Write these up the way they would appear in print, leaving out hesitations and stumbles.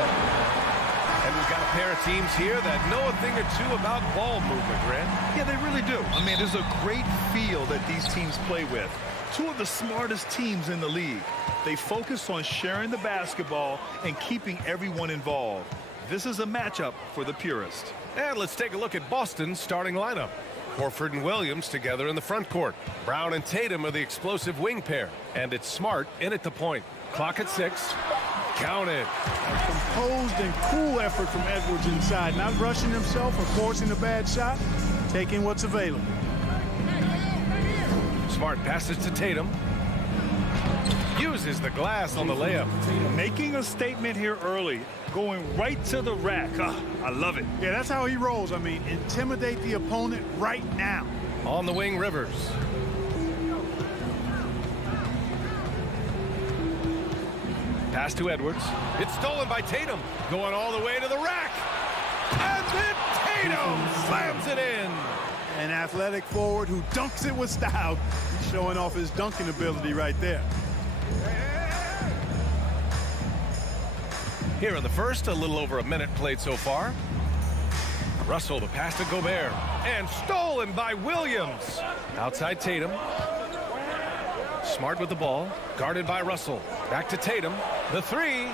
And we've got a pair of teams here that know a thing or two about ball movement, Grant. Yeah, they really do. I mean, there's a great feel that these teams play with. Two of the smartest teams in the league. They focus on sharing the basketball and keeping everyone involved. This is a matchup for the purist. And let's take a look at Boston's starting lineup. Horford and Williams together in the front court. Brown and Tatum are the explosive wing pair. And it's Smart in at the point. Clock at 6. Count it. A composed and cool effort from Edwards inside. Not rushing himself or forcing a bad shot. Taking what's available. Smart passes to Tatum. Uses the glass on the layup. Making a statement here early. Going right to the rack. I love it. Yeah, that's how he rolls. I mean, intimidate the opponent right now. On the wing, Rivers. Pass to Edwards. It's stolen by Tatum. Going all the way to the rack. And then Tatum slams it in. An athletic forward who dunks it with style. He's showing off his dunking ability right there. Here in the first, a little over a minute played so far. Russell, the pass to Gobert. And stolen by Williams. Outside Tatum. Smart with the ball. Guarded by Russell. Back to Tatum. The three.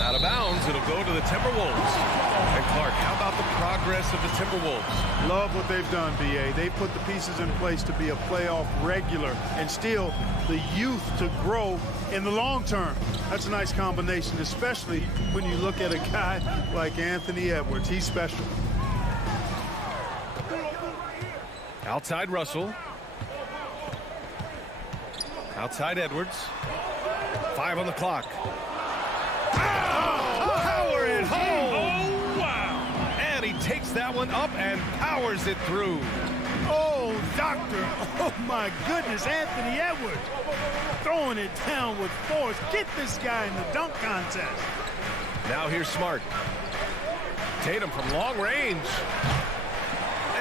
Out of bounds. It'll go to the Timberwolves. And Clark, how about the progress of the Timberwolves? Love what they've done, B.A. They've put the pieces in place to be a playoff regular and still the youth to grow in the long term. That's a nice combination, especially when you look at a guy like Anthony Edwards. He's special. Outside Russell. Outside Edwards. 5 on the clock. Power it home! Oh, wow! And he takes that one up and powers it through. Oh, doctor. Oh, my goodness, Anthony Edwards. Throwing it down with force. Get this guy in the dunk contest. Now here's Smart. Tatum from long range.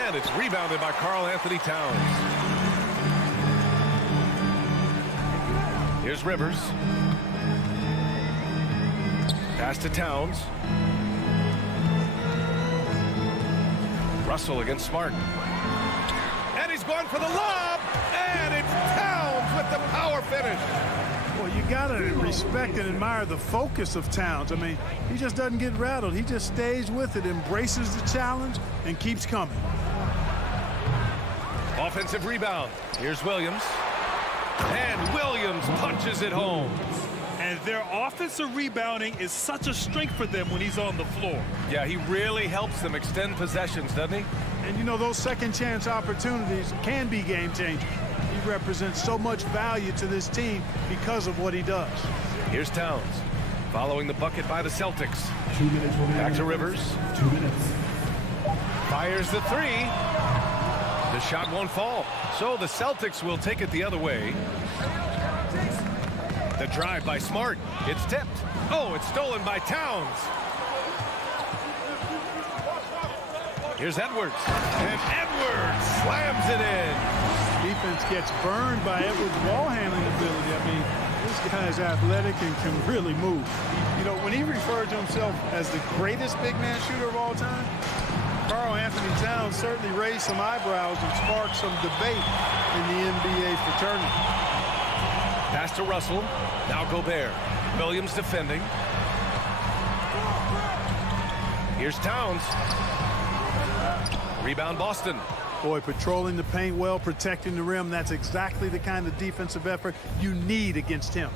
And it's rebounded by Karl Anthony Towns. Here's Rivers. Pass to Towns. Russell against Smart. And he's going for the lob. And it's Towns with the power finish. Well, you got to respect and admire the focus of Towns. I mean, he just doesn't get rattled. He just stays with it, embraces the challenge, and keeps coming. Offensive rebound. Here's Williams. And Williams punches it home. And their offensive rebounding is such a strength for them when he's on the floor. Yeah, he really helps them extend possessions, doesn't he? And, you know, those second chance opportunities can be game-changing. He represents so much value to this team because of what he does. Here's Towns. Following the bucket by the Celtics. 2 minutes. Back to Rivers. 2 minutes. Fires the three. The shot won't fall. So the Celtics will take it the other way. The drive by Smart. It's tipped. Oh, it's stolen by Towns. Here's Edwards. And Edwards slams it in. Defense gets burned by Edwards' ball handling ability. I mean, this guy is athletic and can really move. You know, when he referred to himself as the greatest big man shooter of all time, Karl Anthony Towns certainly raised some eyebrows and sparked some debate in the NBA fraternity. Pass to Russell. Now Gobert. Williams defending. Here's Towns. Rebound Boston. Boy, patrolling the paint well, protecting the rim. That's exactly the kind of defensive effort you need against him.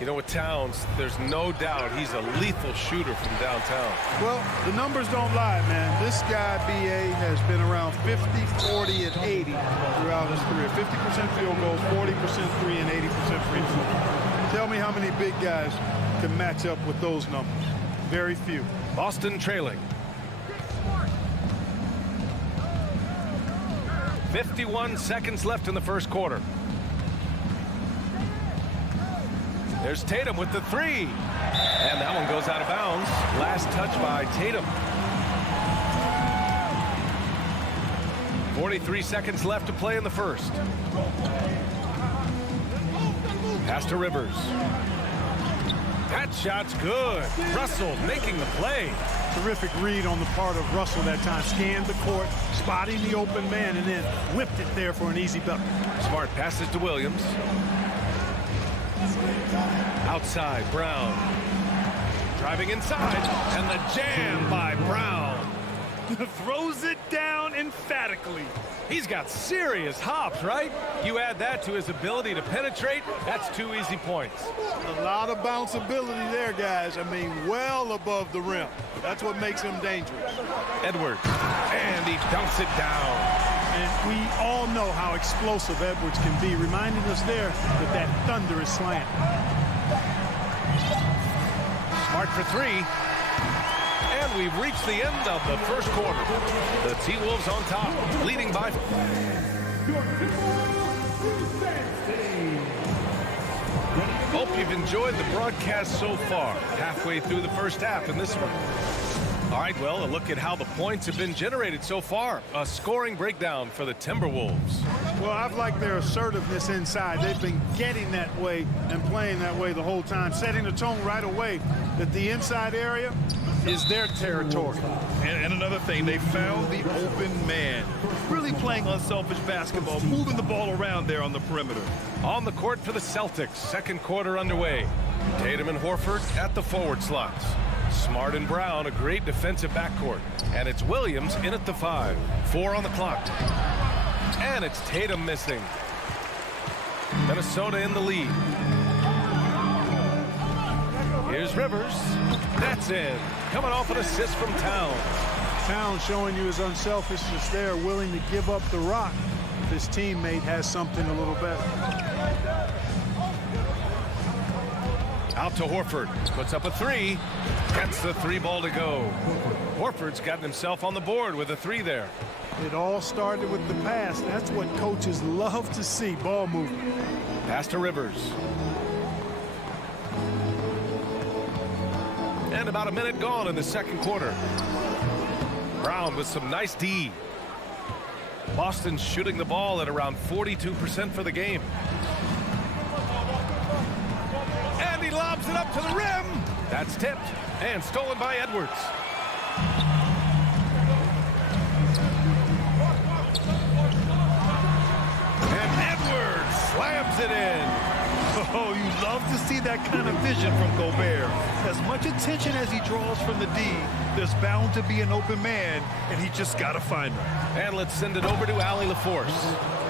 You know, with Towns, there's no doubt he's a lethal shooter from downtown. Well, the numbers don't lie, man. This guy, B.A., has been around 50, 40, and 80 throughout his career. 50% field goals, 40% three, and 80% free throw. Tell me how many big guys can match up with those numbers. Very few. Boston trailing. 51 seconds left in the first quarter. There's Tatum with the three. And that one goes out of bounds. Last touch by Tatum. 43 seconds left to play in the first. Pass to Rivers. That shot's good. Russell making the play. Terrific read on the part of Russell that time. Scanned the court, spotting the open man, and then whipped it there for an easy bucket. Smart passes to Williams. Outside, Brown. Driving inside, and the jam by Brown. Throws it down emphatically. He's got serious hops, right? You add that to his ability to penetrate, that's 2 easy points. A lot of bounceability there, guys. I mean, well above the rim. That's what makes him dangerous. Edwards, and he dunks it down. And we all know how explosive Edwards can be, reminding us there with that thunderous slam. Smart for 3. And we've reached the end of the first quarter. The T-Wolves on top, leading by... Hope you've enjoyed the broadcast so far. Halfway through the first half in this one. All right, well, a look at how the points have been generated so far. A scoring breakdown for the Timberwolves. Well, I've liked their assertiveness inside. They've been getting that way and playing that way the whole time, setting the tone right away that the inside area is their territory. And another thing, they found the open man. Really playing unselfish basketball, moving the ball around there on the perimeter. On the court for the Celtics, second quarter underway. Tatum and Horford at the forward slots. Smart and Brown, a great defensive backcourt. And it's Williams in at the 5. 4 on the clock. And it's Tatum missing. Minnesota in the lead. Here's Rivers. That's in. Coming off an assist from Towns. Towns showing you his unselfishness there, willing to give up the rock if his teammate has something a little better. Out to Horford. Puts up a 3. Gets the 3 ball to go. Horford's gotten himself on the board with a 3 there. It all started with the pass. That's what coaches love to see, ball movement. Pass to Rivers. And about a minute gone in the second quarter. Brown with some nice D. Boston's shooting the ball at around 42% for the game. And he lobs it up to the rim. That's tipped and stolen by Edwards. And Edwards slams it in. Oh, you love to see that kind of vision from Gobert. As much attention as he draws from the D, there's bound to be an open man, and he just got to find him. And let's send it over to Allie LaForce.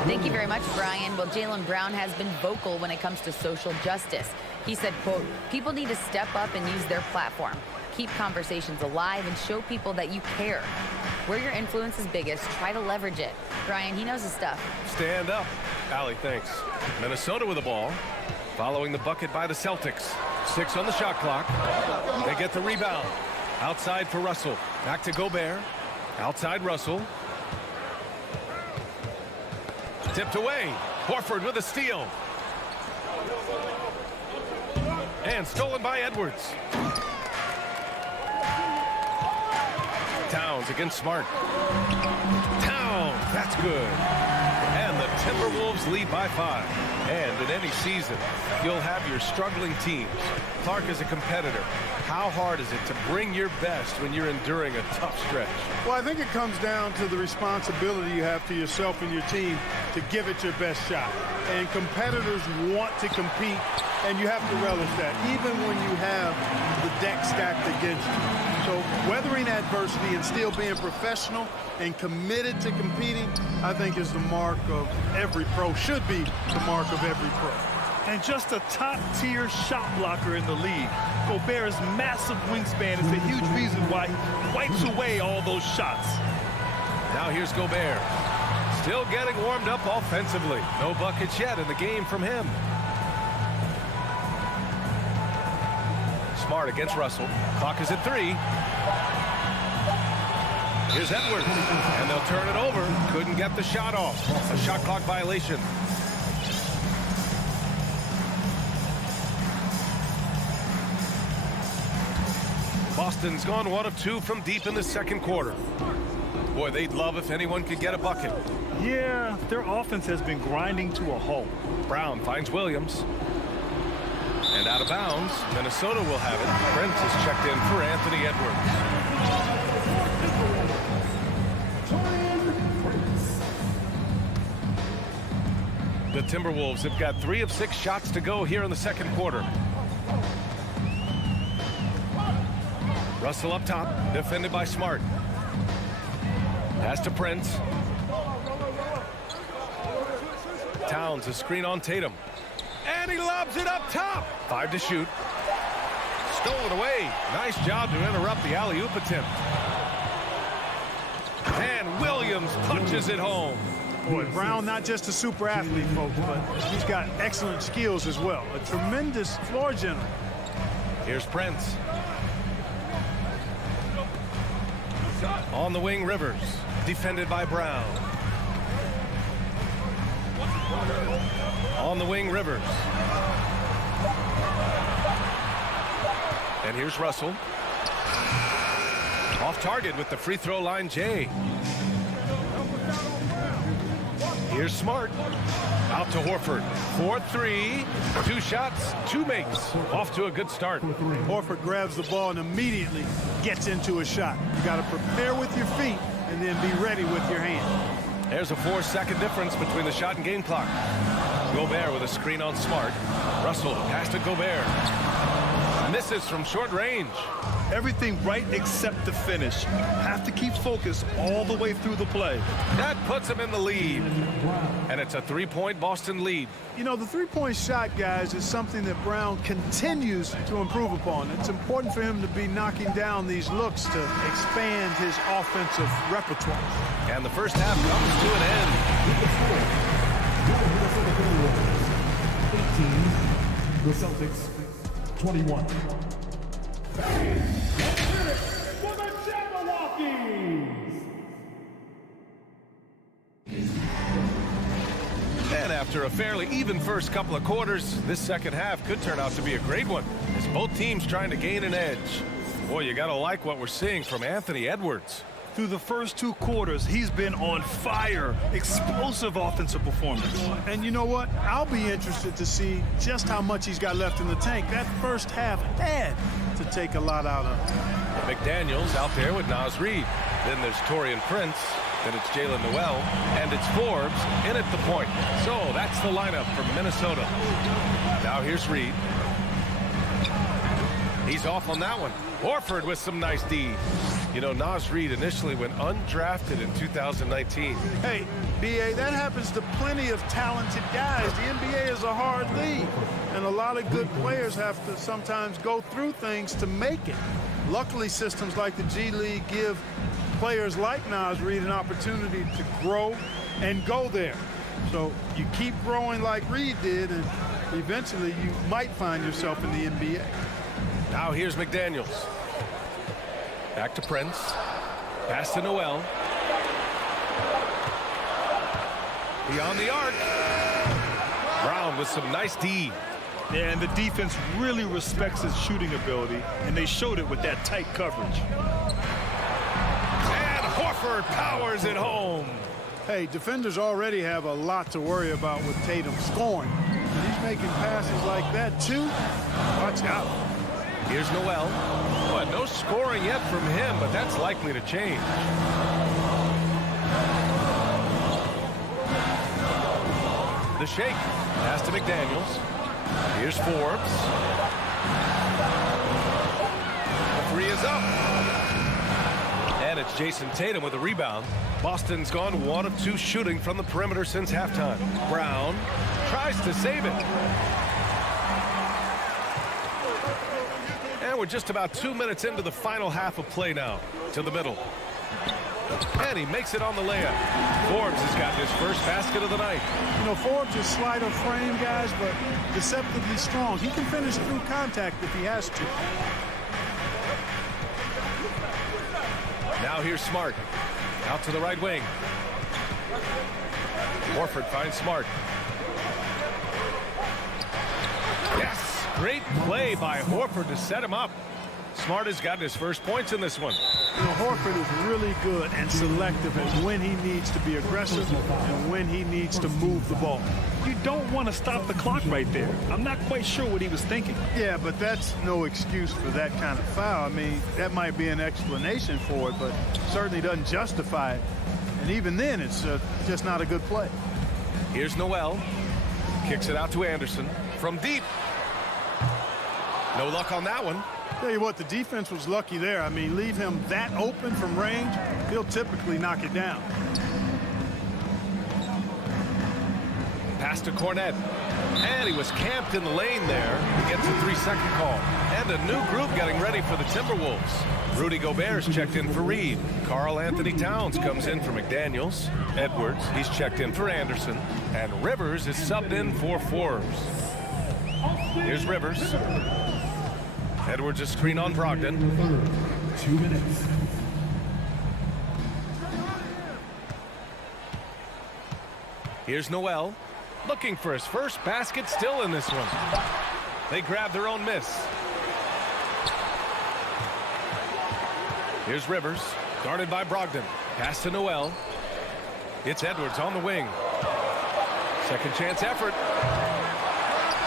Thank you very much, Brian. Well, Jaylen Brown has been vocal when it comes to social justice. He said, quote, people need to step up and use their platform. Keep conversations alive and show people that you care. Where your influence is biggest, try to leverage it. Brian, he knows his stuff. Stand up. Allie, thanks. Minnesota with the ball. Following the bucket by the Celtics. 6 on the shot clock. They get the rebound. Outside for Russell. Back to Gobert. Outside Russell. Tipped away. Horford with a steal. And stolen by Edwards. Towns against Smart. Towns, that's good. And the Timberwolves lead by 5. And in any season, you'll have your struggling teams. Clark is a competitor. How hard is it to bring your best when you're enduring a tough stretch? Well, I think it comes down to the responsibility you have to yourself and your team to give it your best shot. And competitors want to compete, and you have to relish that, even when you have the deck stacked against you. So weathering adversity and still being professional and committed to competing, I think is the mark of every pro, should be the mark of every pro. And just a top-tier shot blocker in the league. Gobert's massive wingspan is a huge reason why he wipes away all those shots. Now here's Gobert. Still getting warmed up offensively. No buckets yet in the game from him. Smart against Russell. Clock is at 3. Here's Edwards. And they'll turn it over. Couldn't get the shot off. A shot clock violation. Boston's gone 1 of 2 from deep in the second quarter. Boy, they'd love if anyone could get a bucket. Yeah, their offense has been grinding to a halt. Brown finds Williams. And And out of bounds, Minnesota will have it. Prince is checked in for Anthony Edwards. The Timberwolves have got 3 of 6 shots to go here in the second quarter. Russell up top, defended by Smart. Pass to Prince. Towns a screen on Tatum. And he lobs it up top. 5 to shoot. Stolen away. Nice job to interrupt the alley-oop attempt. And Williams punches it home. Boy, Brown not just a super athlete, folks, but he's got excellent skills as well. A tremendous floor general. Here's Prince. On the wing, Rivers. Defended by Brown. On the wing, Rivers. And here's Russell. Off target with the free throw line, Jay. Here's Smart. Out to Horford. 4-3. 2 shots, 2 makes. Off to a good start. Horford grabs the ball and immediately gets into a shot. You got to prepare with your feet and then be ready with your hand. There's a 4-second difference between the shot and game clock. Gobert with a screen on Smart. Russell pass to Gobert. Misses from short range. Everything right except the finish. Have to keep focused all the way through the play. That puts him in the lead. And it's a 3-point Boston lead. You know, the three-point shot, guys, is something that Brown continues to improve upon. It's important for him to be knocking down these looks to expand his offensive repertoire. And the first half comes to an end. 18, the Celtics, 21. And after a fairly even first couple of quarters, this second half could turn out to be a great one, as both teams trying to gain an edge. Boy, you gotta like what we're seeing from Anthony Edwards. Through the first 2 quarters, he's been on fire. Explosive offensive performance. And you know what? I'll be interested to see just how much he's got left in the tank. That first half had to take a lot out of him. McDaniels out there with Naz Reid. Then there's Taurean Prince. Then it's Jalen Noel. And it's Forbes in at the point. So that's the lineup from Minnesota. Now here's Reid. He's off on that one. Horford with some nice D. You know, Naz Reid initially went undrafted in 2019. Hey, B.A., that happens to plenty of talented guys. The NBA is a hard league, and a lot of good players have to sometimes go through things to make it. Luckily, systems like the G League give players like Naz Reid an opportunity to grow and go there. So you keep growing like Reid did, and eventually you might find yourself in the NBA. Now here's McDaniels. Back to Prince. Pass to Noel. Beyond the arc. Brown with some nice D. Yeah, and the defense really respects his shooting ability, and they showed it with that tight coverage. And Horford powers it home. Hey, defenders already have a lot to worry about with Tatum scoring. But he's making passes like that, too. Watch out. Here's Noel. Well, no scoring yet from him, but that's likely to change. The shake. Pass to McDaniels. Here's Forbes. The 3 is up. And it's Jason Tatum with a rebound. Boston's gone 1 of 2 shooting from the perimeter since halftime. Brown tries to save it. And we're just about 2 minutes into the final half of play now. To the middle. And he makes it on the layup. Forbes has got his first basket of the night. You know, Forbes is slight of frame, guys, but deceptively strong. He can finish through contact if he has to. Now here's Smart. Out to the right wing. Horford finds Smart. Yes! Great play by Horford to set him up. Smart has gotten his first points in this one. You know, Horford is really good and selective at when he needs to be aggressive and when he needs to move the ball. You don't want to stop the clock right there. I'm not quite sure what he was thinking. Yeah, but that's no excuse for that kind of foul. I mean, that might be an explanation for it, but certainly doesn't justify it. And even then, it's just not a good play. Here's Noel. Kicks it out to Anderson from deep. No luck on that one. Tell you what, the defense was lucky there. I mean, leave him that open from range, he'll typically knock it down. Pass to Cornette. And he was camped in the lane there. He gets a 3-second call. And a new group getting ready for the Timberwolves. Rudy Gobert is checked in for Reed. Karl Anthony Towns comes in for McDaniels. Edwards, he's checked in for Anderson. And Rivers is subbed in for Forbes. Here's Rivers. Edwards a screen on Brogdon. 2 minutes. Here's Noel. Looking for his first basket still in this one. They grab their own miss. Here's Rivers. Guarded by Brogdon. Pass to Noel. It's Edwards on the wing. Second chance effort.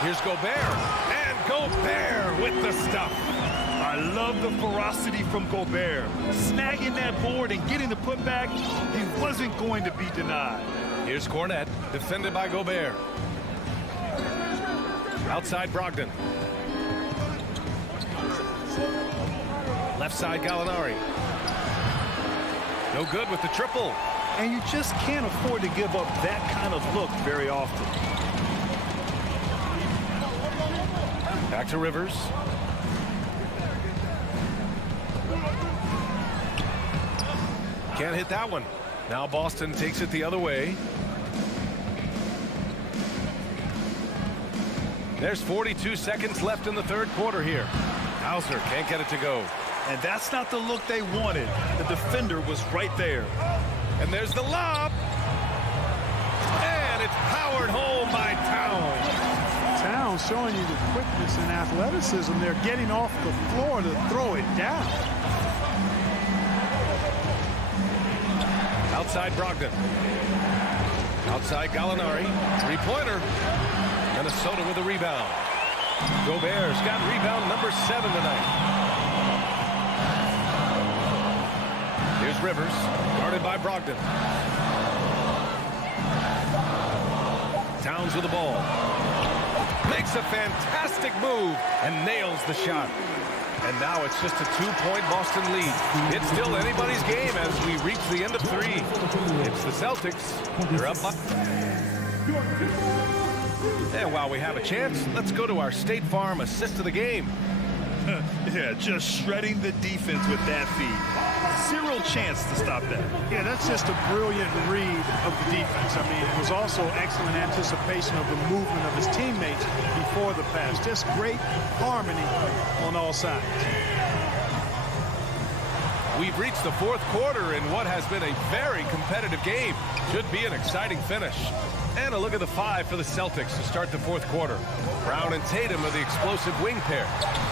Here's Gobert. And Gobert with the stuff. I love the ferocity from Gobert. Snagging that board and getting the putback, he wasn't going to be denied. Here's Cornette, defended by Gobert. Outside Brogdon. Left side Gallinari. No good with the triple. And you just can't afford to give up that kind of look very often. Back to Rivers. Can't hit that one. Now Boston takes it the other way. There's 42 seconds left in the third quarter here. Hauser can't get it to go. And that's not the look they wanted. The defender was right there. And there's the lob. And it's powered home by Towns. Towns showing you the quickness and athleticism. They're getting off the floor to throw it down. Outside Brogdon. Outside Gallinari. Three-pointer. Minnesota with a rebound. Gobert's got rebound number 7 tonight. Here's Rivers. Guarded by Brogdon. Towns with the ball. Makes a fantastic move and nails the shot. And now it's just a 2-point Boston lead. It's still anybody's game as we reach the end of 3. It's the Celtics. They're up by... And while we have a chance, let's go to our State Farm assist of the game. Yeah, just shredding the defense with that feed. 0 chance to stop that. Yeah, that's just a brilliant read of the defense. I mean, it was also excellent anticipation of the movement of his teammates before the pass. Just great harmony on all sides. We've reached the fourth quarter in what has been a very competitive game. Should be an exciting finish. And a look at the 5 for the Celtics to start the fourth quarter. Brown and Tatum are the explosive wing pair.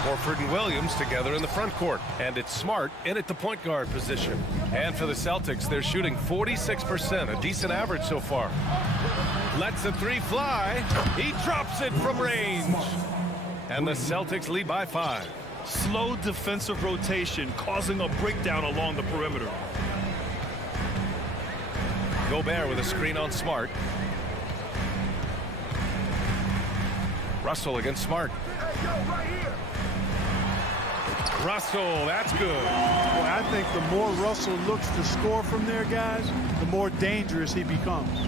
Horford and Williams together in the front court. And it's Smart in at the point guard position. And for the Celtics, they're shooting 46%, a decent average so far. Lets the 3 fly. He drops it from range. And the Celtics lead by 5. Slow defensive rotation causing a breakdown along the perimeter. Gobert with a screen on Smart. Russell against Smart. Russell, that's good. Boy, I think the more Russell looks to score from there, guys, the more dangerous he becomes.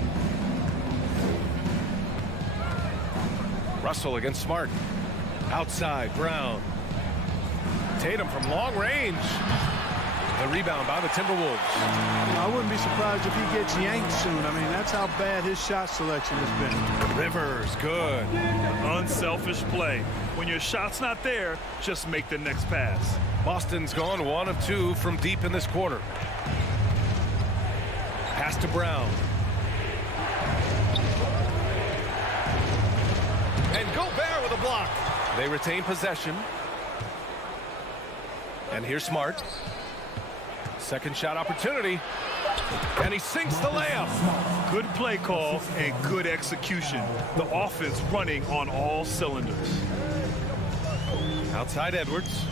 Russell against Smart. Outside, Brown. Tatum from long range. The rebound by the Timberwolves. I wouldn't be surprised if he gets yanked soon. I mean, that's how bad his shot selection has been. Rivers, good. Unselfish play. When your shot's not there, just make the next pass. Boston's gone 1 of 2 from deep in this quarter. Pass to Brown. And Gobert with a block. They retain possession. And here's Smart. Second shot opportunity. And he sinks the layup. Good play call and good execution. The offense running on all cylinders. Outside Edwards.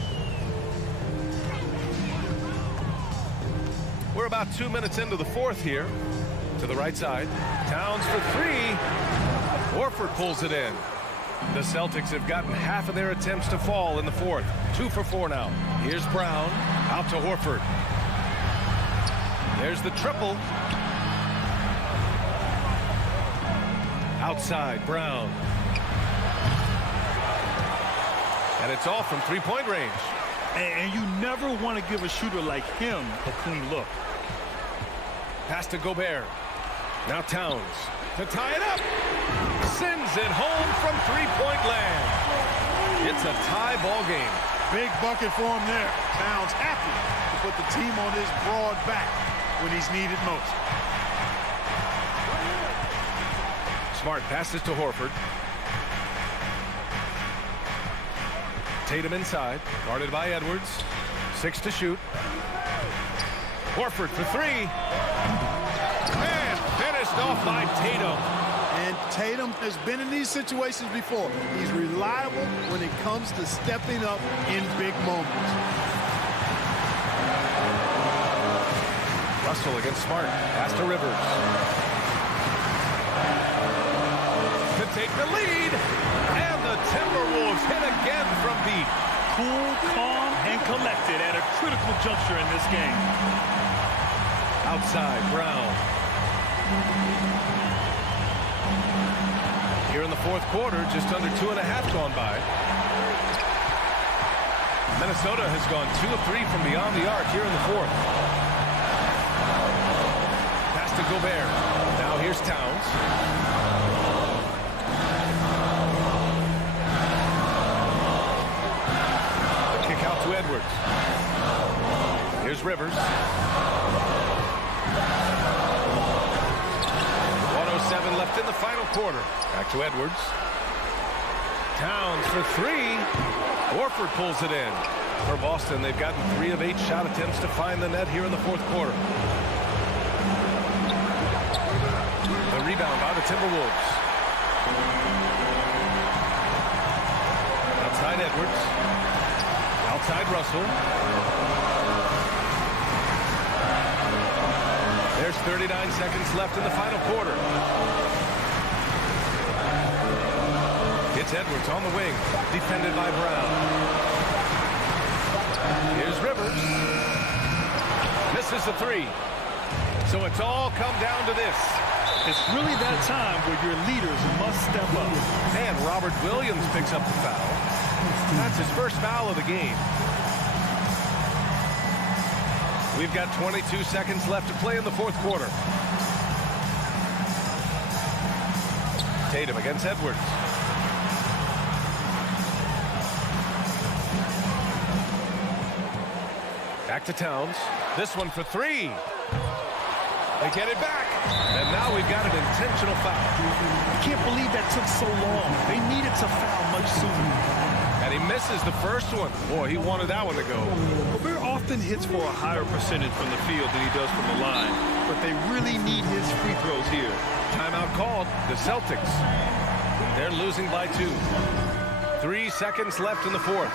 We're about 2 minutes into the fourth here. To the right side. Towns for three. Horford pulls it in. The Celtics have gotten half of their attempts to fall in the fourth. 2 for 4 now. Here's Brown. Out to Horford. There's the triple. Outside, Brown. And it's all from three-point range. And you never want to give a shooter like him a clean look. Pass to Gobert. Now Towns to tie it up. Sends it home from three-point land. It's a tie ball game. Big bucket for him there. Towns happy to put the team on his broad back when he's needed most. Smart passes to Horford. Tatum inside, guarded by Edwards. 6 to shoot. Horford for three. And finished off by Tatum. And Tatum has been in these situations before. He's reliable when it comes to stepping up in big moments. Russell against Smart. Pass to Rivers. To take the lead. And the Timberwolves hit again from deep. Cool, calm, and collected at a critical juncture in this game. Outside, Brown. Here in the fourth quarter, just under 2.5 gone by. Minnesota has gone 2 of 3 from beyond the arc here in the fourth. Pass to Gobert. Now here's Towns. The kick out to Edwards. Here's Rivers. 1:07 left in the final quarter. Back to Edwards. Towns for three. Horford pulls it in. For Boston, they've gotten 3 of 8 shot attempts to find the net here in the fourth quarter. The rebound by the Timberwolves. Outside Edwards. Outside Russell. There's 39 seconds left in the final quarter. It's Edwards on the wing, defended by Brown. Here's Rivers. Misses the three. So it's all come down to this. It's really that time where your leaders must step up. And Robert Williams picks up the foul. That's his first foul of the game. We've got 22 seconds left to play in the fourth quarter. Tatum against Edwards. Back to Towns. This one for three. They get it back. And now we've got an intentional foul. I can't believe that took so long. They needed to foul much sooner. And he misses the first one. Boy, he wanted that one to go. Gobert often hits for a higher percentage from the field than he does from the line, but they really need his free throws here. Timeout called. The Celtics. They're losing by 2. 3 seconds left in the fourth.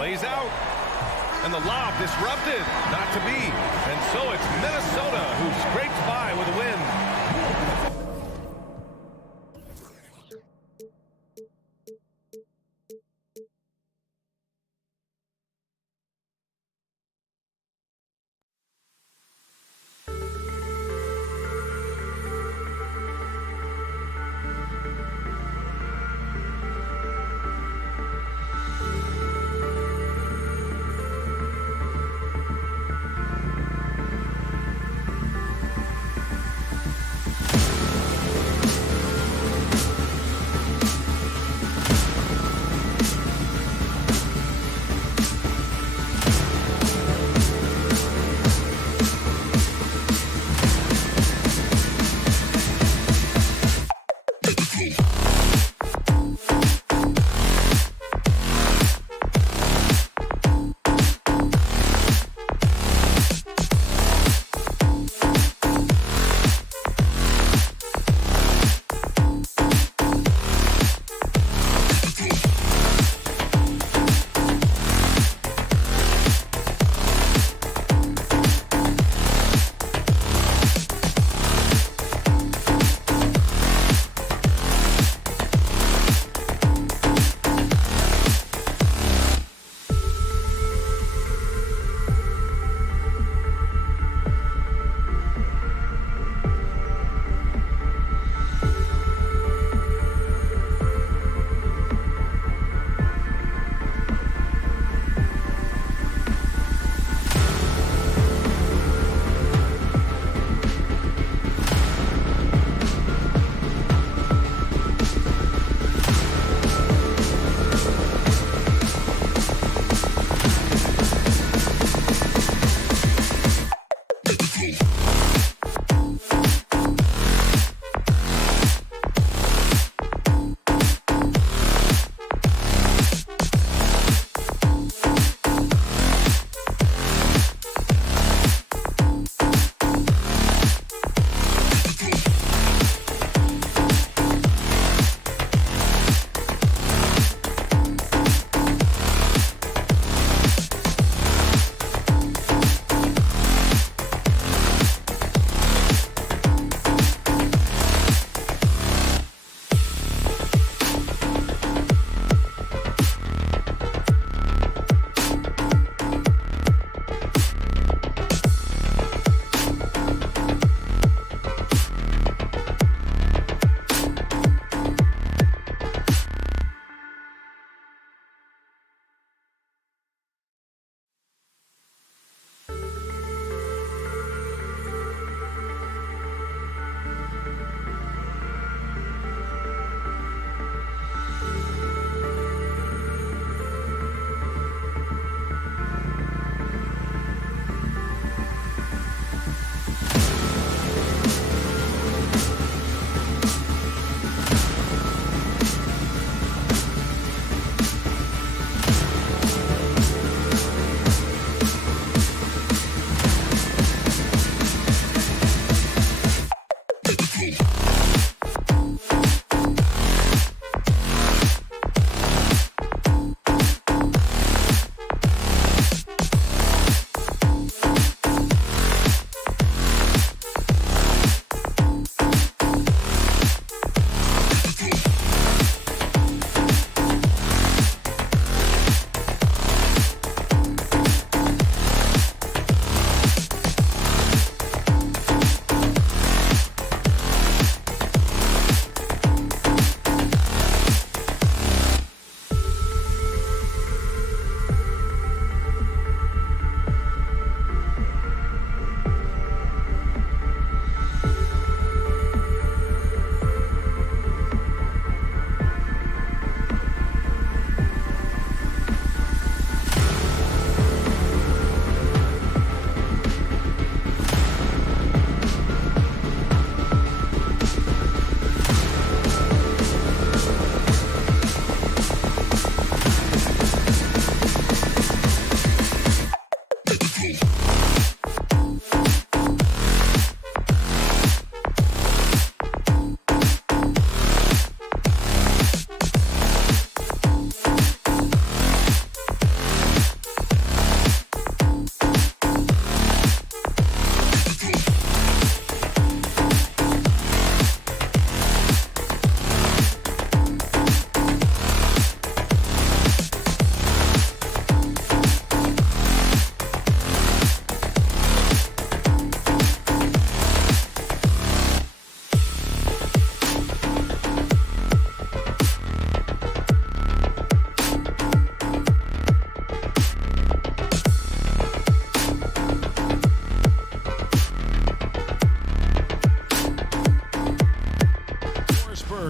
Lays out. And the lob disrupted. Not to be. And so it's Minnesota who scrapes by with a win.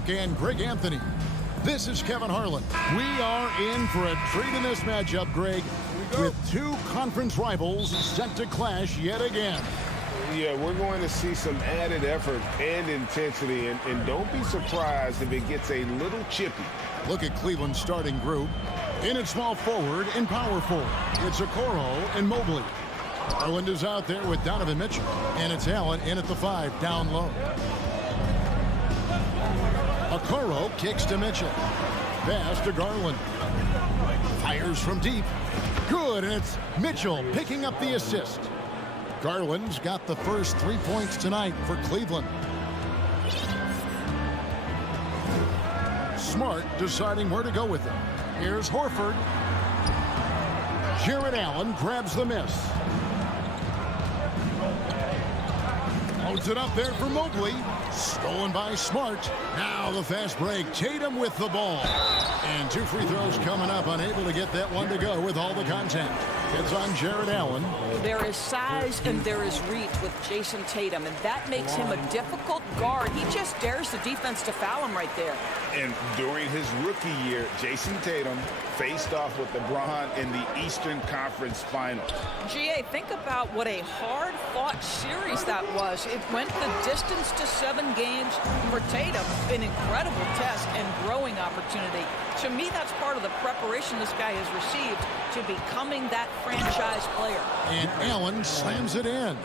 Clark and Greg Anthony. This is Kevin Harlan. We are in for a treat in this matchup, Greg, with two conference rivals set to clash yet again. Yeah, we're going to see some added effort and intensity, and don't be surprised if it gets a little chippy. Look at Cleveland's starting group. In at small forward and power forward, it's Okoro and Mobley. Garland is out there with Donovan Mitchell, and it's Allen in at the 5, down low. Okoro kicks to Mitchell. Pass to Garland. Fires from deep. Good, and it's Mitchell picking up the assist. Garland's got the first 3 points tonight for Cleveland. Smart deciding where to go with it. Here's Horford. Jared Allen grabs the miss. Loads it up there for Mobley. Stolen by Smart. Now the fast break. Tatum with the ball. And 2 free throws coming up. Unable to get that one to go with all the contact. It's on Jared Allen. There is size and there is reach with Jason Tatum, and that makes him a difficult guard. He just dares the defense to foul him right there. And during his rookie year, Jason Tatum faced off with LeBron in the Eastern Conference Finals. GA, think about what a hard-fought series that was. It went the distance to 7 games for Tatum. An incredible test and growing opportunity. To me, that's part of the preparation this guy has received to becoming that franchise player. And Allen slams it in.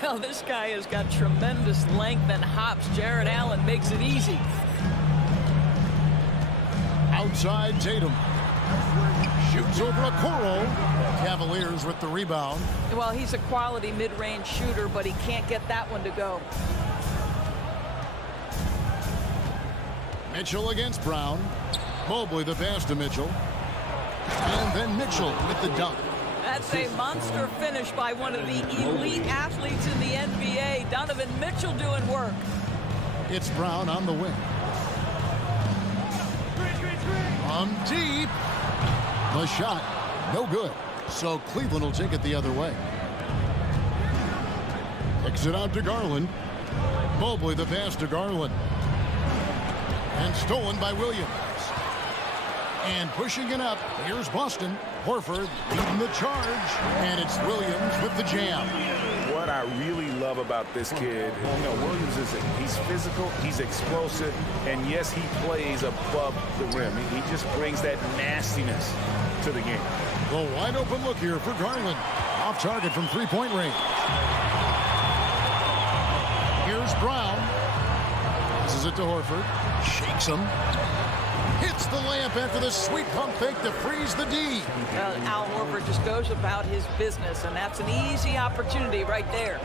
Well, this guy has got tremendous length and hops. Jared Allen makes it easy. Outside Tatum. Shoots over Okoro. Cavaliers with the rebound. Well, he's a quality mid-range shooter, but he can't get that one to go. Mitchell against Brown. Mobley the pass to Mitchell. And then Mitchell with the dunk. That's a monster finish by one of the elite athletes in the NBA. Donovan Mitchell doing work. It's Brown on the wing. From deep. The shot, no good. So Cleveland will take it the other way. Kicks it out to Garland. Mobley the pass to Garland. And stolen by Williams. And pushing it up, here's Boston. Horford leading the charge. And it's Williams with the jam. What I really love about this kid, Williams he's physical, he's explosive, and yes, he plays above the rim. He just brings that nastiness to the game. The wide open look here for Garland. Off target from 3-point range. Here's Brown. Passes it to Horford. Shakes him. Hits the layup after the sweet pump fake to freeze the D. Al Horford just goes about his business, and that's an easy opportunity right there.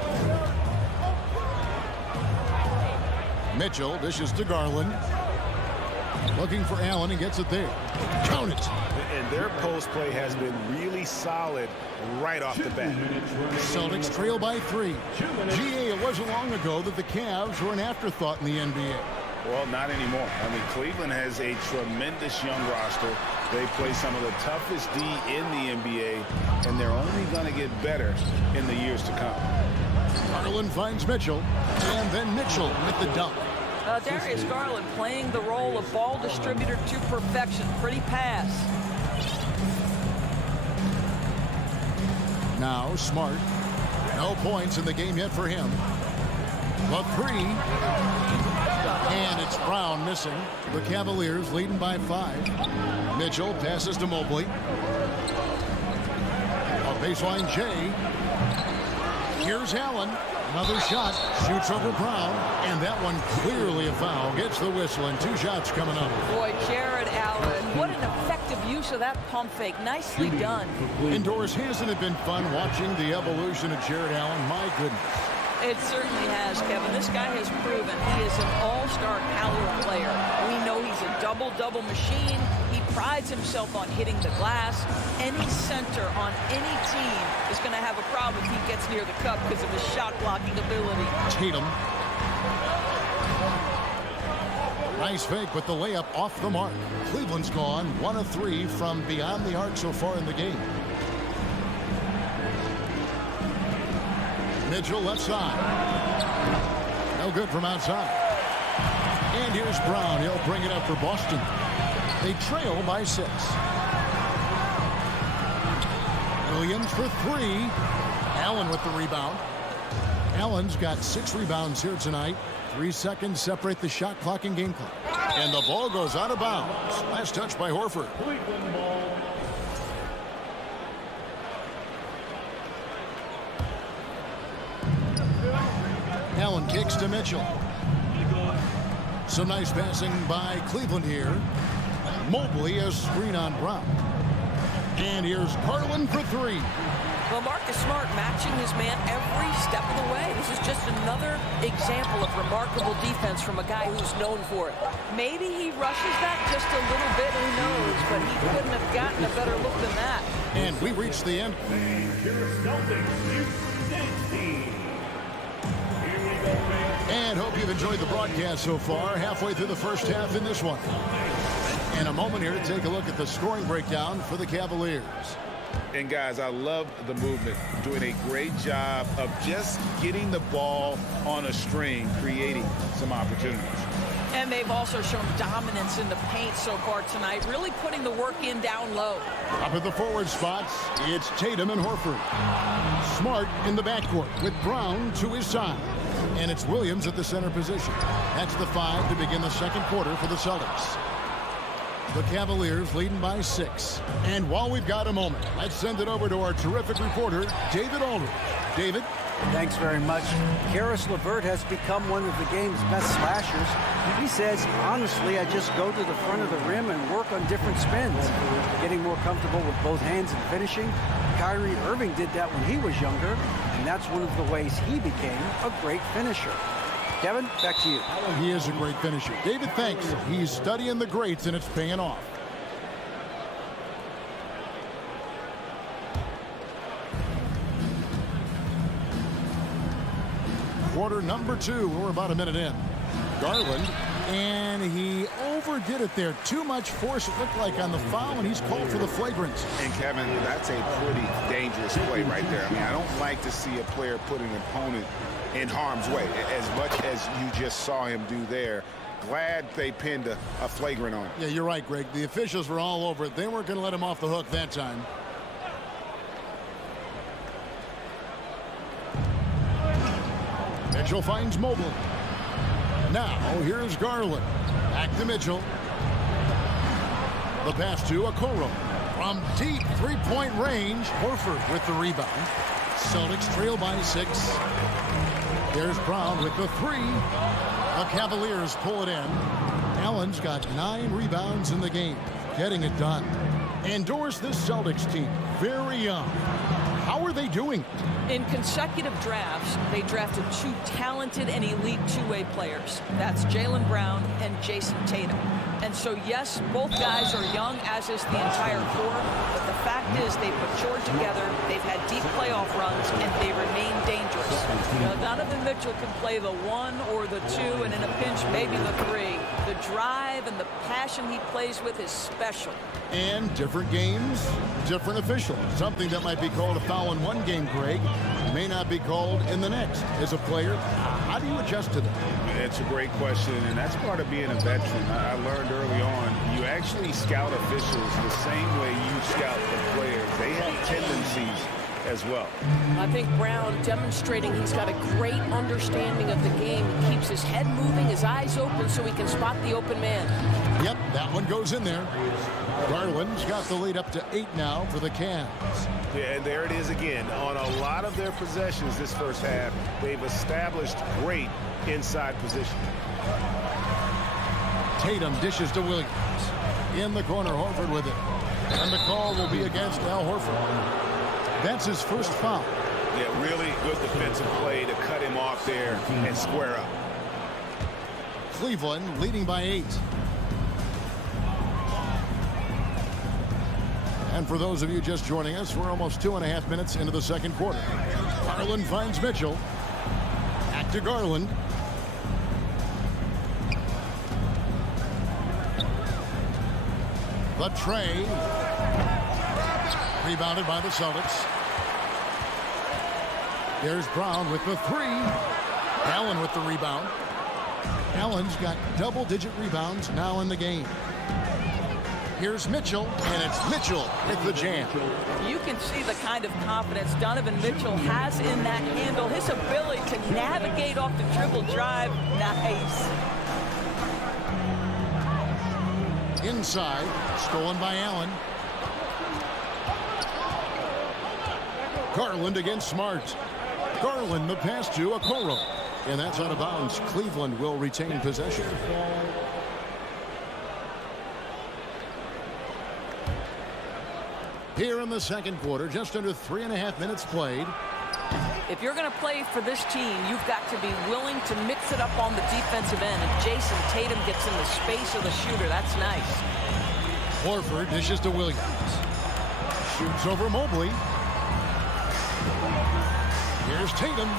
Mitchell dishes to Garland. Looking for Allen and gets it there. Count it. And their post play has been really solid right off the bat. The Celtics trail by 3. GA, it wasn't long ago that the Cavs were an afterthought in the NBA. Well, not anymore. I mean, Cleveland has a tremendous young roster. They play some of the toughest D in the NBA, and they're only going to get better in the years to come. Garland finds Mitchell, and then Mitchell with the dunk. Darius Garland playing the role of ball distributor to perfection. Pretty pass. Now Smart. No points in the game yet for him. The 3. And it's Brown missing. The Cavaliers leading by 5. Mitchell passes to Mobley. A baseline J. Here's Allen. Another shot. Shoots over Brown. And that one clearly a foul. Gets the whistle, and 2 shots coming up. Boy, Jared Allen. What an effective use of that pump fake. Nicely done. Indoors, hasn't it been fun watching the evolution of Jared Allen? My goodness. It certainly has, Kevin. This guy has proven he is an all-star caliber player. We know he's a double-double machine. He prides himself on hitting the glass. Any center on any team is going to have a problem if he gets near the cup because of his shot-blocking ability. Tatum. Nice fake with the layup off the mark. Cleveland's gone 1 of 3 from beyond the arc so far in the game. Mitchell left side. No good from outside. And here's Brown. He'll bring it up for Boston. They trail by 6. Williams for 3. Allen with the rebound. Allen's got 6 rebounds here tonight. 3 seconds separate the shot clock and game clock. And the ball goes out of bounds. Last touch by Horford. Allen kicks to Mitchell. Some nice passing by Cleveland here. Mobley a screen on Brown. And here's Garland for 3. Well, Marcus Smart matching his man every step of the way. This is just another example of remarkable defense from a guy who's known for it. Maybe he rushes that just a little bit, who knows, but he couldn't have gotten a better look than that. And we reached the end. And hope you've enjoyed the broadcast so far. Halfway through the first half in this one. In a moment here to take a look at the scoring breakdown for the Cavaliers. And guys, I love the movement. Doing a great job of just getting the ball on a string, creating some opportunities. And they've also shown dominance in the paint so far tonight, really putting the work in down low. Up at the forward spots, it's Tatum and Horford. Smart in the backcourt with Brown to his side. And it's Williams at the center position. That's the 5 to begin the second quarter for the Celtics. The Cavaliers leading by 6. And while we've got a moment, let's send it over to our terrific reporter, David Aldridge. David? Thanks very much. Karis LeVert has become one of the game's best slashers. He says, honestly, I just go to the front of the rim and work on different spins, getting more comfortable with both hands and finishing. Kyrie Irving did that when he was younger, and that's one of the ways he became a great finisher. Kevin, back to you. He is a great finisher. David, thanks. He's studying the greats, and it's paying off. Quarter number 2. We're about a minute in. Garland, and he overdid it there. Too much force, it looked like, on the foul, and he's called for the flagrant. And Kevin, that's a pretty dangerous play right there. I mean, I don't like to see a player put an opponent in harm's way, as much as you just saw him do there. Glad they pinned a flagrant on him. Yeah, you're right, Greg. The officials were all over it. They weren't going to let him off the hook that time. Mitchell finds Mobley. Now, here's Garland. Back to Mitchell. The pass to Okoro. From deep three-point range, Horford with the rebound. Celtics trail by 6. There's Brown with the 3. The Cavaliers pull it in. Allen's got 9 rebounds in the game. Getting it done. Endorse this Celtics team. Very young. How are they doing it? In consecutive drafts, they drafted 2 talented and elite two-way players. That's Jaylen Brown and Jason Tatum. And so, yes, both guys are young, as is the entire core. But the fact is they mature together, they've had deep playoff runs, and they remain dangerous. You know, Donovan Mitchell can play the 1 or the 2, and in a pinch, maybe the 3. The drive and the passion he plays with is special. And different games, different officials. Something that might be called a foul in one game, Greg, may not be called in the next. As a player, how do you adjust to that? It's a great question, and that's part of being a veteran. I learned early on, you actually scout officials the same way you scout the players. They have tendencies as well. I think Brown demonstrating he's got a great understanding of the game. He keeps his head moving, his eyes open so he can spot the open man. Yep, that one goes in there. Garland's got the lead up to 8 now for the Cavs. Yeah, and there it is again. On a lot of their possessions this first half, they've established great inside position. Tatum dishes to Williams. In the corner, Horford with it. And the call will be against Al Horford. That's his first foul. Yeah, really good defensive play to cut him off there and square up. Cleveland leading by 8. And for those of you just joining us, we're almost 2.5 minutes into the second quarter. Garland finds Mitchell. Back to Garland. The tray. Rebounded by the Celtics. There's Brown with the 3. Allen with the rebound. Allen's got double-digit rebounds now in the game. Here's Mitchell, and it's Mitchell with the jam. You can see the kind of confidence Donovan Mitchell has in that handle. His ability to navigate off the dribble drive. Nice. Inside, stolen by Allen. Garland against Smart. Garland the pass to Okoro. And that's out of bounds. Cleveland will retain possession. Here in the second quarter, just under 3.5 minutes played. If you're going to play for this team, you've got to be willing to mix it up on the defensive end. If Jason Tatum gets in the space of the shooter, that's nice. Horford dishes to Williams. Shoots over Mobley. Here's Tatum.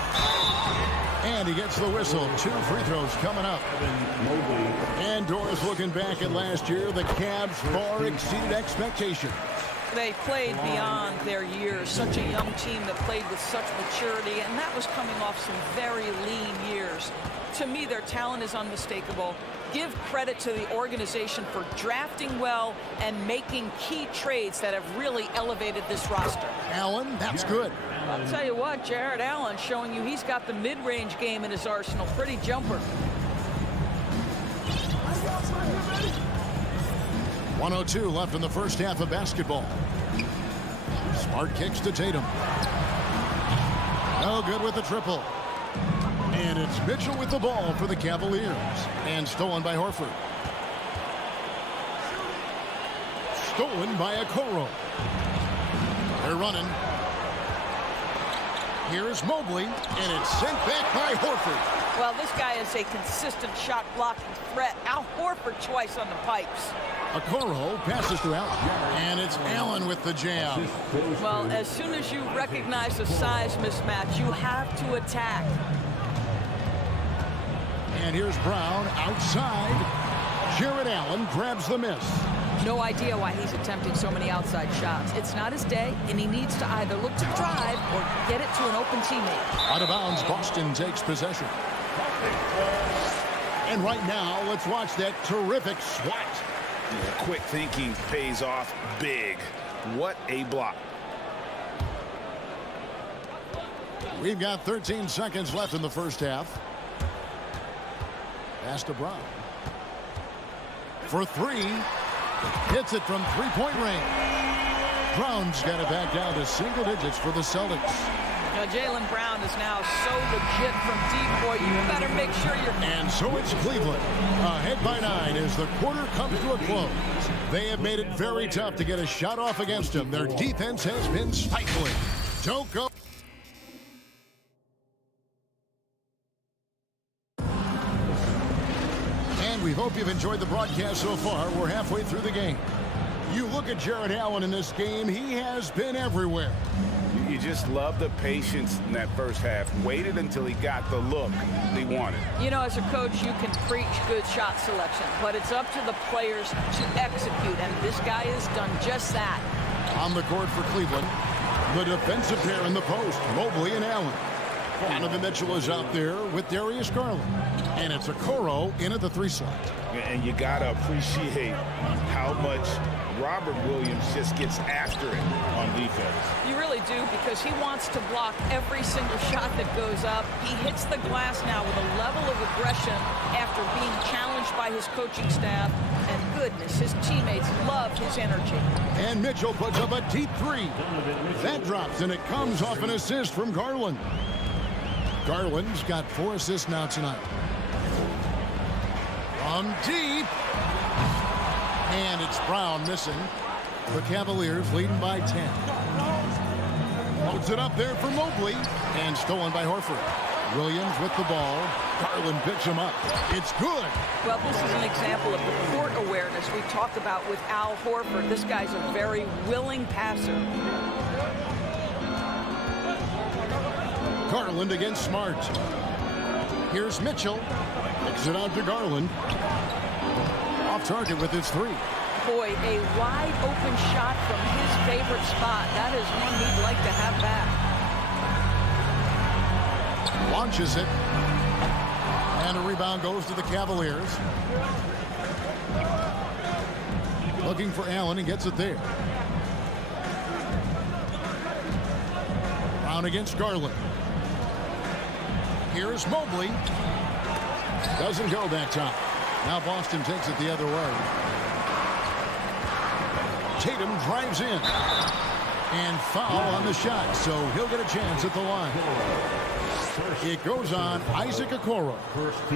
And he gets the whistle. 2 free throws coming up. And Doris looking back at last year, the Cavs far exceeded expectations. They played beyond their years. Such a young team that played with such maturity, and that was coming off some very lean years. To me, their talent is unmistakable. Give credit to the organization for drafting well and making key trades that have really elevated this roster. Allen, that's good. I'll tell you what, Jared Allen showing you he's got the mid-range game in his arsenal. Pretty jumper. 1:02 left in the first half of basketball. Smart kicks to Tatum. No good with the triple. And it's Mitchell with the ball for the Cavaliers. And stolen by Horford. Stolen by Okoro. They're running. Here's Mobley, and it's sent back by Horford. Well, this guy is a consistent shot blocking threat. Al Horford twice on the pipes. Okoro passes to Allen, and it's Allen with the jam. Well, as soon as you recognize the size mismatch, you have to attack. And here's Brown outside. Jared Allen grabs the miss. No idea why he's attempting so many outside shots. It's not his day, and he needs to either look to drive or get it to an open teammate. Out of bounds, Boston takes possession. And right now, let's watch that terrific swat. Quick thinking pays off big. What a block. We've got 13 seconds left in the first half. Pass to Brown. For 3. Hits it from three-point range. Brown's got it back down to single digits for the Celtics. Now, Jaylen Brown is now so legit from deep, boy. You better make sure you're... And so it's Cleveland, ahead by 9 as the quarter comes to a close. They have made it very tough to get a shot off against them. Their defense has been stifling. Don't go. And we hope you've enjoyed the broadcast so far. We're halfway through the game. You look at Jared Allen in this game, he has been everywhere. You just love the patience in that first half. Waited until he got the look he wanted. You know, as a coach, you can preach good shot selection, but it's up to the players to execute, and this guy has done just that. On the court for Cleveland, the defensive pair in the post, Mobley and Allen. Donovan Mitchell is out there with Darius Garland. And it's Okoro in at the 3 slot. And you got to appreciate how much Robert Williams just gets after it on defense. You really do, because he wants to block every single shot that goes up. He hits the glass now with a level of aggression after being challenged by his coaching staff. And goodness, his teammates love his energy. And Mitchell puts up a deep 3. That drops, and it comes off an assist from Garland. Garland's got 4 assists now tonight. From deep. And it's Brown missing. The Cavaliers leading by 10. Holds it up there for Mobley. And stolen by Horford. Williams with the ball. Garland picks him up. It's good. Well, this is an example of the court awareness we talked about with Al Horford. This guy's a very willing passer. Garland against Smart. Here's Mitchell. Kicks it out to Garland. Off target with his 3. Boy, a wide open shot from his favorite spot. That is one he'd like to have back. Launches it. And a rebound goes to the Cavaliers. Looking for Allen and gets it there. Brown against Garland. Here's Mobley. Doesn't go that time. Now Boston takes it the other way. Tatum drives in. And foul on the shot, so he'll get a chance at the line. It goes on Isaac Okoro.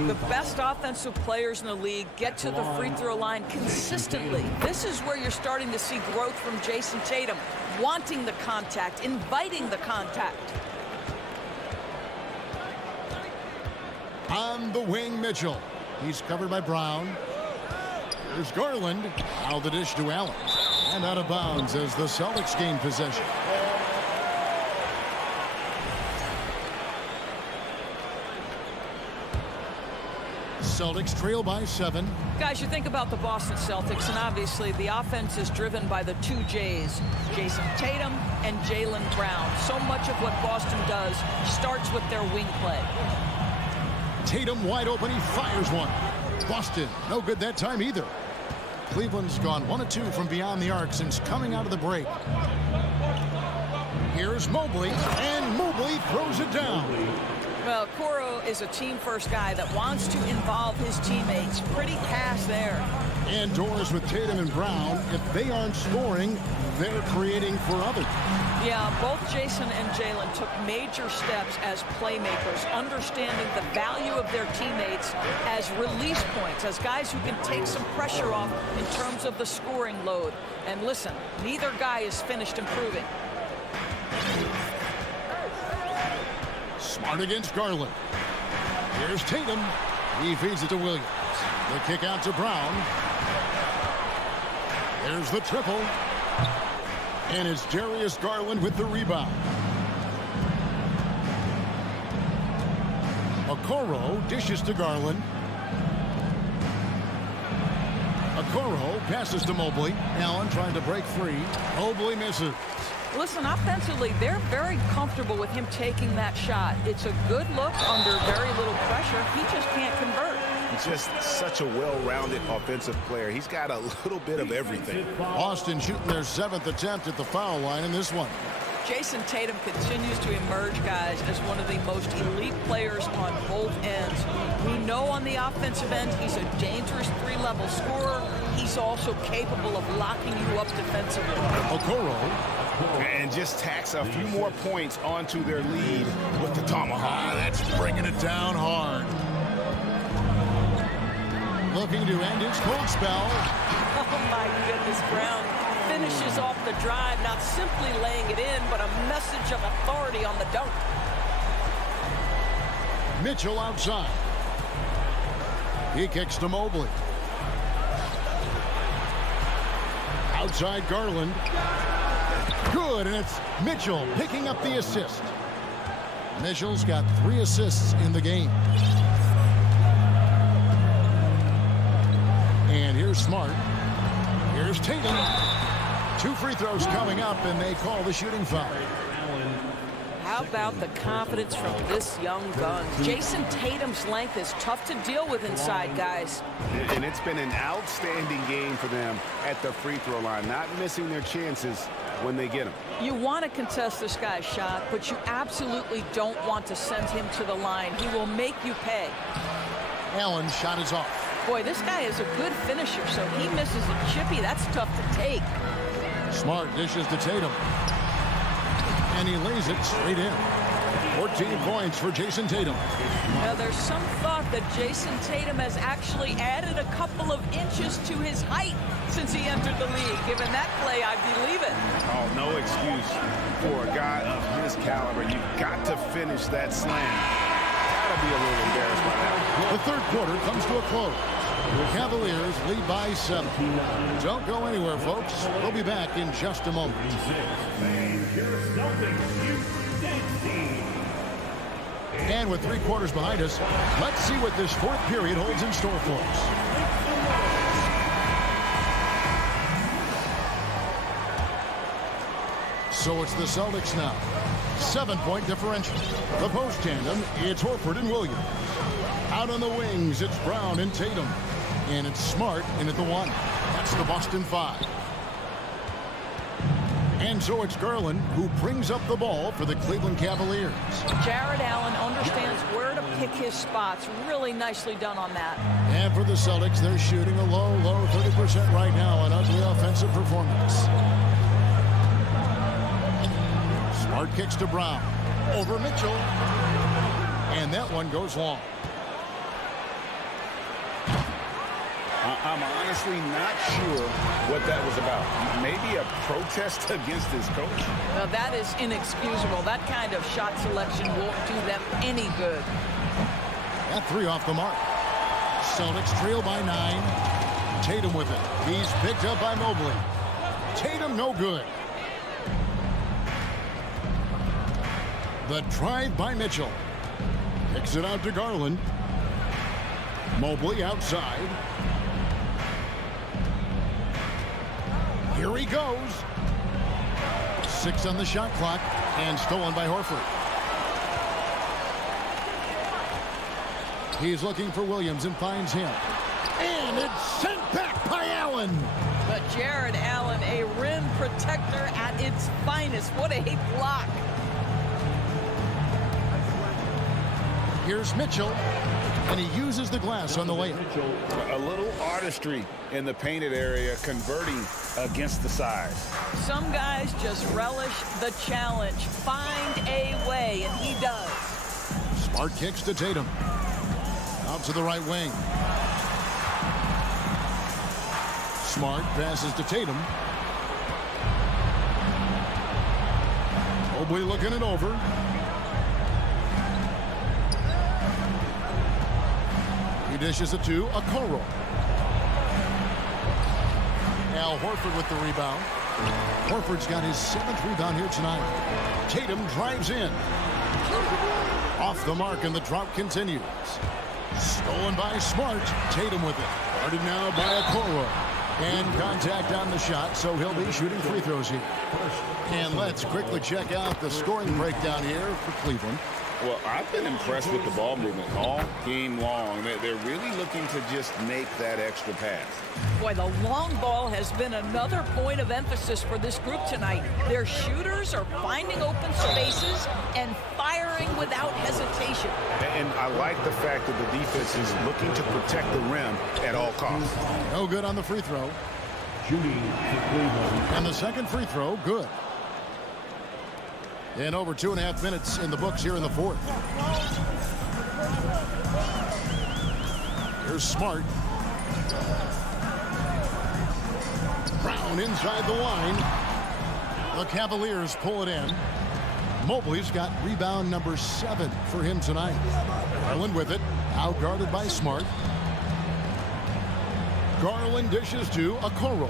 The best offensive players in the league get to the free throw line consistently. This is where you're starting to see growth from Jason Tatum, wanting the contact, inviting the contact. On the wing, Mitchell. He's covered by Brown. There's Garland. Now the dish to Allen. And out of bounds as the Celtics gain possession. Celtics trail by 7. Guys, you think about the Boston Celtics, and obviously the offense is driven by the two J's, Jason Tatum and Jaylen Brown. So much of what Boston does starts with their wing play. Tatum wide open. He fires one. Boston, no good that time either. Cleveland's gone 1 of 2 from beyond the arc since coming out of the break. Here's Mobley, and Mobley throws it down. Well, Okoro is a team-first guy that wants to involve his teammates. Pretty pass there. Indoors with Tatum and Brown. If they aren't scoring, they're creating for others. Yeah, both Jason and Jaylen took major steps as playmakers, understanding the value of their teammates as release points, as guys who can take some pressure off in terms of the scoring load. And listen, neither guy is finished improving. Smart against Garland. Here's Tatum. He feeds it to Williams. The kick out to Brown. There's the triple. And it's Darius Garland with the rebound. Okoro dishes to Garland. Okoro passes to Mobley. Allen trying to break free. Mobley misses. Listen, offensively, they're very comfortable with him taking that shot. It's a good look under very little pressure. He just can't convert. He's just such a well-rounded offensive player. He's got a little bit of everything. Boston shooting their 7th attempt at the foul line in this one. Jason Tatum continues to emerge, guys, as one of the most elite players on both ends. We know on the offensive end, he's a dangerous 3-level scorer. He's also capable of locking you up defensively. Okoro. And just tacks a few more points onto their lead with the tomahawk. That's bringing it down hard. Looking to end his cold spell. Oh, my goodness, Brown finishes off the drive, not simply laying it in, but a message of authority on the dunk. Mitchell outside. He kicks to Mobley. Outside Garland. Good, and it's Mitchell picking up the assist. Mitchell's got 3 assists in the game. And here's Smart. Here's Tatum. 2 free throws coming up, and they call the shooting foul. How about the confidence from this young gun? Jason Tatum's length is tough to deal with inside, guys. And it's been an outstanding game for them at the free throw line, not missing their chances when they get them. You want to contest this guy's shot, but you absolutely don't want to send him to the line. He will make you pay. Allen's shot is off. Boy, this guy is a good finisher, so he misses a chippy. That's tough to take. Smart dishes to Tatum. And he lays it straight in. 14 points for Jason Tatum. Now, there's some thought that Jason Tatum has actually added a couple of inches to his height since he entered the league. Given that play, I believe it. Oh, no excuse for a guy of his caliber. You've got to finish that slam. Gotta be a little embarrassed by that. The third quarter comes to a close. The Cavaliers lead by 7. Don't go anywhere, folks. We'll be back in just a moment. And with 3 quarters behind us, let's see what this 4th period holds in store for us. So it's the Celtics now. 7-point differential. The post tandem, it's Horford and Williams. Out on the wings, it's Brown and Tatum. And it's Smart in at the 1. That's the Boston 5. And so it's Garland who brings up the ball for the Cleveland Cavaliers. Jared Allen understands where to pick his spots. Really nicely done on that. And for the Celtics, they're shooting a low 30% right now. An ugly offensive performance. Smart kicks to Brown. Over Mitchell. And that one goes long. I'm honestly not sure what that was about. Maybe a protest against his coach? Well, that is inexcusable. That kind of shot selection won't do them any good. That 3 off the mark. Celtics trail by 9. Tatum with it. He's picked up by Mobley. Tatum no good. The drive by Mitchell. Kicks it out to Garland. Mobley outside. Here he goes. 6 on the shot clock and stolen by Horford. He's looking for Williams and finds him. And it's sent back by Allen. But Jared Allen, a rim protector at its finest. What a block. Here's Mitchell, and he uses the glass on the layup. A little artistry in the painted area, converting against the size. Some guys just relish the challenge. Find a way, and he does. Smart kicks to Tatum. Out to the right wing. Smart passes to Tatum. Mobley looking it over. He dishes it to Okoro. Al Horford with the rebound. Horford's got his 7th rebound here tonight. Tatum drives in. Off the mark, and the drop continues. Stolen by Smart. Tatum with it. Guarded now by Okoro. And contact on the shot, so he'll be shooting free throws here. And let's quickly check out the scoring breakdown here for Cleveland. Well, I've been impressed with the ball movement all game long. They're really looking to just make that extra pass. Boy, the long ball has been another point of emphasis for this group tonight. Their shooters are finding open spaces and firing without hesitation. And I like the fact that the defense is looking to protect the rim at all costs. No good on the free throw. Shooting for Cleveland. And the second free throw, good. And over 2.5 minutes in the books here in the 4th. Here's Smart. Brown inside the line. The Cavaliers pull it in. Mobley's got rebound number 7 for him tonight. Garland with it. Out guarded by Smart. Garland dishes to Okoro.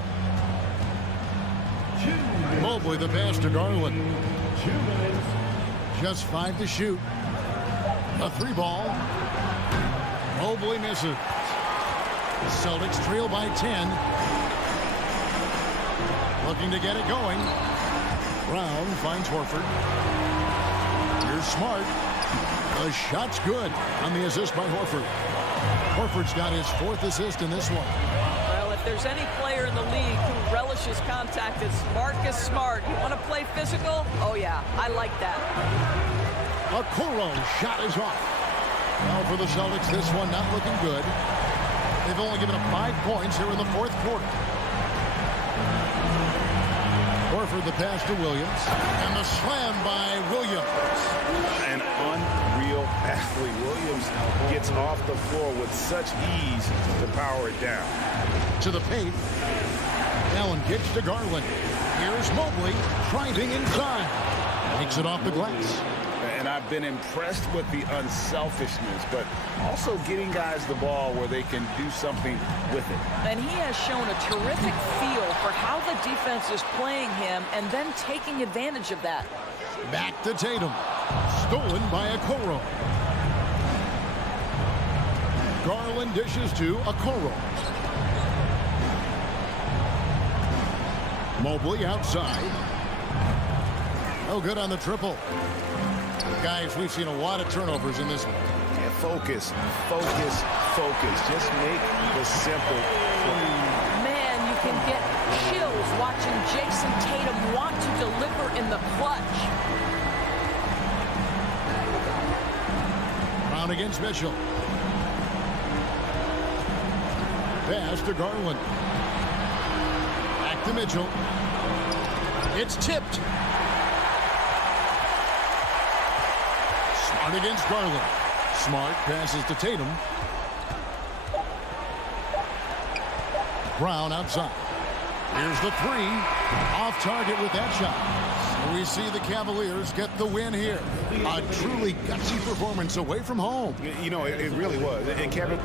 Mobley the pass to Garland. 2 minutes. Just 5 to shoot. A 3 ball. Mobley misses. Celtics trail by 10. Looking to get it going. Brown finds Horford. Here's Smart. The shot's good on the assist by Horford. Horford's got his 4th assist in this one. Well, if there's any player in the league who relishes contact, it's Marcus Smart. You want to play physical? Oh, yeah, I like that. Okoro's shot is off. Now for the Celtics, this one not looking good. They've only given up 5 points here in the 4th quarter. Horford the pass to Williams. And the slam by Williams. An unreal athlete. Williams gets off the floor with such ease to power it down. To the paint. Allen kicks to Garland. Here's Mobley driving inside. Takes it off the glass. And I've been impressed with the unselfishness, but also getting guys the ball where they can do something with it. And he has shown a terrific feel for how the defense is playing him and then taking advantage of that. Back to Tatum. Stolen by Okoro. Garland dishes to Okoro. Mobley outside. No good on the triple. Guys, we've seen a lot of turnovers in this one. Yeah, Focus, focus, focus. Just make the simple play. Man, you can get chills watching Jason Tatum want to deliver in the clutch. Brown against Mitchell. Pass to Garland. Back to Mitchell. It's tipped. Smart against Garland. Smart passes to Tatum. Brown outside. Here's the three. Off target with that shot. So we see the Cavaliers get the win here. A truly gutsy performance away from home. You know, it really was. And Kevin,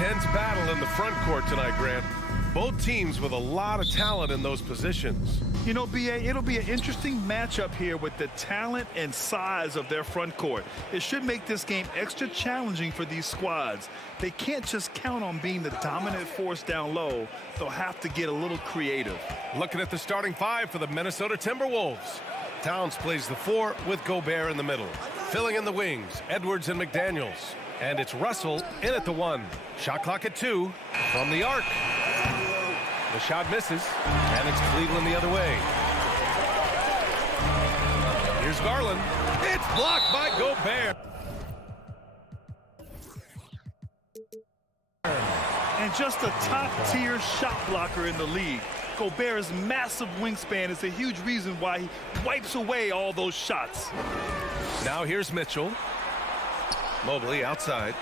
intense battle in the front court tonight, Grant. Both teams with a lot of talent in those positions. You know, BA, it'll be an interesting matchup here with the talent and size of their front court. It should make this game extra challenging for these squads. They can't just count on being the dominant force down low. They'll have to get a little creative. Looking at the starting five for the Minnesota Timberwolves. Towns plays the 4 with Gobert in the middle. Filling in the wings, Edwards and McDaniels. And it's Russell in at the 1. Shot clock at 2 from the arc. The shot misses, and it's Cleveland the other way. Here's Garland. It's blocked by Gobert. And just a top-tier shot blocker in the league. Gobert's massive wingspan is a huge reason why he wipes away all those shots. Now here's Mitchell. Mobley outside.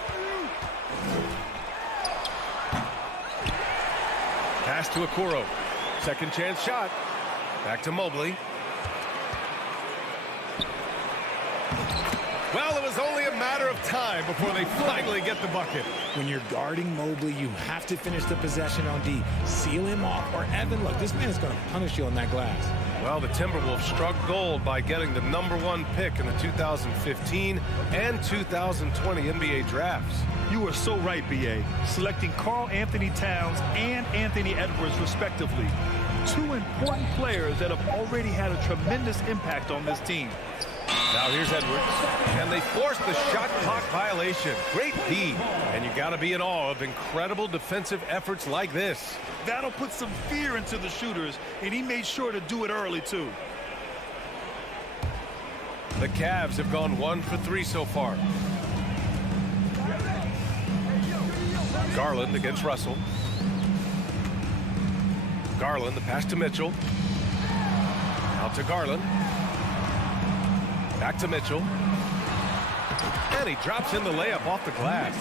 Pass to Okoro. Second chance shot. Back to Mobley. Well, it was only a matter of time before they finally get the bucket. When you're guarding Mobley, you have to finish the possession on D. Seal him off, or Evan, look, this man is going to punish you on that glass. Well, the Timberwolves struck gold by getting the #1 pick in the 2015 and 2020 NBA drafts. You are so right, BA. Selecting Karl Anthony Towns and Anthony Edwards, respectively. Two important players that have already had a tremendous impact on this team. Now here's Edwards, and they forced the shot clock violation. Great D, and you got to be in awe of incredible defensive efforts like this. That'll put some fear into the shooters, and he made sure to do it early, too. The Cavs have gone 1 for 3 so far. Garland against Russell. Garland, the pass to Mitchell. Out to Garland. Back to Mitchell. And he drops in the layup off the glass.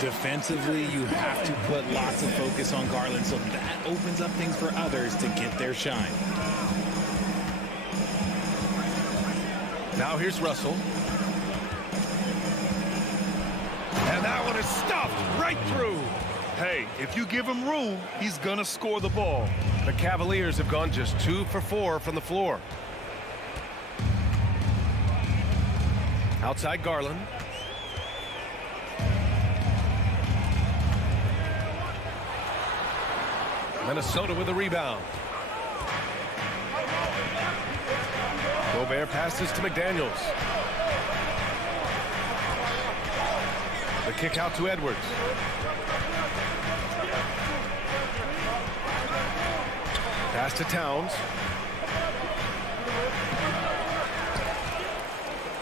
Defensively, you have to put lots of focus on Garland, so that opens up things for others to get their shine. Now here's Russell. And that one is stuffed right through. Hey, if you give him room, he's going to score the ball. The Cavaliers have gone just 2 for 4 from the floor. Outside Garland. Minnesota with a rebound. Gobert passes to McDaniels. The kick out to Edwards. Pass to Towns.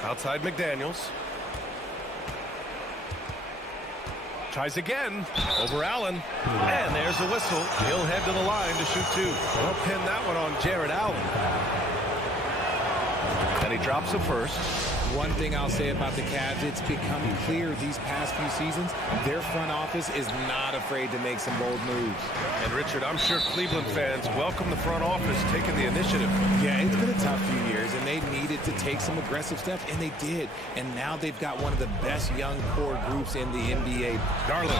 Outside McDaniels. Tries again. Over Allen. And there's a whistle. He'll head to the line to shoot 2. They'll pin that one on Jared Allen. And he drops the first. One thing I'll say about the Cavs, it's become clear these past few seasons, their front office is not afraid to make some bold moves. And Richard, I'm sure Cleveland fans welcome the front office taking the initiative. Yeah, it's been a tough few years, and they needed to take some aggressive steps, and they did. And now they've got one of the best young core groups in the NBA. Garland.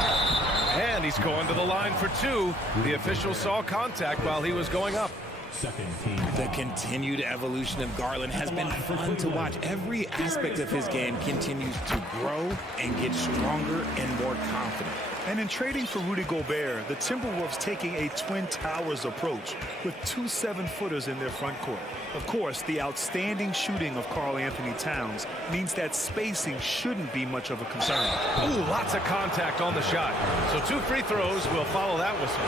And he's going to the line for 2. The official saw contact while he was going up. Second team. The continued evolution of Garland has been fun to watch. Every aspect of his game continues to grow and get stronger and more confident. And in trading for Rudy Gobert, the Timberwolves taking a Twin Towers approach with 2 7-footers in their front court. Of course, the outstanding shooting of Karl Anthony Towns means that spacing shouldn't be much of a concern. Ooh, lots of contact on the shot. So 2 free throws will follow that whistle.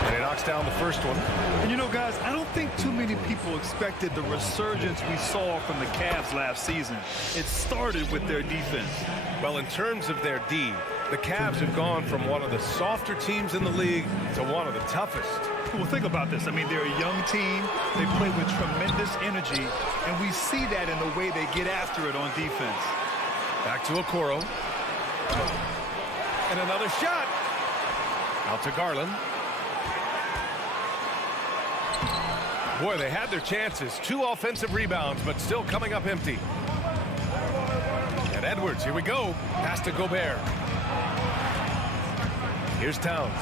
And he knocks down the first one. And you know, guys, I don't think too many people expected the resurgence we saw from the Cavs last season. It started with their defense. Well, in terms of their D, the Cavs have gone from one of the softer teams in the league to one of the toughest. Well, think about this. I mean, they're a young team. They play with tremendous energy, and we see that in the way they get after it on defense. Back to Okoro. And another shot. Out to Garland. Boy, they had their chances. 2 offensive rebounds, but still coming up empty. And Edwards, here we go. Pass to Gobert. Here's Towns.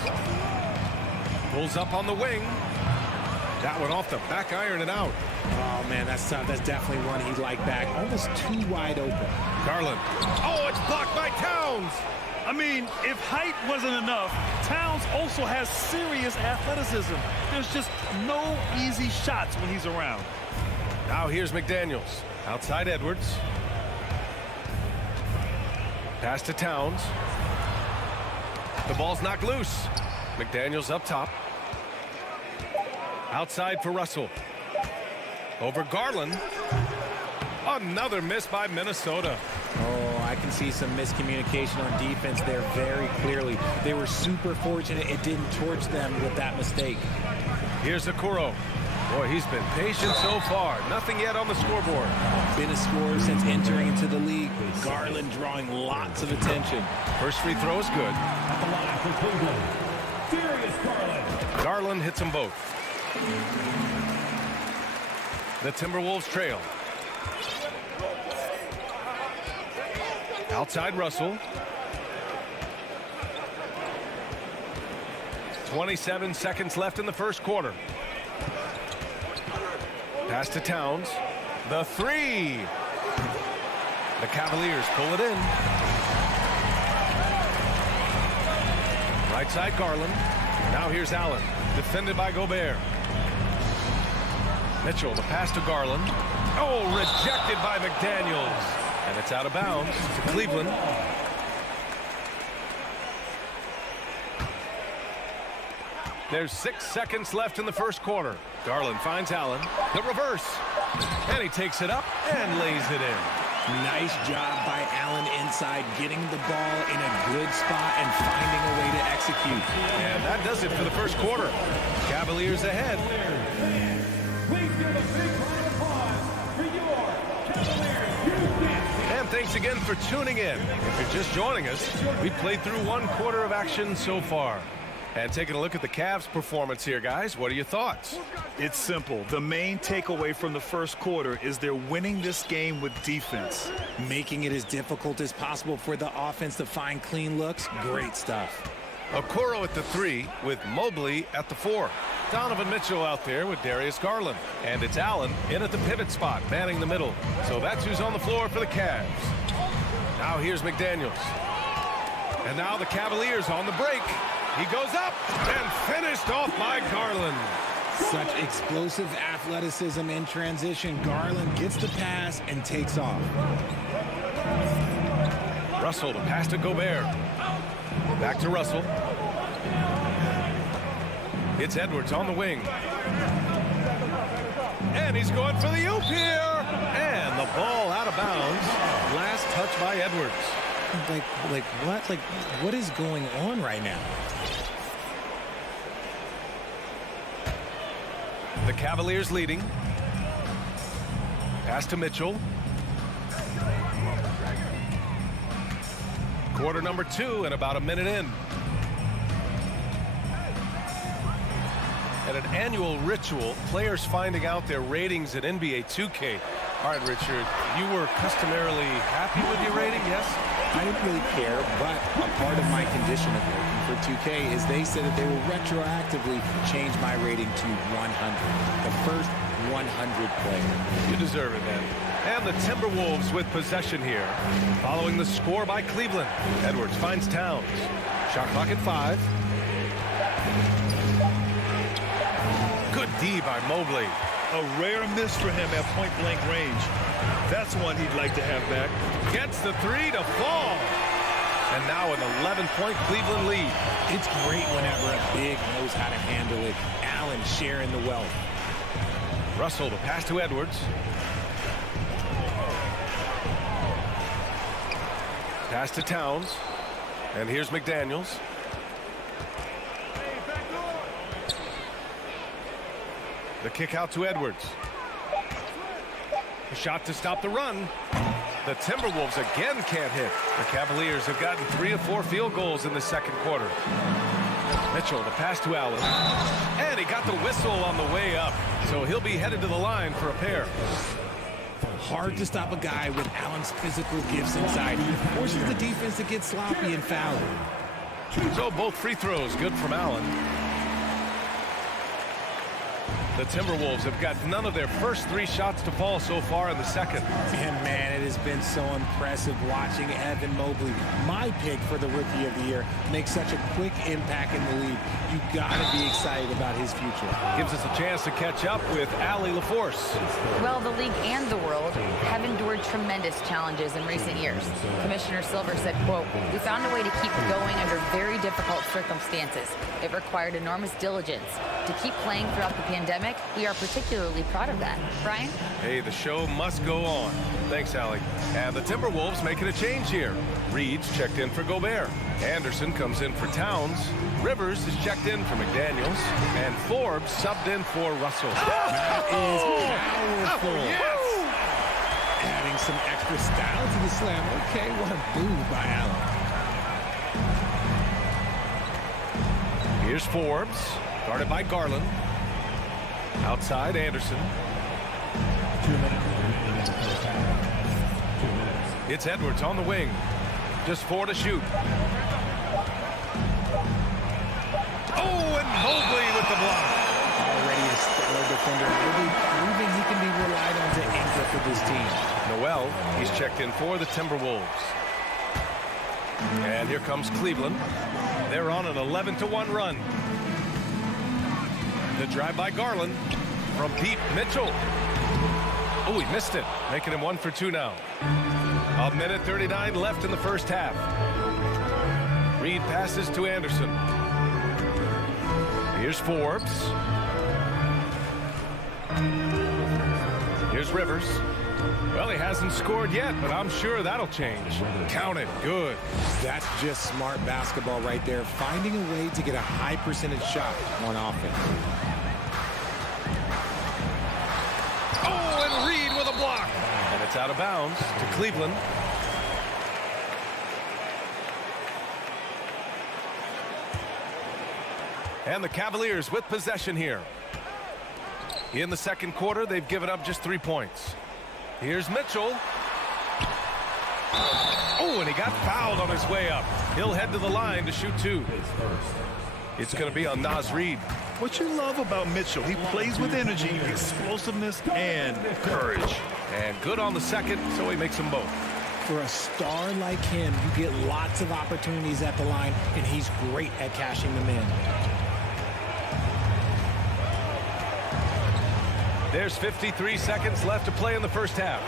Pulls up on the wing. That one off the back iron and out. Oh, man, that's tough. That's definitely one he'd like back. Almost too wide open. Garland. Oh, it's blocked by Towns. I mean, if height wasn't enough, Towns also has serious athleticism. There's just no easy shots when he's around. Now here's McDaniels. Outside Edwards. Pass to Towns. The ball's knocked loose. McDaniels up top. Outside for Russell. Over Garland. Another miss by Minnesota. Oh, I can see some miscommunication on defense there very clearly. They were super fortunate it didn't torch them with that mistake. Here's Okoro. Boy, he's been patient so far. Nothing yet on the scoreboard. Been a scorer since entering into the league. Garland drawing lots of attention. First free throw is good. At the line for Cleveland, Darius Garland. Garland hits them both. The Timberwolves trail. Outside Russell. 27 seconds left in the first quarter. Pass to Towns. The three. The Cavaliers pull it in. Right side Garland. Now here's Allen. Defended by Gobert. Mitchell, the pass to Garland. Oh, rejected by McDaniels. And it's out of bounds to Cleveland. There's 6 seconds left in the first quarter. Garland finds Allen. The reverse. And he takes it up and lays it in. Nice job by Allen inside, getting the ball in a good spot and finding a way to execute. And that does it for the first quarter. Cavaliers ahead. Please give a big round of applause for your Cavaliers. And thanks again for tuning in. If you're just joining us, we played through 1 quarter of action so far. And taking a look at the Cavs' performance here, guys, what are your thoughts? It's simple. The main takeaway from the first quarter is they're winning this game with defense. Making it as difficult as possible for the offense to find clean looks. Great stuff. Okoro at the 3 with Mobley at the 4. Donovan Mitchell out there with Darius Garland. And it's Allen in at the pivot spot, manning the middle. So that's who's on the floor for the Cavs. Now here's McDaniels. And now the Cavaliers on the break. He goes up and finished off by Garland. Such explosive athleticism in transition. Garland gets the pass and takes off. Russell, the pass to Gobert. Back to Russell. It's Edwards on the wing. And he's going for the oop here. And the ball out of bounds. Last touch by Edwards. Like what? Like, what is going on right now? The Cavaliers leading. Pass to Mitchell. Quarter number 2 and about a minute in. At an annual ritual, players finding out their ratings at NBA 2K. All right, Richard, you were customarily happy with your rating, yes? I didn't really care, but a part of my condition of working for 2K is they said that they will retroactively change my rating to 100. The first 100 player. You deserve it, man. And the Timberwolves with possession here. Following the score by Cleveland. Edwards finds Towns. Shot clock at 5. Good D by Mobley. A rare miss for him at point-blank range. That's one he'd like to have back. Gets the 3 to fall. And now an 11-point Cleveland lead. It's great whenever a big knows how to handle it. Allen sharing the wealth. Russell, the pass to Edwards. Pass to Towns. And here's McDaniels. The kick out to Edwards. A shot to stop the run. The Timberwolves again can't hit. The Cavaliers have gotten 3 of 4 field goals in the second quarter. Mitchell, the pass to Allen. And he got the whistle on the way up. So he'll be headed to the line for a pair. Hard to stop a guy with Allen's physical gifts inside. He forces the defense to get sloppy and foul. So both free throws good from Allen. The Timberwolves have got none of their first 3 shots to fall so far in the second. And man, it has been so impressive watching Evan Mobley, my pick for the Rookie of the Year, make such a quick impact in the league. You got to be excited about his future. Gives us a chance to catch up with Allie LaForce. Well, the league and the world have endured tremendous challenges in recent years. Commissioner Silver said, quote, "We found a way to keep going under very difficult circumstances. It required enormous diligence. To keep playing throughout the pandemic, we are particularly proud of that." Brian? Hey, the show must go on. Thanks, Allie. And the Timberwolves making a change here. Reed's checked in for Gobert. Anderson comes in for Towns. Rivers is checked in for McDaniels. And Forbes subbed in for Russell. That is powerful. Yes! Adding some extra style to the slam. Okay, what a move by Allen. Here's Forbes, guarded by Garland. Outside, Anderson. 2 minutes. It's Edwards on the wing. Just 4 to shoot. Oh, and Mobley with the block. Already a stellar defender, really proving he can be relied on to anchor for this team. Noel, he's checked in for the Timberwolves. And here comes Cleveland. They're on an 11-1 run. The drive by Garland. From deep, Mitchell. Oh, he missed it. Making him 1 for 2 now. 1:39 left in the first half. Reed passes to Anderson. Here's Forbes. Here's Rivers. Well, he hasn't scored yet, but I'm sure that'll change. Count it. Good. That's just smart basketball right there. Finding a way to get a high percentage shot on offense. Oh, and Reed with a block. And it's out of bounds to Cleveland. And the Cavaliers with possession here. In the second quarter, they've given up just 3 points. Here's Mitchell. Oh, and he got fouled on his way up. He'll head to the line to shoot 2. It's going to be on Naz Reid. What you love about Mitchell, he plays with energy, explosiveness, and courage. And good on the second, so he makes them both. For a star like him, you get lots of opportunities at the line, and he's great at cashing them in. There's 53 seconds left to play in the first half.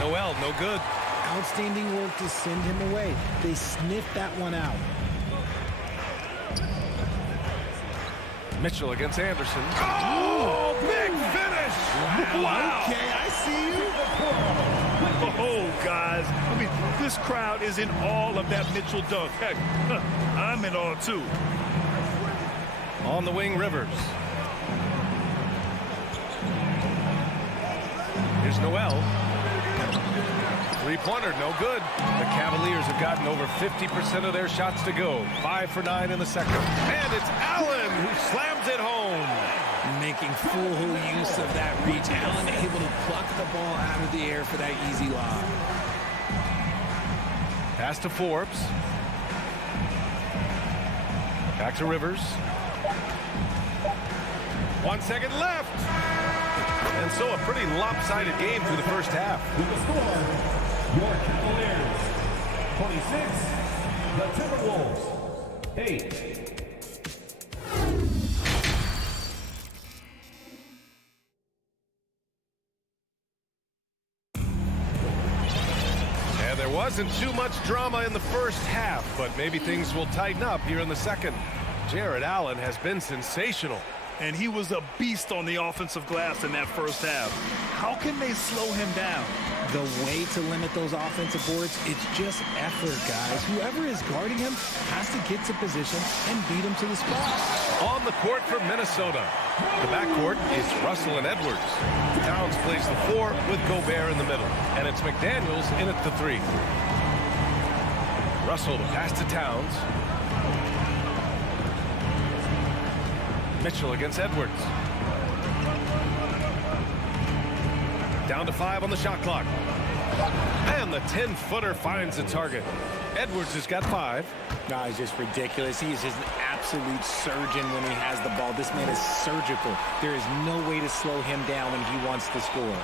Noel, no good. Outstanding work to send him away. They sniffed that one out. Mitchell against Anderson. Oh, big finish! Wow. Okay, I see you. Oh, guys. I mean, this crowd is in awe of that Mitchell dunk. Heck, I'm in awe, too. On the wing, Rivers. Here's Noel. Three-pointer, no good. The Cavaliers have gotten over 50% of their shots to go. 5 for 9 in the second. And it's Allen who slams it home. Making full use of that reach. Allen able to pluck the ball out of the air for that easy lob. Pass to Forbes. Back to Rivers. 1 second left. And so a pretty lopsided game through the first half. With the score, your Cavaliers 26, the Timberwolves 8. And there wasn't too much drama in the first half, but maybe things will tighten up here in the second. Jarrett Allen has been sensational. And he was a beast on the offensive glass in that first half. How can they slow him down? The way to limit those offensive boards, it's just effort, guys. Whoever is guarding him has to get to position and beat him to the spot. On the court for Minnesota. The backcourt is Russell and Edwards. Towns plays the 4 with Gobert in the middle. And it's McDaniels in at the 3. Russell to pass to Towns. Mitchell against Edwards. Down to 5 on the shot clock. And the 10-footer finds the target. Edwards has got 5. No, it's just ridiculous. He is just an absolute surgeon when he has the ball. This man is surgical. There is no way to slow him down when he wants to score.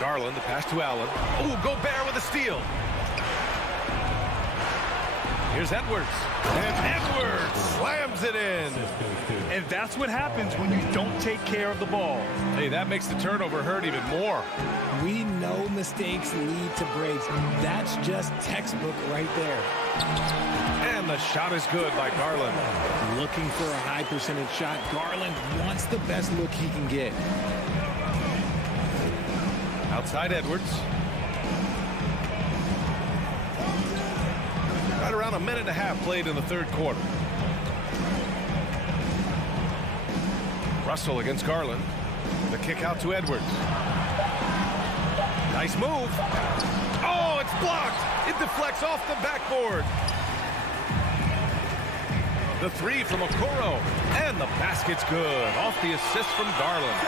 Garland, the pass to Allen. Oh, Gobert with a steal. Here's Edwards. And Edwards slams it in. And that's what happens when you don't take care of the ball. Hey, that makes the turnover hurt even more. We know mistakes lead to breaks. That's just textbook right there. And the shot is good by Garland. Looking for a high percentage shot. Garland wants the best look he can get. Outside Edwards. Right around a minute and a half played in the third quarter. Russell against Garland. The kick out to Edwards. Nice move. Oh, it's blocked. It deflects off the backboard. The 3 from Okoro. And the basket's good. Off the assist from Garland.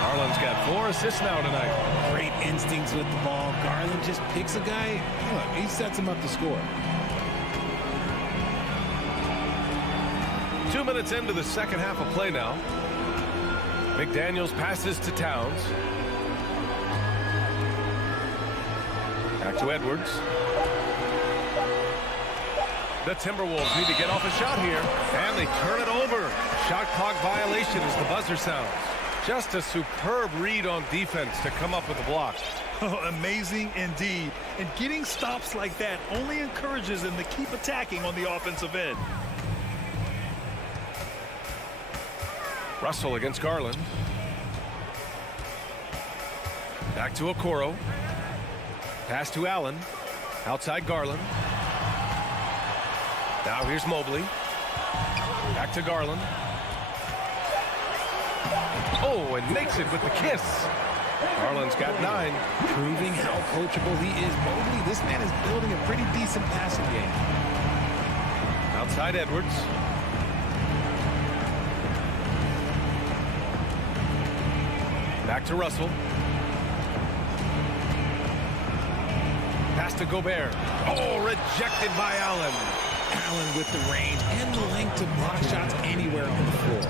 Garland's got 4 assists now tonight. Great instincts with the ball. Garland just picks a guy. Look, he sets him up to score. 2 minutes into the second half of play now. McDaniels passes to Towns. Back to Edwards. The Timberwolves need to get off a shot here. And they turn it over. Shot clock violation as the buzzer sounds. Just a superb read on defense to come up with the block. Oh, amazing indeed. And getting stops like that only encourages them to keep attacking on the offensive end. Russell against Garland. Back to Okoro. Pass to Allen. Outside Garland. Now here's Mobley. Back to Garland. Oh, and makes it with the kiss. Garland's got 9. Proving how coachable he is. Mobley, this man is building a pretty decent passing game. Outside Edwards. Back to Russell. Pass to Gobert. Oh, rejected by Allen. Allen with the range and the length to block shots anywhere on the floor.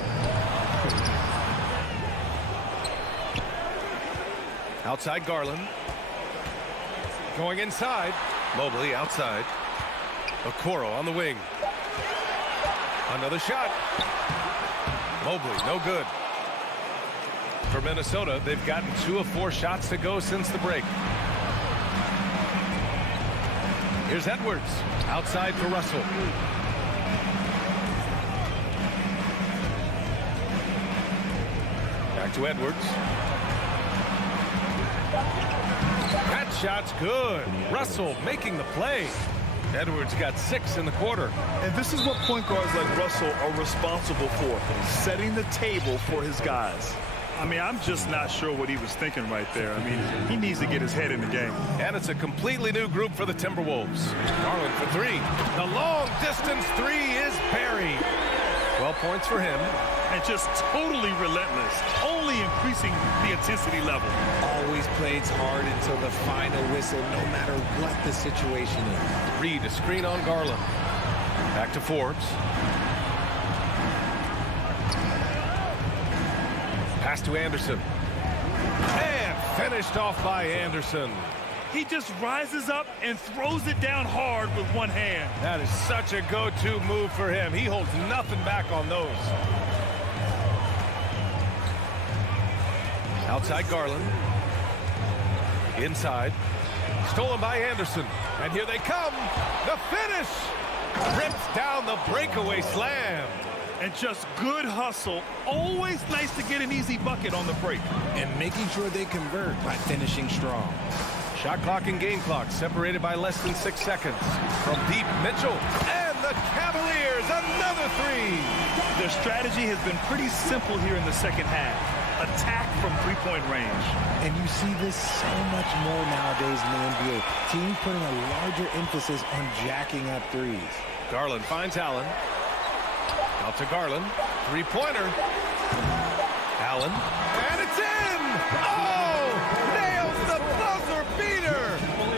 Outside Garland. Going inside. Mobley outside. Okoro on the wing. Another shot. Mobley, no good. For Minnesota, they've gotten 2 of 4 shots to go since the break. Here's Edwards. Outside for Russell. Back to Edwards. That shot's good. Russell making the play. Edwards got 6 in the quarter. And this is what point guards like Russell are responsible for, setting the table for his guys. I mean, I'm just not sure what he was thinking right there. I mean, he needs to get his head in the game. And it's a completely new group for the Timberwolves. Garland for 3. The long distance 3 is buried. 12 points for him. And just totally relentless, only increasing the intensity level. Always plays hard until the final whistle, no matter what the situation is. Reed, a screen on Garland. Back to Forbes. Pass to Anderson. And finished off by Anderson. He just rises up and throws it down hard with one hand. That is such a go-to move for him. He holds nothing back on those. Outside Garland. Inside. Stolen by Anderson. And here they come. The finish. Rips down the breakaway slam. And just good hustle. Always nice to get an easy bucket on the break. And making sure they convert by finishing strong. Shot clock and game clock separated by less than 6 seconds. From deep, Mitchell. And the Cavaliers, another 3. Their strategy has been pretty simple here in the second half. Attack from three-point range. And you see this so much more nowadays in the NBA. Teams putting a larger emphasis on jacking up threes. Garland finds Allen. Out to Garland. 3-pointer. Allen. And it's in! Oh! Nails the buzzer beater!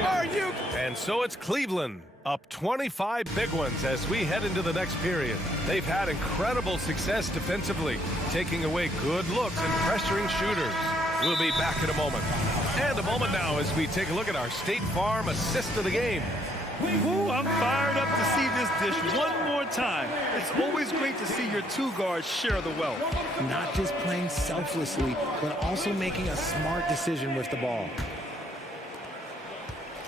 Are you? And so it's Cleveland, up 25 big ones as we head into the next period. They've had incredible success defensively, taking away good looks and pressuring shooters. We'll be back in a moment. And a moment now as we take a look at our State Farm assist of the game. Ooh, I'm fired up to see this dish one more time. It's always great to see your two guards share the wealth. Not just playing selflessly, but also making a smart decision with the ball.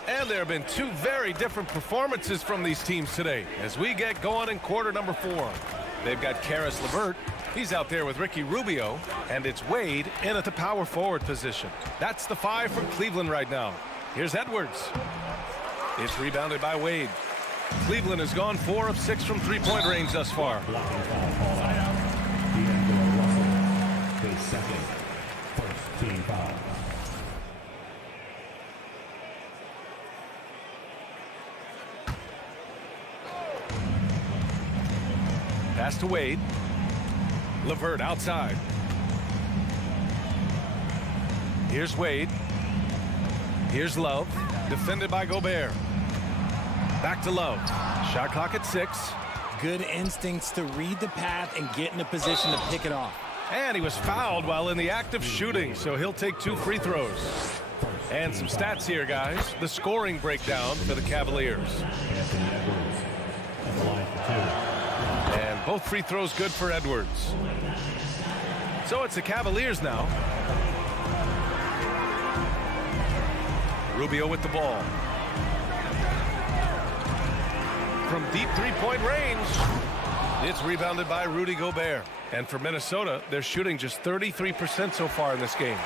And there have been two very different performances from these teams today as we get going in quarter number 4. They've got Caris LeVert. He's out there with Ricky Rubio. And it's Wade in at the power forward position. That's the 5 for Cleveland right now. Here's Edwards. It's rebounded by Wade. Cleveland has gone 4 of 6 from three-point range thus far. His second, first team foul. Pass to Wade. LeVert outside. Here's Wade. Here's Love. Defended by Gobert. Back to Love. Shot clock at 6. Good instincts to read the path and get in a position to pick it off. And he was fouled while in the act of shooting, so he'll take 2 free throws. And some stats here, guys. The scoring breakdown for the Cavaliers. And both free throws good for Edwards. So it's the Cavaliers now. Rubio with the ball. From deep three-point range, it's rebounded by Rudy Gobert. And for Minnesota, they're shooting just 33% so far in this game.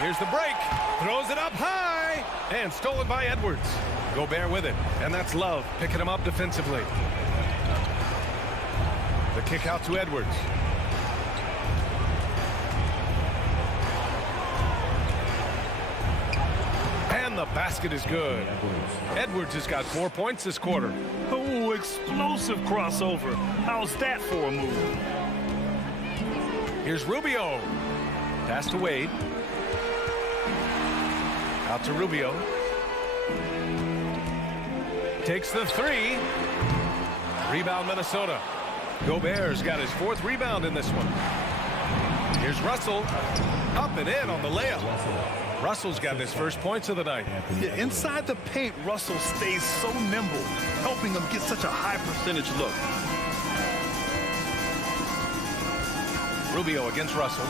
Here's the break. Throws it up high. And stolen by Edwards. Gobert with it. And that's Love picking him up defensively. The kick out to Edwards. And the basket is good. Edwards has got 4 points this quarter. Oh, explosive crossover. How's that for a move? Here's Rubio. Pass to Wade. Out to Rubio. Takes the 3. Rebound Minnesota. Gobert's got his 4th rebound in this one. Here's Russell. Up and in on the layup. Russell's got his first points of the night. Yeah, inside the paint, Russell stays so nimble, helping him get such a high percentage look. Rubio against Russell.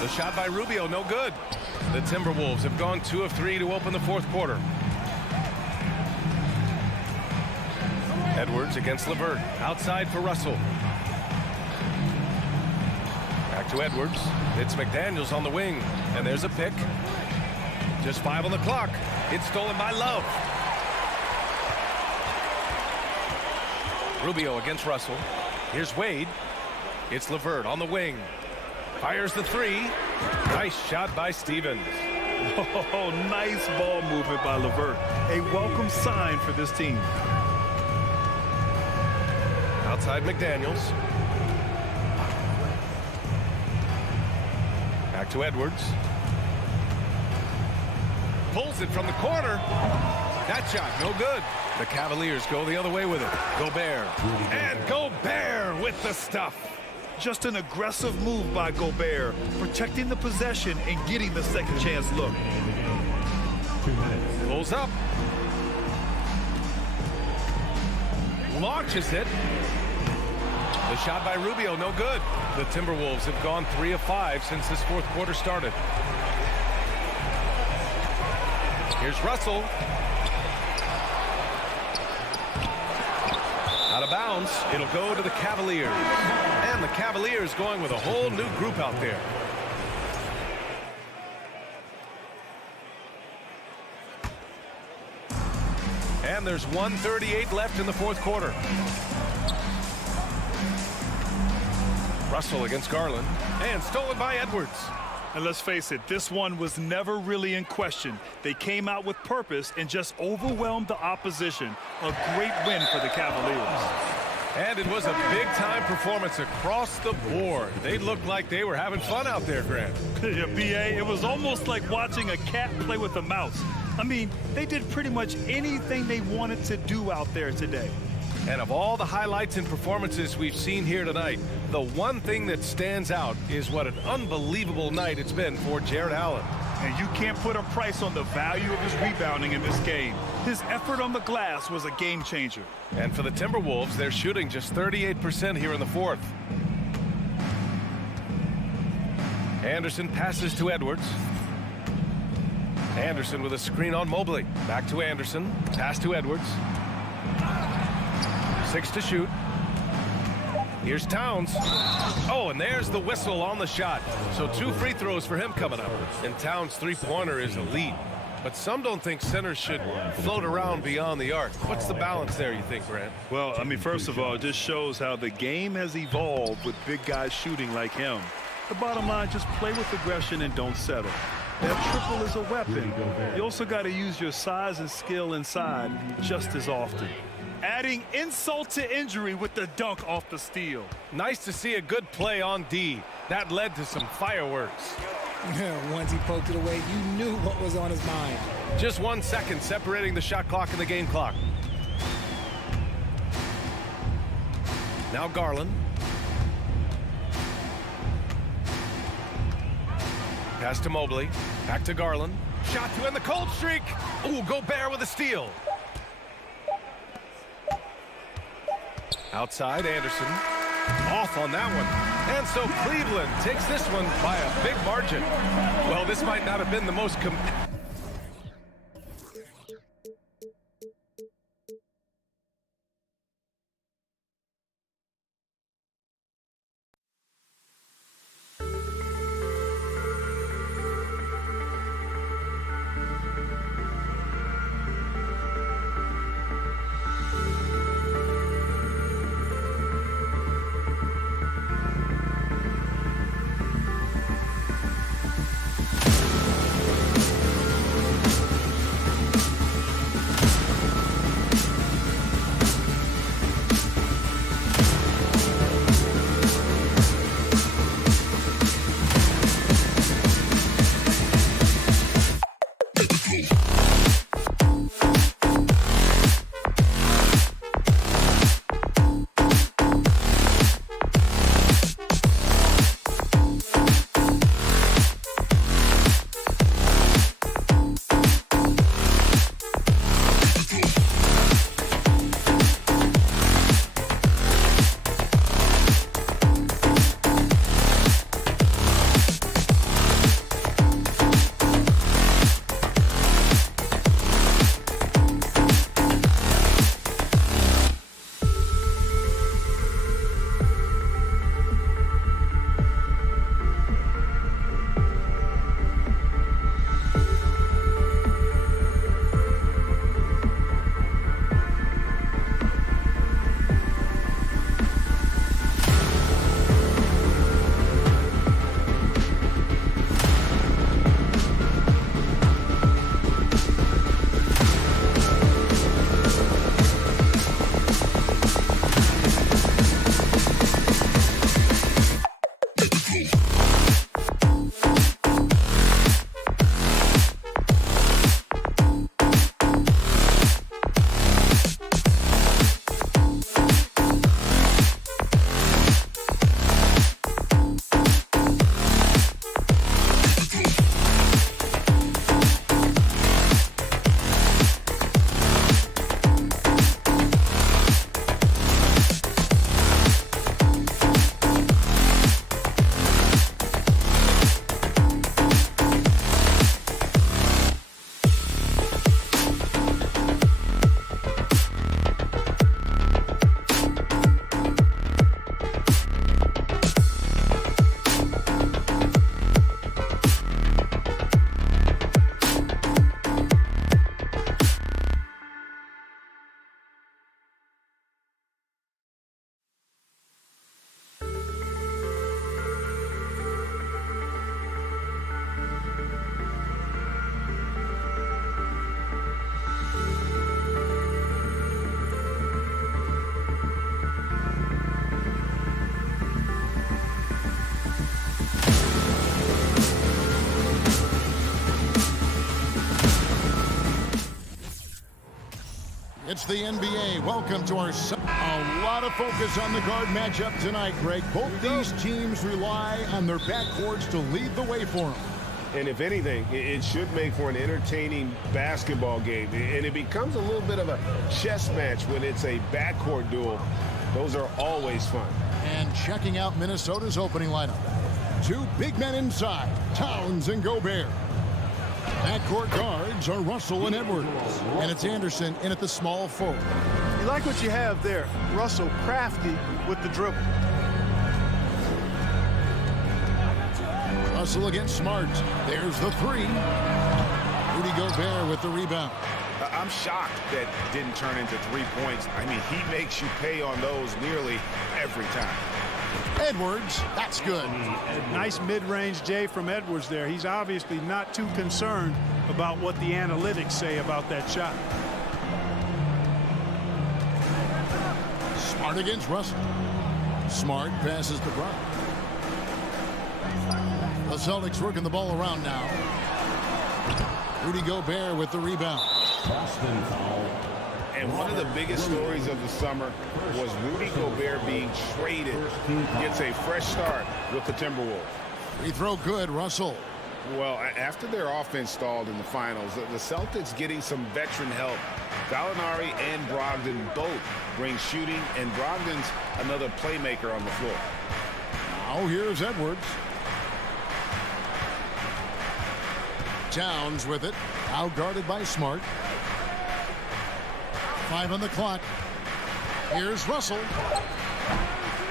The shot by Rubio, no good. The Timberwolves have gone 2 of 3 to open the 4th quarter. Edwards against LeVert. Outside for Russell. Back to Edwards. It's McDaniels on the wing. And there's a pick. Just 5 on the clock. It's stolen by Love. Rubio against Russell. Here's Wade. It's LeVert on the wing. Fires the 3. Nice shot by Stevens. Oh, nice ball movement by LeVert. A welcome sign for this team. Outside McDaniels. Back to Edwards. Pulls it from the corner. That shot, no good. The Cavaliers go the other way with it. Gobert. And Gobert with the stuff. Just an aggressive move by Gobert, protecting the possession and getting the second chance look. Pulls up. Launches it. The shot by Rubio, no good. The Timberwolves have gone 3 of 5 since this 4th quarter started. Here's Russell. Out of bounds. It'll go to the Cavaliers. And the Cavaliers going with a whole new group out there. And there's 1:38 left in the 4th quarter. Russell against Garland. And stolen by Edwards. And let's face it, this one was never really in question. They came out with purpose and just overwhelmed the opposition. A great win for the Cavaliers. And it was a big-time performance across the board. They looked like they were having fun out there, Grant. Yeah, B.A., it was almost like watching a cat play with a mouse. I mean, they did pretty much anything they wanted to do out there today. And of all the highlights and performances we've seen here tonight, the one thing that stands out is what an unbelievable night it's been for Jared Allen. And you can't put a price on the value of his rebounding in this game. His effort on the glass was a game changer. And for the Timberwolves, they're shooting just 38% here in the fourth. Anderson passes to Edwards. Anderson with a screen on Mobley. Back to Anderson. Pass to Edwards. 6 to shoot. Here's Towns. Oh, and there's the whistle on the shot. So 2 free throws for him coming up. And Towns' three-pointer is elite. But some don't think centers should float around beyond the arc. What's the balance there, you think, Grant? Well, I mean, first of all, it just shows how the game has evolved with big guys shooting like him. The bottom line, just play with aggression and don't settle. That triple is a weapon. You also got to use your size and skill inside just as often. Adding insult to injury with the dunk off the steal. Nice to see a good play on D. That led to some fireworks. Once he poked it away, you knew what was on his mind. Just 1 second separating the shot clock and the game clock. Now Garland. Pass to Mobley. Back to Garland. Shot to end the cold streak. Ooh, Gobert with a steal. Outside, Anderson. Off on that one. And so Cleveland takes this one by a big margin. Well, this might not have been the most It's the NBA. Welcome to our... A lot of focus on the guard matchup tonight, Greg. Both these teams rely on their backcourts to lead the way for them. And if anything, it should make for an entertaining basketball game. And it becomes a little bit of a chess match when it's a backcourt duel. Those are always fun. And checking out Minnesota's opening lineup. Two big men inside, Towns and Gobert. Backcourt guards are Russell and Edwards. And it's Anderson in at the small forward. You like what you have there. Russell crafty with the dribble. Russell against Smart. There's the three. Rudy Gobert with the rebound. I'm shocked that didn't turn into 3 points. I mean, he makes you pay on those nearly every time. Edwards, that's good. Nice mid-range J from Edwards there. He's obviously not too concerned about what the analytics say about that shot. Smart against Russell. Smart passes to Brown. The Celtics working the ball around now. Rudy Gobert with the rebound. And one of the biggest stories of the summer was Rudy Gobert being traded. Gets a fresh start with the Timberwolves. Free throw good, Russell. Well, after their offense stalled in the finals, the Celtics getting some veteran help. Gallinari and Brogdon both bring shooting, and Brogdon's another playmaker on the floor. Now here's Edwards. Towns with it, out guarded by Smart. 5 on the clock. Here's Russell.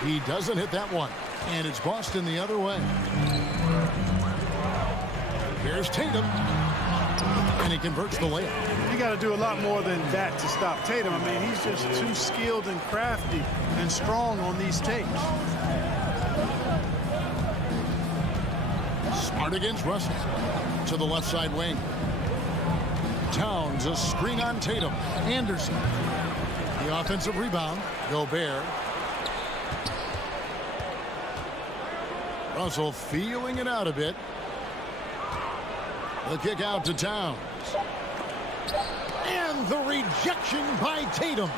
He doesn't hit that one, and it's Boston the other way. Here's Tatum, and he converts the layup. You got to do a lot more than that to stop Tatum. I mean, he's just too skilled and crafty and strong on these takes. Smart against Russell. To the left side wing. Towns, a screen on Tatum. Anderson. The offensive rebound. Gobert. Russell feeling it out a bit. The kick out to Towns. And the rejection by Tatum.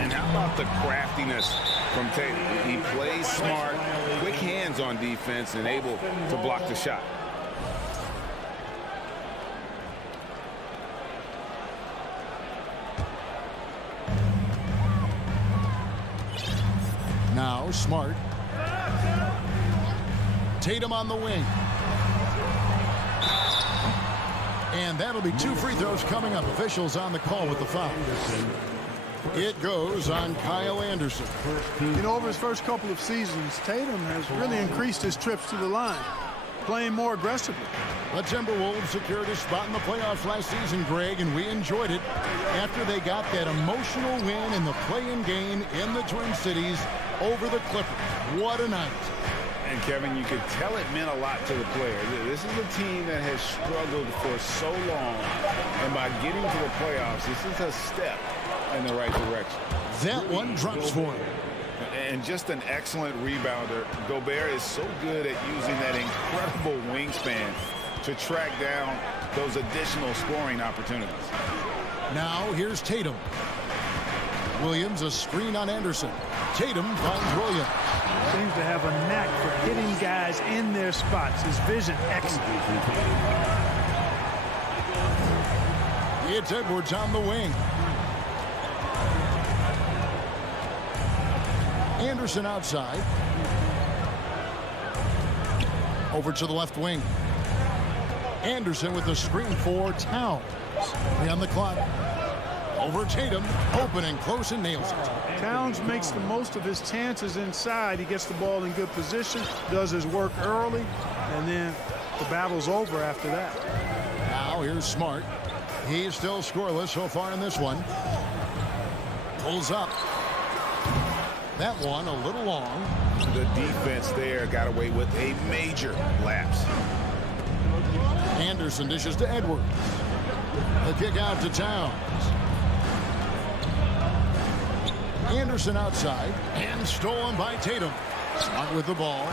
And how about the craftiness from Tatum? He plays smart, quick hands on defense, and able to block the shot. Now Smart. Tatum on the wing. And that'll be 2 free throws coming up. Officials on the call with the foul. It goes on Kyle Anderson. You know, over his first couple of seasons, Tatum has really increased his trips to the line, playing more aggressively. The Timberwolves secured a spot in the playoffs last season, Greg, and we enjoyed it after they got that emotional win in the play-in game in the Twin Cities over the Clippers. What a night. And Kevin, you could tell it meant a lot to the player. This is a team that has struggled for so long, and by getting to the playoffs, this is a step in the right direction. That one drops for him. And just an excellent rebounder. Gobert is so good at using that incredible wingspan to track down those additional scoring opportunities. Now here's Tatum. Williams, a screen on Anderson. Tatum finds Williams. Seems to have a knack for getting guys in their spots. His vision excellent. It's Edwards on the wing. Anderson outside. Over to the left wing. Anderson with the screen for Towns. 3 on the clock. Over Tatum, open and close, and nails it. Towns makes the most of his chances inside. He gets the ball in good position, does his work early, and then the battle's over after that. Now here's Smart. He's still scoreless so far in this one. Pulls up. That one a little long. The defense there got away with a major lapse. Anderson dishes to Edwards. The kick out to Towns. Anderson outside and stolen by Tatum. Smart with the ball.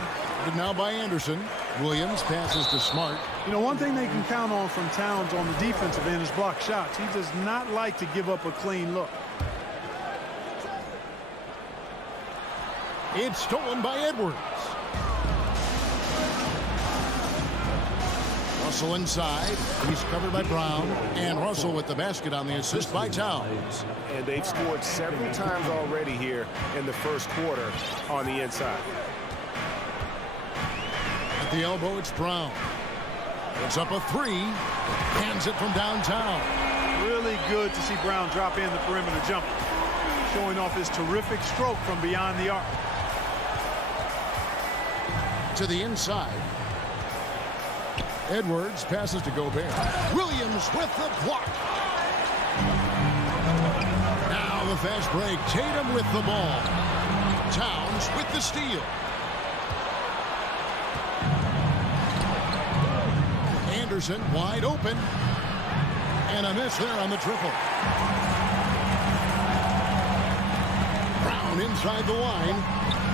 But now by Anderson. Williams passes to Smart. You know, one thing they can count on from Towns on the defensive end is block shots. He does not like to give up a clean look. It's stolen by Edwards. Russell inside. He's covered by Brown. And Russell with the basket on the assist by Towns. And they've scored several times already here in the first quarter on the inside. At the elbow, it's Brown. It's up a three. Hands it from downtown. Really good to see Brown drop in the perimeter jumper, showing off his terrific stroke from beyond the arc. To the inside. Edwards passes to Gobert. Williams with the block. Now the fast break. Tatum with the ball. Towns with the steal. Anderson wide open. And a miss there on the triple. Brown inside the line.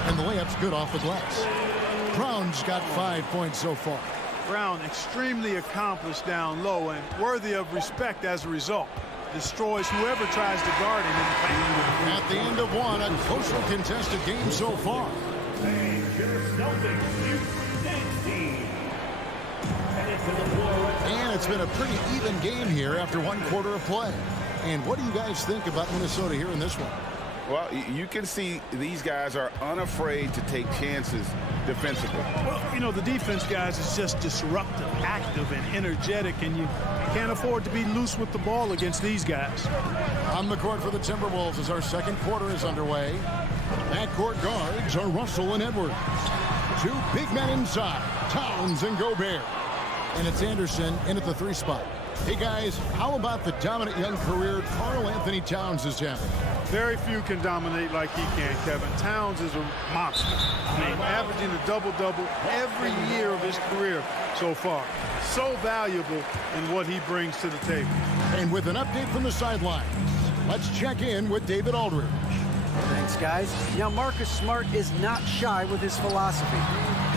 And the layup's good off the glass. Brown's got 5 points so far. Brown extremely accomplished down low and worthy of respect as a result. Destroys whoever tries to guard him in the paint. At the end of one, a closely contested game so far. And it's been a pretty even game here after one quarter of play. And what do you guys think about Minnesota here in this one? Well, you can see these guys are unafraid to take chances defensively. Well, you know, the defense, guys, is just disruptive, active, and energetic, and you can't afford to be loose with the ball against these guys. On the court for the Timberwolves as our second quarter is underway. Backcourt guards are Russell and Edwards. Two big men inside, Towns and Gobert. And it's Anderson in at the three spot. Hey, guys, how about the dominant young career Karl Anthony Towns is having? Very few can dominate like he can, Kevin. Towns is a monster. I mean, averaging a double-double every year of his career so far. So valuable in what he brings to the table. And with an update from the sidelines, let's check in with David Aldridge. Thanks, guys. Now, Marcus Smart is not shy with his philosophy.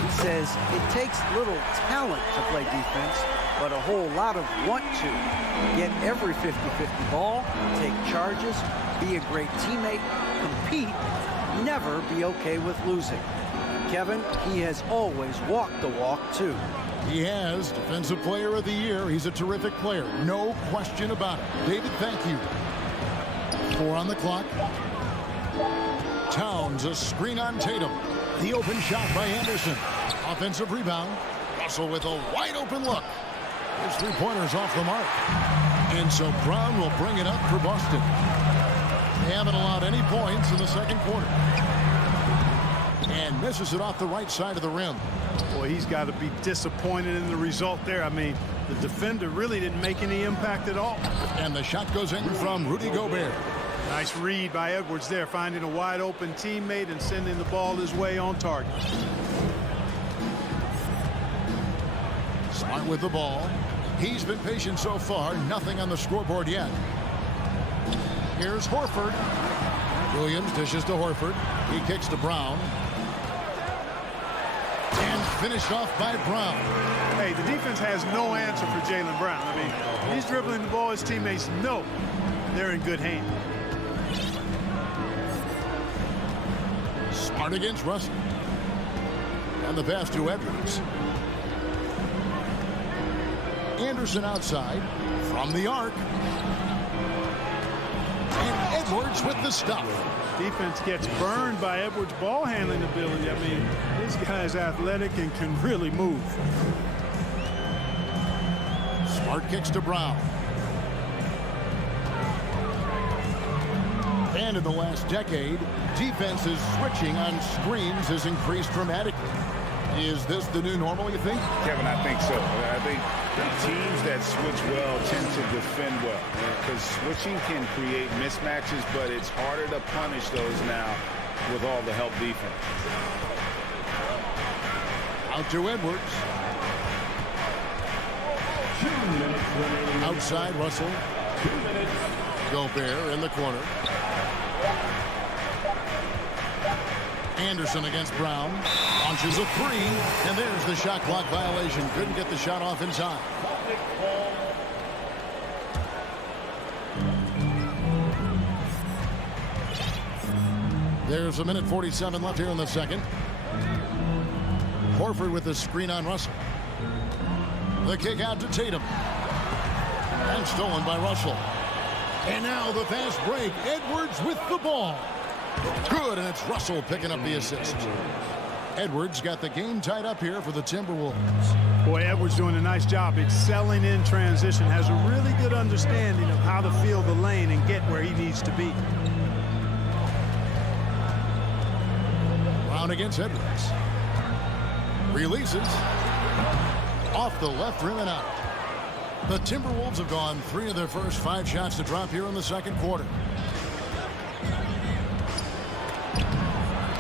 He says it takes little talent to play defense, but a whole lot of want to. Get every 50-50 ball, take charges, be a great teammate, compete, never be okay with losing. Kevin, he has always walked the walk, too. He has Defensive Player of the Year. He's a terrific player. No question about it. David, thank you. 4 on the clock. Towns, a screen on Tatum. The open shot by Anderson. Offensive rebound. Russell with a wide open look. His three-pointers off the mark. And so Brown will bring it up for Boston. They haven't allowed any points in the second quarter. And misses it off the right side of the rim. Boy, he's got to be disappointed in the result there. I mean, the defender really didn't make any impact at all. And the shot goes in from Rudy Gobert. Nice read by Edwards there, finding a wide open teammate and sending the ball his way on target. Smart with the ball. He's been patient so far. Nothing on the scoreboard yet. Here's Horford. Williams dishes to Horford. He kicks to Brown. And finished off by Brown. Hey, the defense has no answer for Jaylen Brown. I mean, he's dribbling the ball. His teammates know they're in good hands. Smart against Russell. And the pass to Edwards. Anderson outside from the arc. And Edwards with the stuff. Defense gets burned by Edwards' ball handling ability. I mean, this guy's athletic and can really move. Smart kicks to Brown. And in the last decade, defenses switching on screens has increased dramatically. Is this the new normal, you think? Kevin, I think so. I think the teams that switch well tend to defend well. Because switching can create mismatches, but it's harder to punish those now with all the help defense. Out to Edwards. 2 minutes remaining. Outside Russell. 2 minutes. Gobert in the corner. Anderson against Brown. Launches a three. And there's the shot clock violation. Couldn't get the shot off in time. There's a minute 47 left here in the second. Horford with the screen on Russell. The kick out to Tatum. And stolen by Russell. And now the fast break. Edwards with the ball. Good, and it's Russell picking up the assist. Edwards got the game tied up here for the Timberwolves. Boy, Edwards doing a nice job excelling in transition. Has a really good understanding of how to feel the lane and get where he needs to be. Brown against Edwards. Releases. Off the left rim and out. The Timberwolves have gone 3 of their first 5 shots to drop here in the second quarter.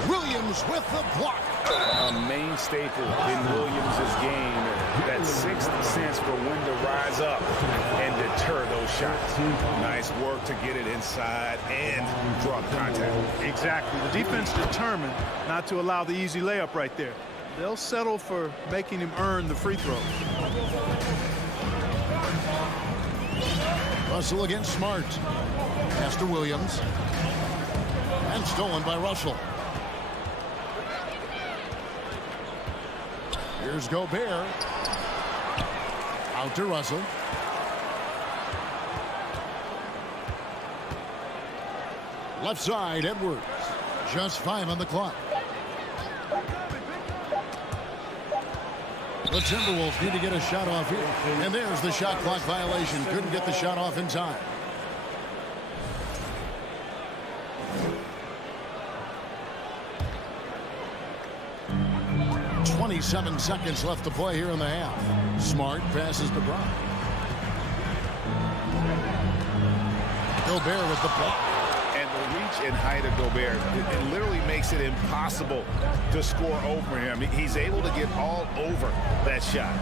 Williams with the block. A main staple in Williams' game, that sixth sense for when to rise up and deter those shots. Nice work to get it inside and draw contact. Exactly. The defense determined not to allow the easy layup right there. They'll settle for making him earn the free throw. Russell against Smart. Pass to Williams. And stolen by Russell. Here's Gobert. Out to Russell. Left side, Edwards. Just 5 on the clock. The Timberwolves need to get a shot off here. And there's the shot clock violation. Couldn't get the shot off in time. .27 seconds left to play here in the half. Smart passes to Brown. Gobert with the block. And the reach and height of Gobert, it literally makes it impossible to score over him. He's able to get all over that shot.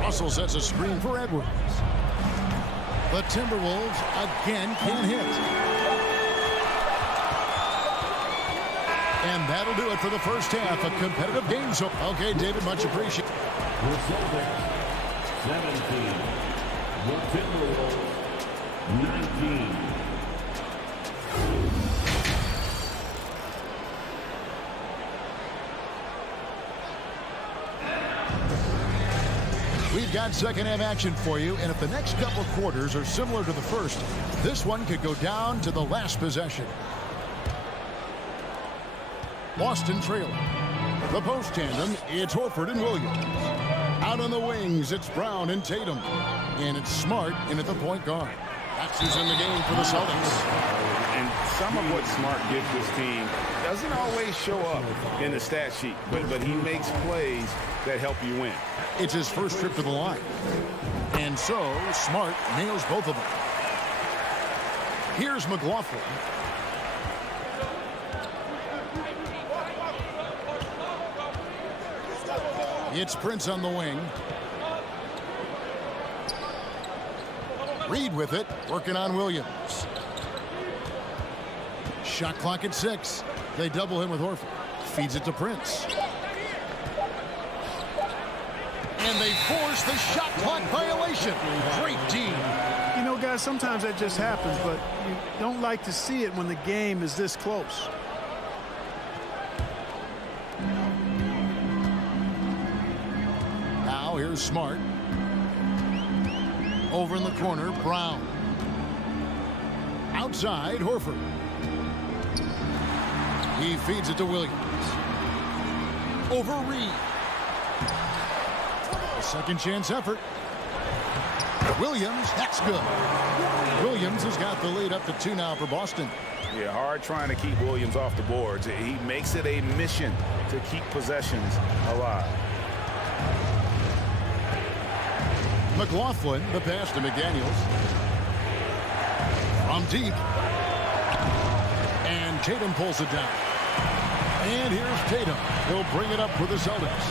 Russell sets a screen for Edwards. The Timberwolves again can't hit. And that'll do it for the first half. A competitive game. So, okay, David, much appreciated. The Celtics, 17. The Timberwolves, 19. We've got second half action for you, and if the next couple of quarters are similar to the first, this one could go down to the last possession. Boston trailing. The post tandem, it's Horford and Williams. Out on the wings, it's Brown and Tatum. And it's Smart in at the point guard. That's who's in the game for the Celtics. And some of what Smart gives this team doesn't always show up in the stat sheet, but he makes plays that help you win. It's his first trip to the line. And so, Smart nails both of them. Here's McLaughlin. It's Prince on the wing. Reed with it, working on Williams. Shot clock at 6. They double him with Horford. Feeds it to Prince. And they force the shot clock violation. Great team. You know, guys, sometimes that just happens, but you don't like to see it when the game is this close. Now here's Smart. Over in the corner, Brown. Outside, Horford. He feeds it to Williams. Over Reed. A second chance effort. Williams, that's good. Williams has got the lead up to 2 now for Boston. Yeah, hard trying to keep Williams off the boards. He makes it a mission to keep possessions alive. McLaughlin, the pass to McDaniels. From deep. And Tatum pulls it down. And here's Tatum. He'll bring it up for the Celtics.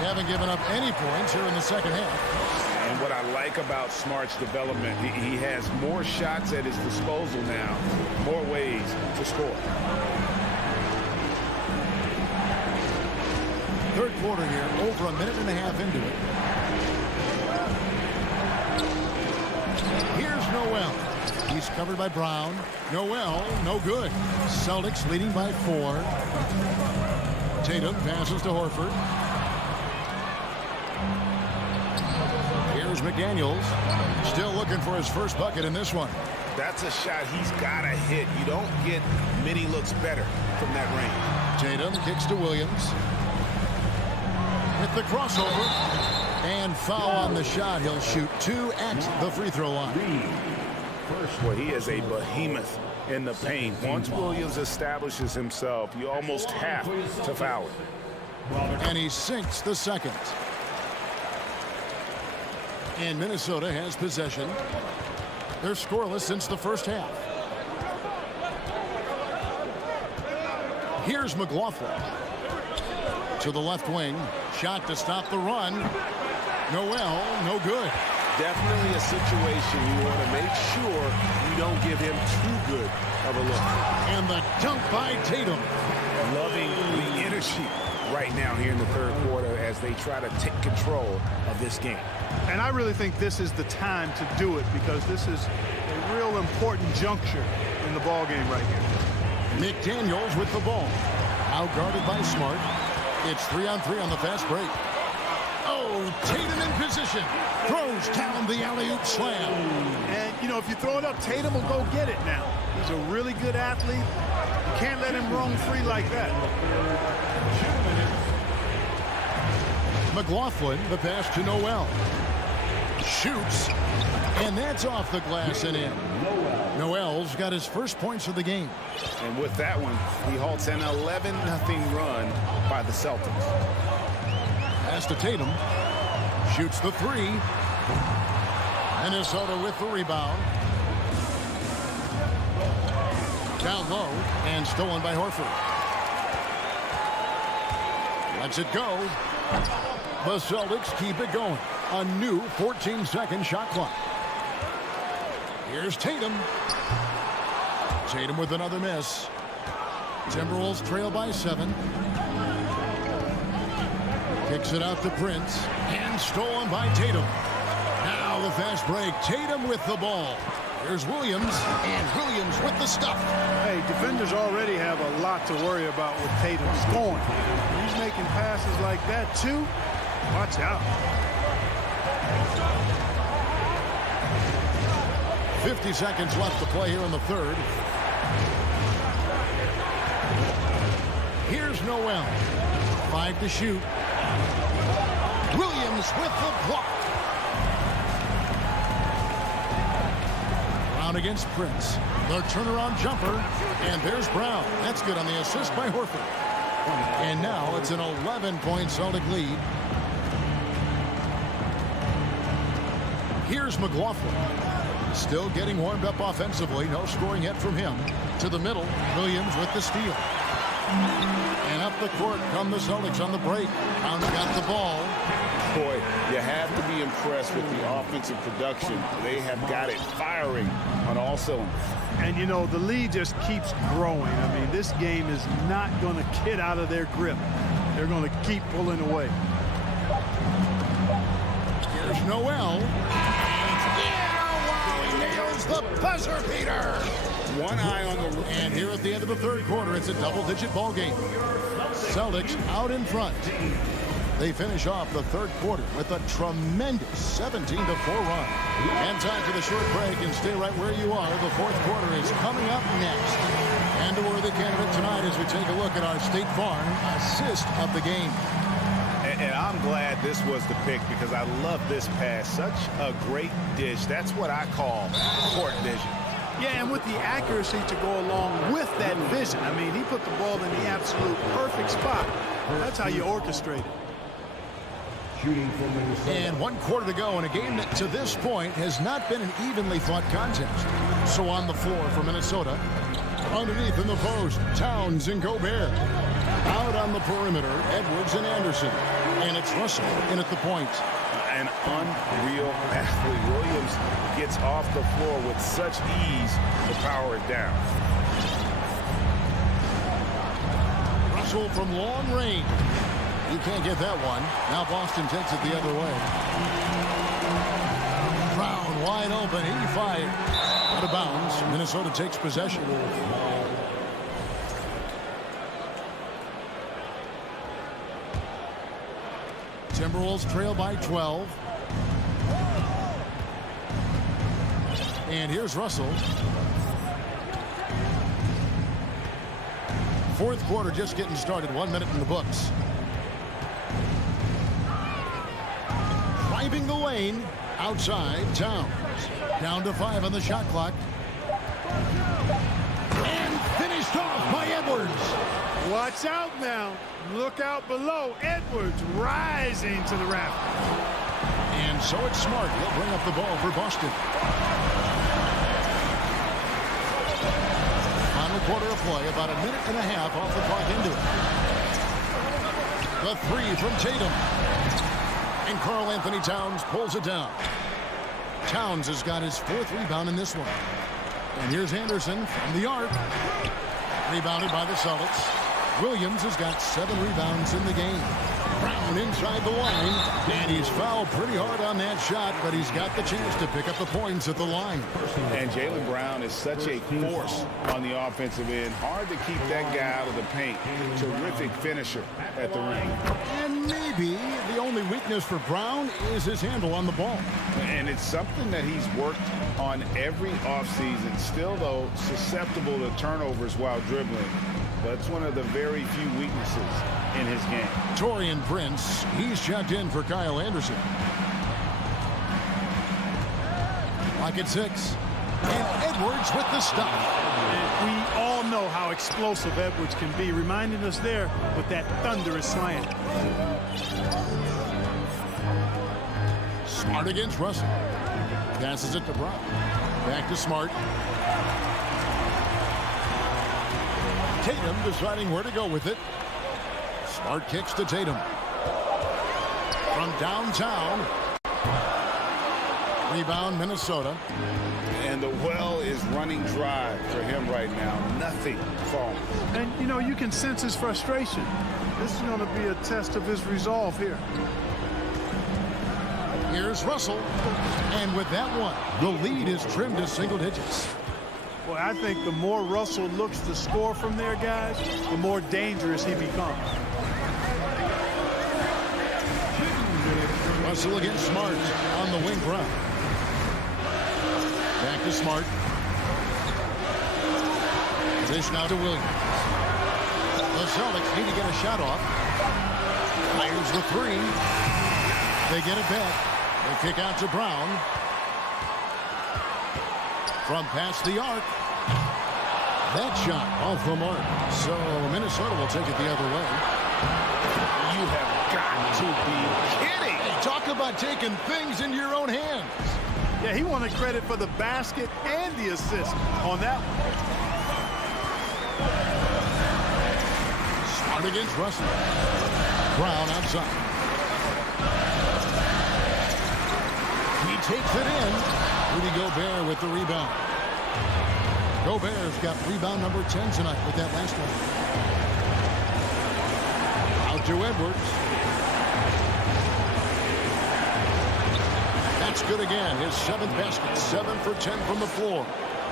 They haven't given up any points here in the second half. And what I like about Smart's development, he has more shots at his disposal now, more ways to score. Third quarter here, over a minute and a half into it. Here's Noel. He He's covered by Brown. Noel, no good. Celtics leading by 4. Tatum passes to Horford. Here's McDaniels. Still looking for his first bucket in this one. That's a shot he's got to hit. You don't get many looks better from that range. Tatum kicks to Williams. With the crossover. And foul on the shot. He'll shoot 2 at the free throw line. Well, he is a behemoth in the paint. Once Williams establishes himself, you almost have to foul him. And he sinks the second. And Minnesota has possession. They're scoreless since the first half. Here's McLaughlin. To the left wing. Shot to stop the run. Noel, no good. Definitely a situation you want to make sure you don't give him too good of a look. And the dunk by Tatum. Loving the energy right now here in the third quarter as they try to take control of this game. And I really think this is the time to do it because this is a real important juncture in the ball game right here. McDaniels with the ball. Out guarded by Smart. It's 3-on-3 on the fast break. Oh, Tatum in position. Throws down the alley-oop slam. And, you know, if you throw it up, Tatum will go get it now. He's a really good athlete. You can't let him roam free like that. McLaughlin, the pass to Noel. Shoots. And that's off the glass and in. Noel's got his first points of the game. And with that one, he halts an 11-0 run by the Celtics. Pass to Tatum. Shoots the 3. Minnesota with the rebound. Down low and stolen by Horford. Lets it go. The Celtics keep it going. A new 14-second shot clock. Here's Tatum. Tatum with another miss. Timberwolves trail by 7. Kicks it out to Prince. And stolen by Tatum. Now the fast break. Tatum with the ball. Here's Williams. And Williams with the stuff. Hey, defenders already have a lot to worry about with Tatum scoring. He's making passes like that, too. Watch out. 50 seconds left to play here in the third. Here's Noel. 5 to shoot. Williams with the block. Brown against Prince. The turnaround jumper. And there's Brown. That's good on the assist by Horford. And now it's an 11-point Celtic lead. Here's McLaughlin. Still getting warmed up offensively. No scoring yet from him. To the middle. Williams with the steal. And up the court come the Celtics on the break. Brown's got the ball. Boy, you have to be impressed with the offensive production. They have got it firing on all cylinders. And, you know, the lead just keeps growing. I mean, this game is not going to get out of their grip. They're going to keep pulling away. Here's Noel. Nails the buzzer beater. One eye on the... And here at the end of the third quarter, it's a double-digit ball game. Celtics out in front. They finish off the third quarter with a tremendous 17-4 run. And time for the short break, and stay right where you are. The fourth quarter is coming up next. And a worthy candidate tonight as we take a look at our State Farm assist of the game. And I'm glad this was the pick because I love this pass. Such a great dish. That's what I call court vision. Yeah, and with the accuracy to go along with that vision. I mean, he put the ball in the absolute perfect spot. That's how you orchestrate it. And 1 quarter to go in a game that to this point has not been an evenly fought contest. So on the floor for Minnesota. Underneath in the post, Towns and Gobert. Out on the perimeter, Edwards and Anderson. And it's Russell in at the point. An unreal athlete. Williams gets off the floor with such ease to power it down. Russell from long range. You can't get that one. Now Boston takes it the other way. Brown wide open. He fired. Out of bounds. Minnesota takes possession. Timberwolves trail by 12. And here's Russell. Fourth quarter just getting started. 1 minute in the books. Driving the lane. Outside, Towns. Down to 5 on the shot clock. And finished off by Edwards. Watch out now. Look out below. Edwards rising to the raft. And so it's Smart. He'll bring up the ball for Boston. Final quarter of play. About a minute and a half off the clock into it. The three from Tatum. And Karl Anthony Towns pulls it down. Towns has got his 4th rebound in this one. And here's Anderson from the arc. Rebounded by the Celtics. Williams has got 7 rebounds in the game. Brown inside the line. And he's fouled pretty hard on that shot, but he's got the chance to pick up the points at the line. And Jaylen Brown is such a force on the offensive end. Hard to keep that guy out of the paint. Terrific finisher at the ring. And maybe the only weakness for Brown is his handle on the ball. And it's something that he's worked on every offseason. Still, though, susceptible to turnovers while dribbling. But it's one of the very few weaknesses in his game. Taurean Prince, he's checked in for Kyle Anderson. Clock at 6. And Edwards with the stop. And we all know how explosive Edwards can be, reminding us there with that thunderous slam. Smart against Russell. Passes it to Brown. Back to Smart. Tatum deciding where to go with it. Smart kicks to Tatum. From downtown. Rebound, Minnesota. And the well is running dry for him right now. Nothing falling. And, you know, you can sense his frustration. This is going to be a test of his resolve here. Here's Russell. And with that one, the lead is trimmed to single digits. Well, I think the more Russell looks to score from there, guys, the more dangerous he becomes. Russell against Smart on the wing front. Back to Smart. Dish now to Williams. The Celtics need to get a shot off. Fires the 3. They get it back. They kick out to Brown. From past the arc. That shot off the mark. So Minnesota will take it the other way. You have got to be kidding. Hey, talk about taking things into your own hands. Yeah, he wanted credit for the basket and the assist on that one. Smart against Russell. Brown outside. He takes it in. Rudy Gobert with the rebound. Gobert's got rebound number 10 tonight with that last one. Out to Edwards. That's good again. His 7th basket. 7 for 10 from the floor.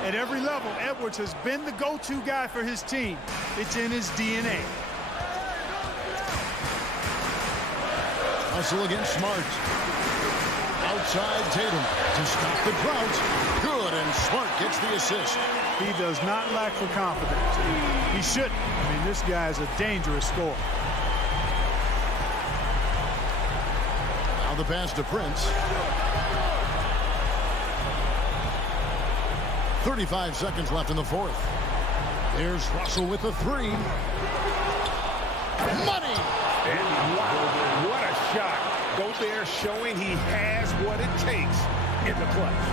At every level, Edwards has been the go-to guy for his team. It's in his DNA. Russell against Smart. Outside Tatum to stop the drought. Good, and Smart gets the assist. He does not lack for confidence. He shouldn't. I mean, this guy is a dangerous scorer. Now the pass to Prince. 35 seconds left in the 4th. There's Russell with the 3. Money! And wow, what a shot. Gobert showing he has what it takes in the clutch.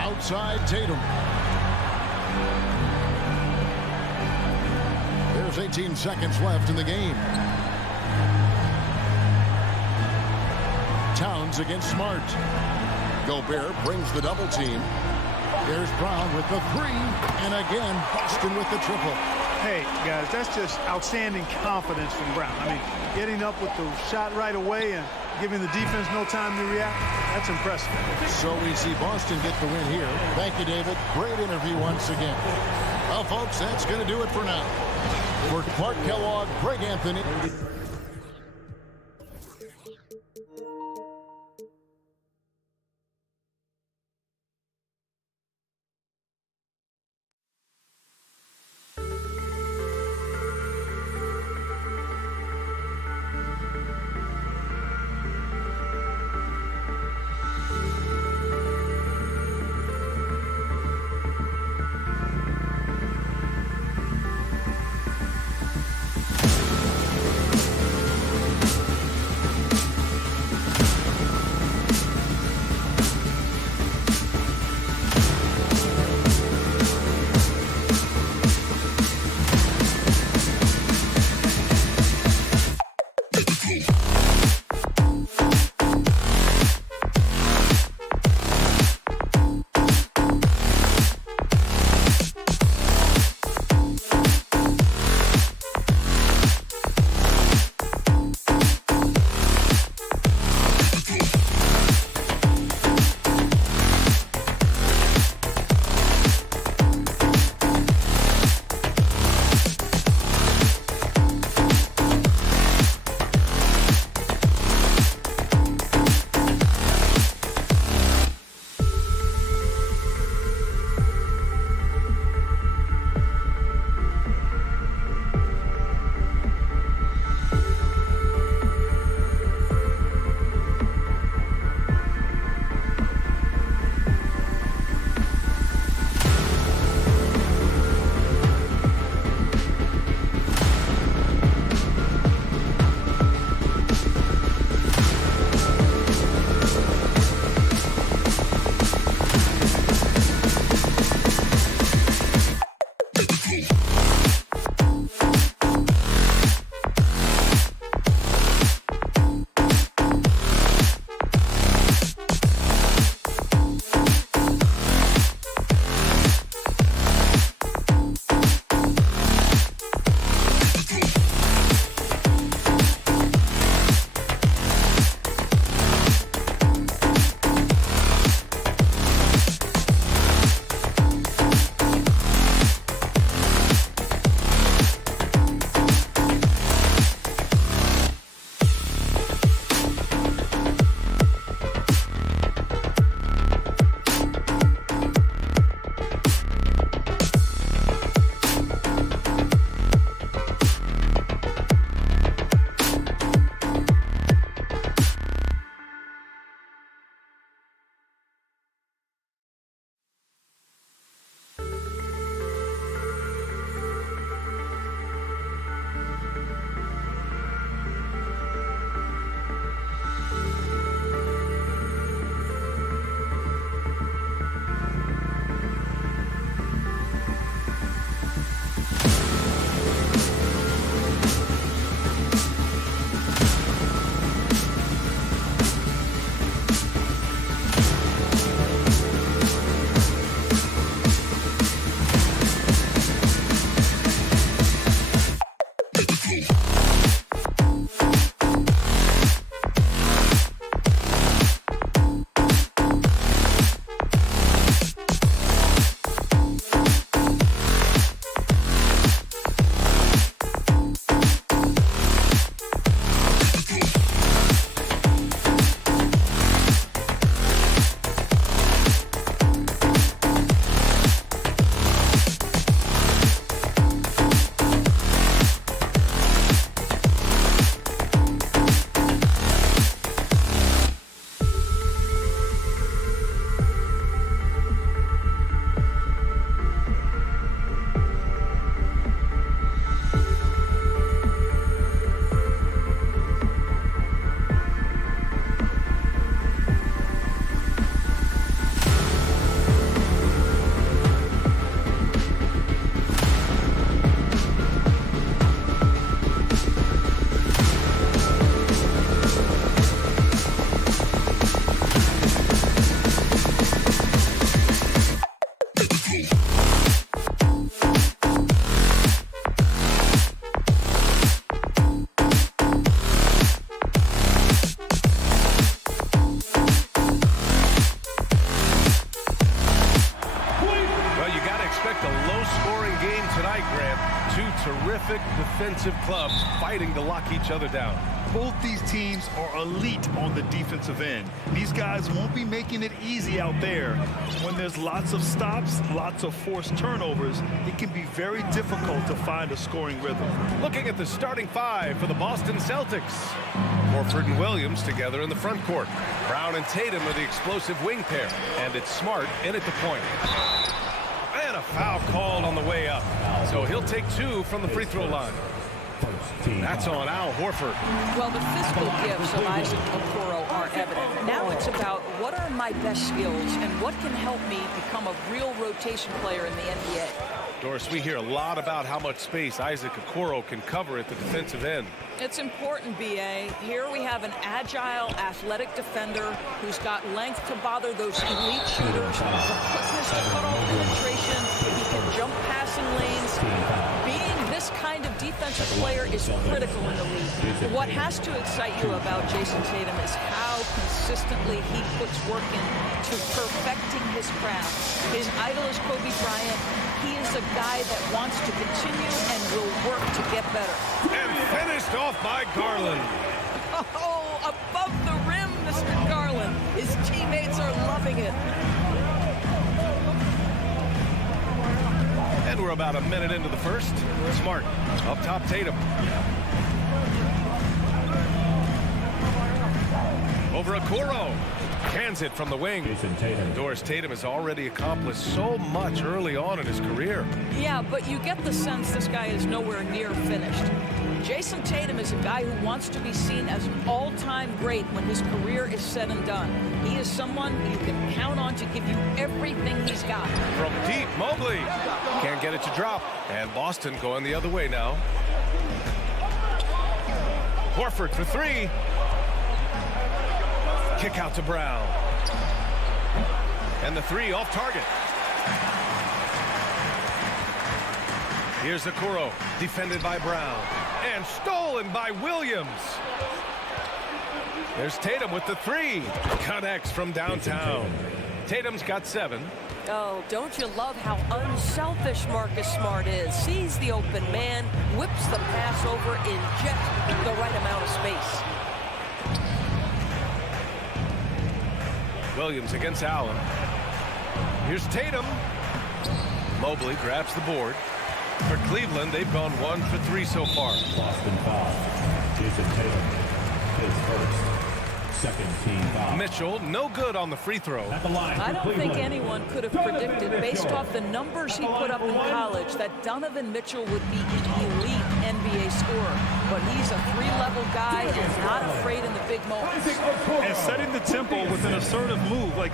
Outside Tatum. There's 18 seconds left in the game. Towns against Smart. Gobert brings the double team. There's Brown with the 3. And again, Boston with the triple. Hey, guys, that's just outstanding confidence from Brown. I mean, getting up with the shot right away and giving the defense no time to react, that's impressive. So we see Boston get the win here. Thank you, David. Great interview once again. Well, folks, that's going to do it for now. For Clark Kellogg, Greg Anthony. Grant. Two terrific defensive clubs fighting to lock each other down. Both these teams are elite on the defensive end. These guys won't be making it easy out there. When there's lots of stops, lots of forced turnovers, it can be very difficult to find a scoring rhythm. Looking at the starting five for the Boston Celtics. Horford and Williams together in the front court. Brown and Tatum are the explosive wing pair. And it's Smart in at the point. And a foul called on the way up. So he'll take two from the free throw line. That's on Al Horford. Well, the physical gifts of Isaac Okoro are evident. Now it's about what are my best skills and what can help me become a real rotation player in the NBA. Doris, we hear a lot about how much space Isaac Okoro can cover at the defensive end. It's important, B.A. Here we have an agile, athletic defender who's got length to bother those elite shooters, the quickness to cut off penetration, he can jump passing lanes. Being this kind of defensive player is critical in the league. What has to excite you about Jason Tatum is how consistently he puts work into perfecting his craft. His idol is Kobe Bryant. He is a guy that wants to continue and will work to get better. And finished off by Garland. Oh, above the rim, Mr. Garland. His teammates are loving it. And we're about a minute into the first. Smart up top, Tatum. Over Okoro. Cans it from the wing. Doris, Tatum has already accomplished so much early on in his career. Yeah, but you get the sense this guy is nowhere near finished. Jason Tatum is a guy who wants to be seen as an all-time great when his career is said and done. He is someone you can count on to give you everything he's got. From deep, Mobley. Can't get it to drop. And Boston going the other way now. Horford for three. Kick out to Brown. And the three off target. Here's Okoro, defended by Brown. And stolen by Williams. There's Tatum with the three. Connects from downtown. Tatum's got 7. Oh, don't you love how unselfish Marcus Smart is? Sees the open man, whips the pass over in just the right amount of space. Williams against Allen. Here's Tatum. Mobley grabs the board. For Cleveland, they've gone 1 for 3 so far. Boston foul. Jason Tatum, his first. Second team foul. Mitchell, no good on the free throw. At the line I don't Cleveland. think anyone could have predicted, based off the numbers he put up in college, that Donovan Mitchell would be an elite NBA scorer. But he's a 3-level guy and not afraid in the big moments. And setting the tempo with an assertive move. Like,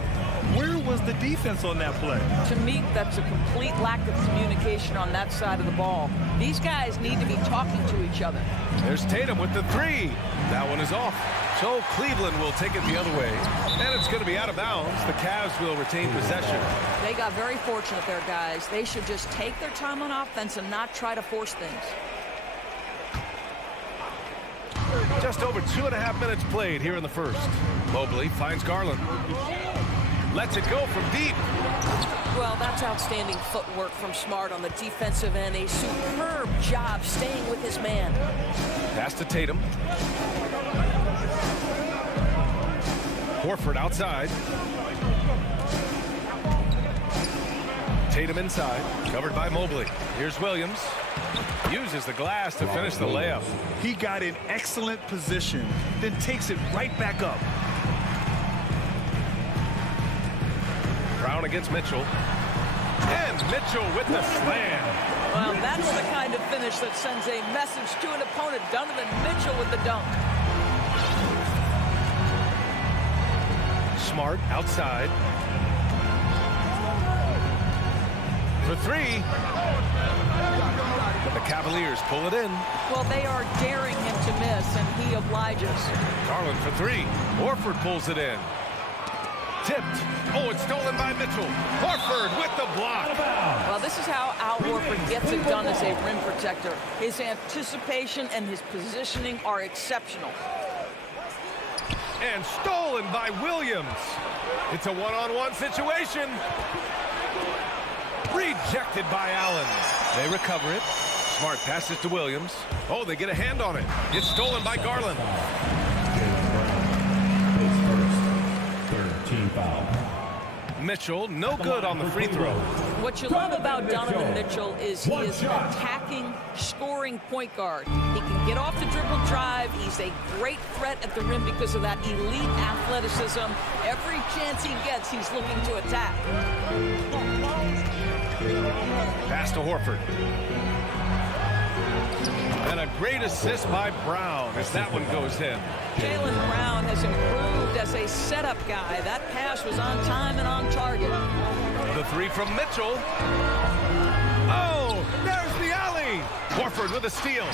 where was the defense on that play? To me, that's a complete lack of communication on that side of the ball. These guys need to be talking to each other. There's Tatum with the three. That one is off. So Cleveland will take it the other way. And it's going to be out of bounds. The Cavs will retain possession. They got very fortunate there, guys. They should just take their time on offense and not try to force things. Just over 2.5 minutes played here in the first. Mobley finds Garland. Lets it go from deep. Well, that's outstanding footwork from Smart on the defensive end. A superb job staying with his man. Pass to Tatum. Horford outside. Tatum inside, covered by Mobley. Here's Williams. Uses the glass to finish the layup. He got in excellent position, then takes it right back up. Brown against Mitchell. And Mitchell with the slam. Well, that's the kind of finish that sends a message to an opponent. Donovan Mitchell with the dunk. Smart outside. For three. The Cavaliers pull it in. Well, they are daring him to miss, and he obliges. Garland for three. Horford pulls it in. Tipped. Oh, it's stolen by Mitchell. Horford with the block. Well, this is how Al Horford gets it done as a rim protector. His anticipation and his positioning are exceptional. And stolen by Williams. It's a one-on-one situation. Rejected by Allen. They recover it. Smart passes to Williams. Oh, they get a hand on it. It's stolen by Garland. Third team foul. Mitchell, no good on the free throw. What you love about Donovan Mitchell is he is an attacking, scoring point guard. He can get off the dribble drive. He's a great threat at the rim because of that elite athleticism. Every chance he gets, he's looking to attack. Pass to Horford. And a great assist by Brown as that one goes in. Jaylen Brown has improved as a setup guy. That pass was on time and on target. The three from Mitchell. Oh, there's the alley. Horford with a steal.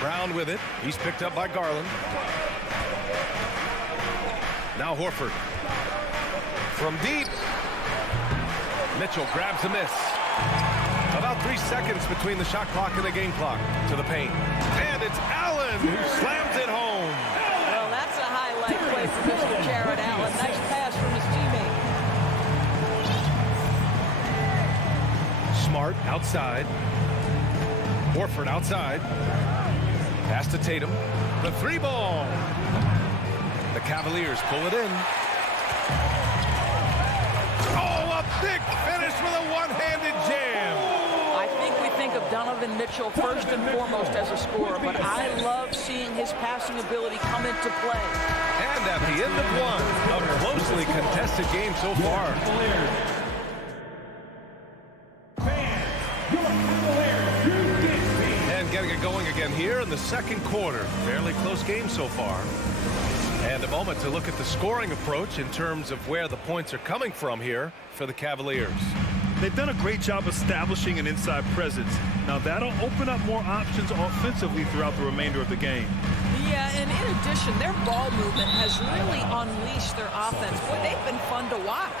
Brown with it. He's picked up by Garland. Now Horford. From deep. Mitchell grabs a miss. About 3 seconds between the shot clock and the game clock. To the paint. And it's Allen who slams it home. Well, that's a highlight play for Mr. Jared Allen. Nice pass from his teammate. Smart outside. Horford outside. Pass to Tatum. The three ball. The Cavaliers pull it in. Oh, a big finish with a one-handed jam. I think we think of Donovan Mitchell first and foremost as a scorer, but I love seeing his passing ability come into play. And at the end of one, a closely contested game so far. And getting it going again here in the second quarter. Fairly close game so far. And a moment to look at the scoring approach in terms of where the points are coming from here for the Cavaliers. They've done a great job establishing an inside presence. Now that'll open up more options offensively throughout the remainder of the game. Yeah, and in addition, their ball movement has really unleashed their offense. Boy, they've been fun to watch.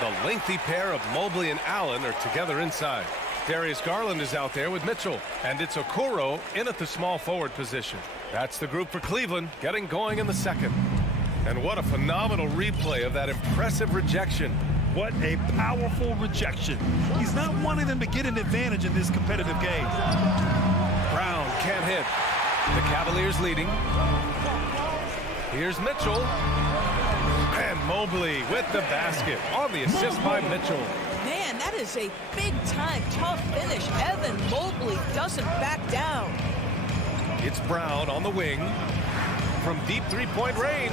The lengthy pair of Mobley and Allen are together inside. Darius Garland is out there with Mitchell, and it's Okoro in at the small forward position. That's the group for Cleveland, getting going in the second. And what a phenomenal replay of that impressive rejection. What a powerful rejection. He's not wanting them to get an advantage in this competitive game. Brown can't hit. The Cavaliers leading. Here's Mitchell. And Mobley with the basket on the assist by Mitchell. Man, that is a big-time tough finish. Evan Mobley doesn't back down. It's Brown on the wing. From deep three-point range.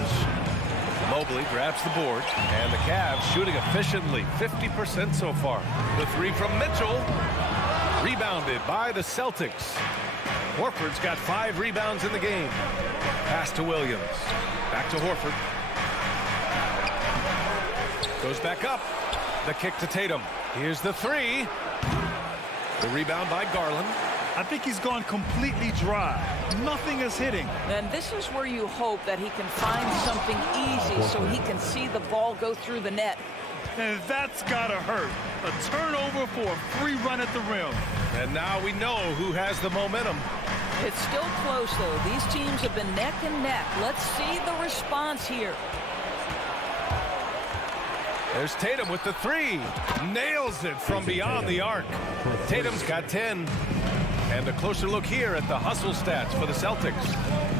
Mobley grabs the board, and the Cavs shooting efficiently, 50% so far. The three from Mitchell, rebounded by the Celtics. Horford's got 5 rebounds in the game. Pass to Williams. Back to Horford. Goes back up. The kick to Tatum. Here's the three. The rebound by Garland. I think he's gone completely dry. Nothing is hitting. And this is where you hope that he can find something easy so he can see the ball go through the net. And that's gotta hurt. A turnover for a free run at the rim. And now we know who has the momentum. It's still close, though. These teams have been neck and neck. Let's see the response here. There's Tatum with the three. Nails it from beyond the arc. Tatum's got 10. And a closer look here at the hustle stats for the Celtics.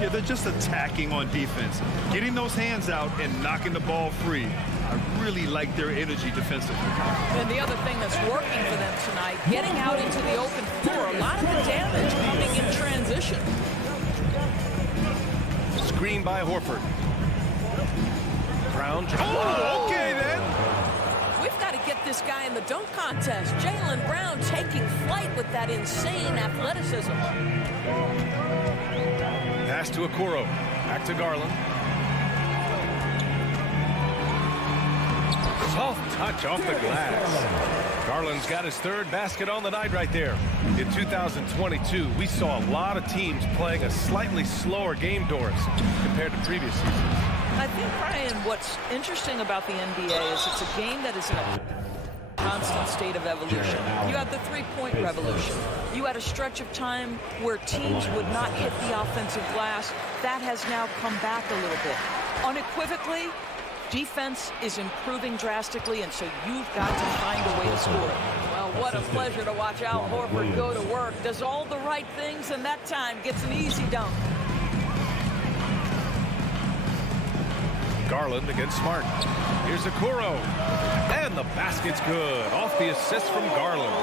Yeah, they're just attacking on defense. Getting those hands out and knocking the ball free. I really like their energy defensively. And the other thing that's working for them tonight, getting out into the open floor. A lot of the damage coming in transition. Screen by Horford. Brown. Oh, okay then. We've got to get this guy in the dunk contest. Jaylen Brown taking flight with that insane athleticism. Pass to Okoro. Back to Garland. Soft touch off the glass. Garland's got his third basket on the night right there. In 2022, we saw a lot of teams playing a slightly slower game, Doris, compared to previous seasons. I think, Brian, what's interesting about the NBA is it's a game that is in a constant state of evolution. You had the three-point revolution. You had a stretch of time where teams would not hit the offensive glass. That has now come back a little bit. Unequivocally, defense is improving drastically, and so you've got to find a way to score it. Well, What a pleasure to watch Al Horford go to work. Does all the right things, and that time gets an easy dunk. Garland against Smart. Here's Okoro. And the basket's good. Off the assist from Garland.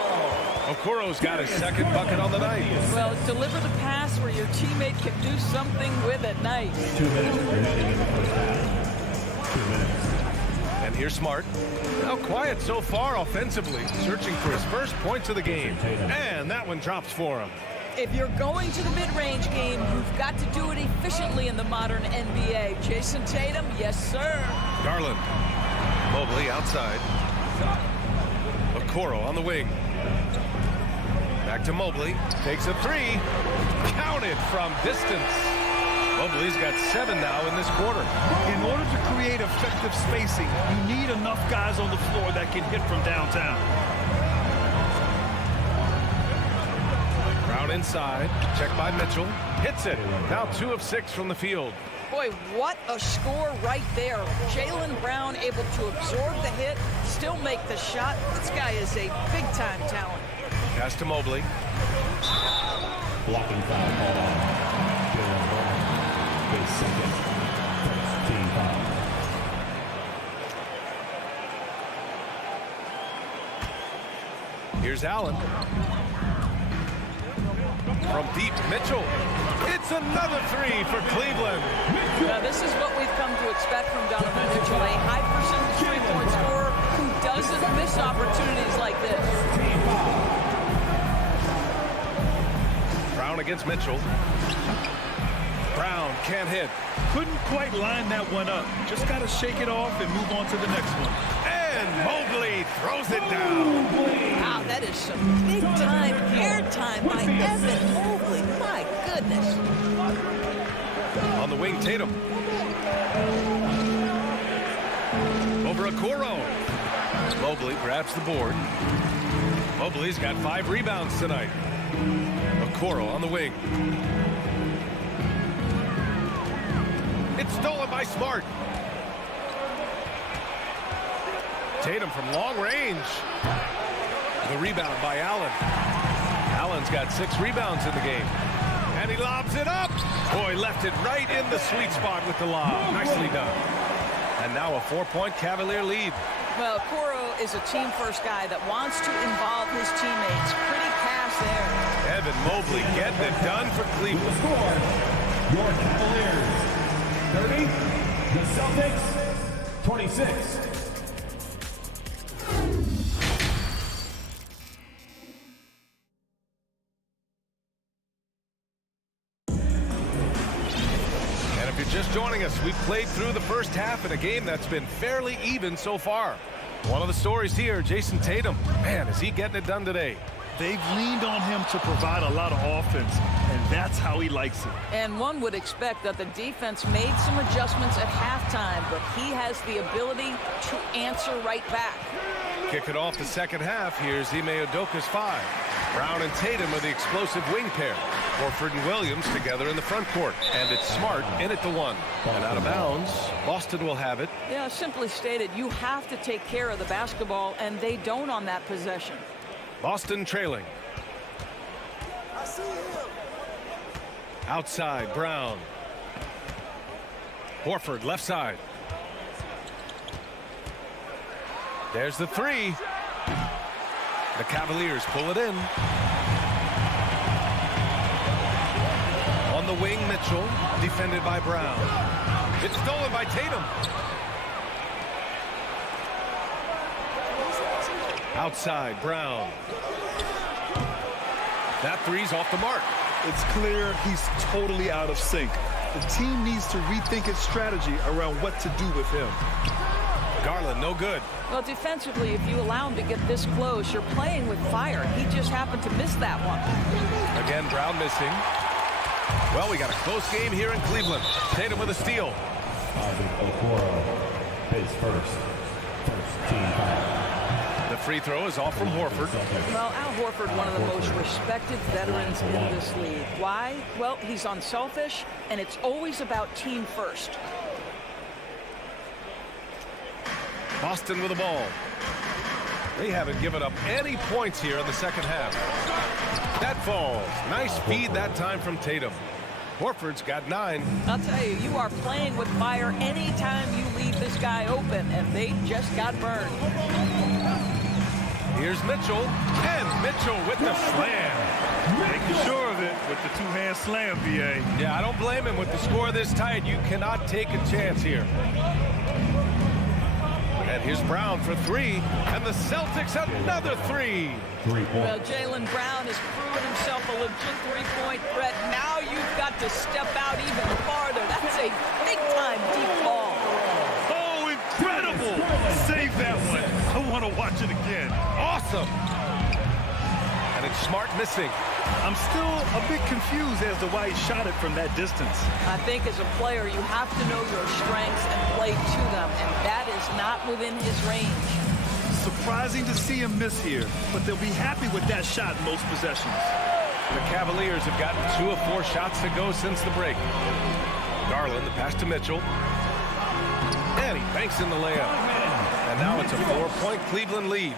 Okoro's got his second bucket on the night. Well, deliver the pass where your teammate can do something with it. Nice. 2 minutes remaining in the first half. 2 minutes. And here's Smart. Now quiet so far offensively. Searching for his first points of the game. And that one drops for him. If you're going to the mid-range game, you've got to do it efficiently in the modern NBA. Jason Tatum, yes, sir. Garland. Mobley outside. Okoro on the wing. Back to Mobley. Takes a three. Counted from distance. Mobley's got 7 now in this quarter. In order to create effective spacing, you need enough guys on the floor that can hit from downtown. Brown inside. Check by Mitchell. Hits it. Now 2 of 6 from the field. Boy, what a score right there. Jaylen Brown able to absorb the hit, still make the shot. This guy is a big-time talent. Pass to Mobley. Blocking foul called on Jaylen Brown. His second. First team foul. Here's Allen. From deep, Mitchell. It's another 3 for Cleveland. Now, this is what we've come to expect from Donovan Mitchell, a high-percentage three-point scorer who doesn't miss opportunities like this. Brown against Mitchell. Brown can't hit. Couldn't quite line that one up. Just got to shake it off and move on to the next one. And Mobley throws it down. Wow, that is some big-time airtime by Evan Mobley. My goodness. On the wing, Tatum. Over Okoro. Mobley grabs the board. Mobley's got 5 rebounds tonight. Okoro on the wing. It's stolen by Smart. Tatum from long range. The rebound by Allen. Allen's got 6 rebounds in the game. And he lobs it up. Boy, left it right in the sweet spot with the lob. Nicely done. And now a 4-point Cavalier lead. Well, Okoro is a team-first guy that wants to involve his teammates. Pretty pass there. Evan Mobley getting it done for Cleveland. The score, your Cavaliers 30, the Celtics 26. Just joining us, we've played through the first half in a game that's been fairly even so far. One of the stories here, Jason Tatum. Man, is he getting it done today? They've leaned on him to provide a lot of offense, and that's how he likes it. And one would expect that the defense made some adjustments at halftime, but he has the ability to answer right back. Kick it off the second half. Here's Ime Udoka's 5. Brown and Tatum are the explosive wing pair. Horford and Williams together in the front court. And it's Smart in at the 1. And out of bounds, Boston will have it. Yeah, simply stated, you have to take care of the basketball, and they don't on that possession. Boston trailing. Outside, Brown. Horford, left side. There's the 3. The Cavaliers pull it in. On the wing, Mitchell, defended by Brown. It's stolen by Tatum. Outside, Brown. That 3's off the mark. It's clear he's totally out of sync. The team needs to rethink its strategy around what to do with him. Garland, no good. Well, defensively, if you allow him to get this close, you're playing with fire. He just happened to miss that one. Again, Brown missing. Well, we got a close game here in Cleveland. Tatum with a steal. Okoro, his first team foul. The free throw is off from Horford. Well, Al Horford, one of the most respected veterans in this league. Why? Well, he's unselfish, and it's always about team first. Boston with the ball. They haven't given up any points here in the second half. That falls. Nice feed that time from Tatum. Horford's got 9. I'll tell you, you are playing with fire anytime you leave this guy open, and they just got burned. Here's Mitchell, and Mitchell with the slam. Making sure of it with the two-hand slam, BA. Yeah, I don't blame him. With the score this tight, you cannot take a chance here. And here's Brown for 3, and the Celtics another 3. Well, Jaylen Brown has proven himself a legit three-point threat. Now you've got to step out even farther. That's a big-time deep ball. Oh, incredible! Save that one. I want to watch it again. Awesome. And it's Smart missing. I'm still a bit confused as to why he shot it from that distance. I think as a player, you have to know your strengths and play to them, and that is not within his range. Surprising to see him miss here, but they'll be happy with that shot in most possessions. The Cavaliers have gotten 2 of 4 shots to go since the break. Garland, the pass to Mitchell. And he banks in the layup. And now it's a 4-point Cleveland lead.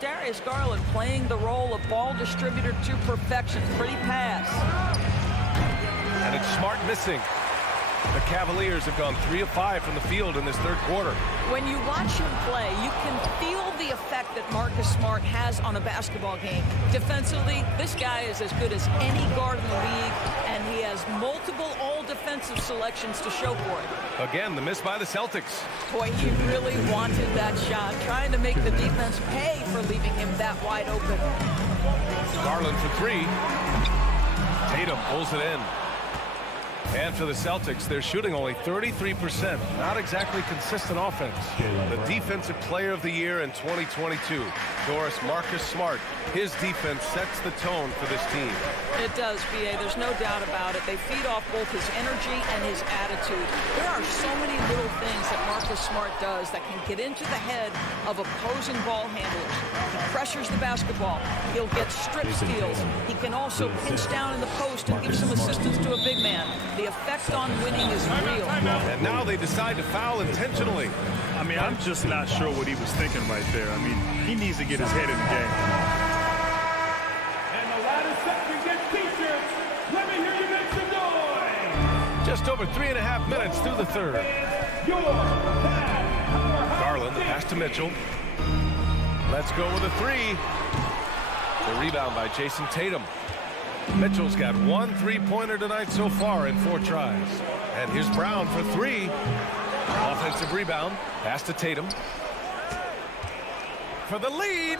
Darius Garland playing the role of ball distributor to perfection. Pretty pass. And it's Smart missing. The Cavaliers have gone 3 of 5 from the field in this third quarter. When you watch him play, you can feel the effect that Marcus Smart has on a basketball game. Defensively, this guy is as good as any guard in the league, and he has multiple all-defensive selections to show for it. Again, the miss by the Celtics. Boy, he really wanted that shot, trying to make the defense pay for leaving him that wide open. Garland for 3. Tatum pulls it in. And for the Celtics, they're shooting only 33%. Not exactly consistent offense. The Defensive Player of the Year in 2022, Doris Marcus Smart. His defense sets the tone for this team. It does, B.A. There's no doubt about it. They feed off both his energy and his attitude. There are so many little things that Marcus Smart does that can get into the head of opposing ball handlers. He pressures the basketball. He'll get strip steals. He can also pinch down in the post and give some assistance to a big man. The effect on winning is real. And now they decide to foul intentionally. I mean, I'm just not sure what he was thinking right there. I mean, he needs to get his head in the game. And the ladder set to get t-shirts. Let me hear you make some noise. Just over 3.5 minutes through the third. Garland, the pass to Mitchell. Let's go with a 3. The rebound by Jason Tatum. Mitchell's got 1 3-pointer tonight so far in 4 tries. And here's Brown for 3. Offensive rebound. Pass to Tatum. For the lead.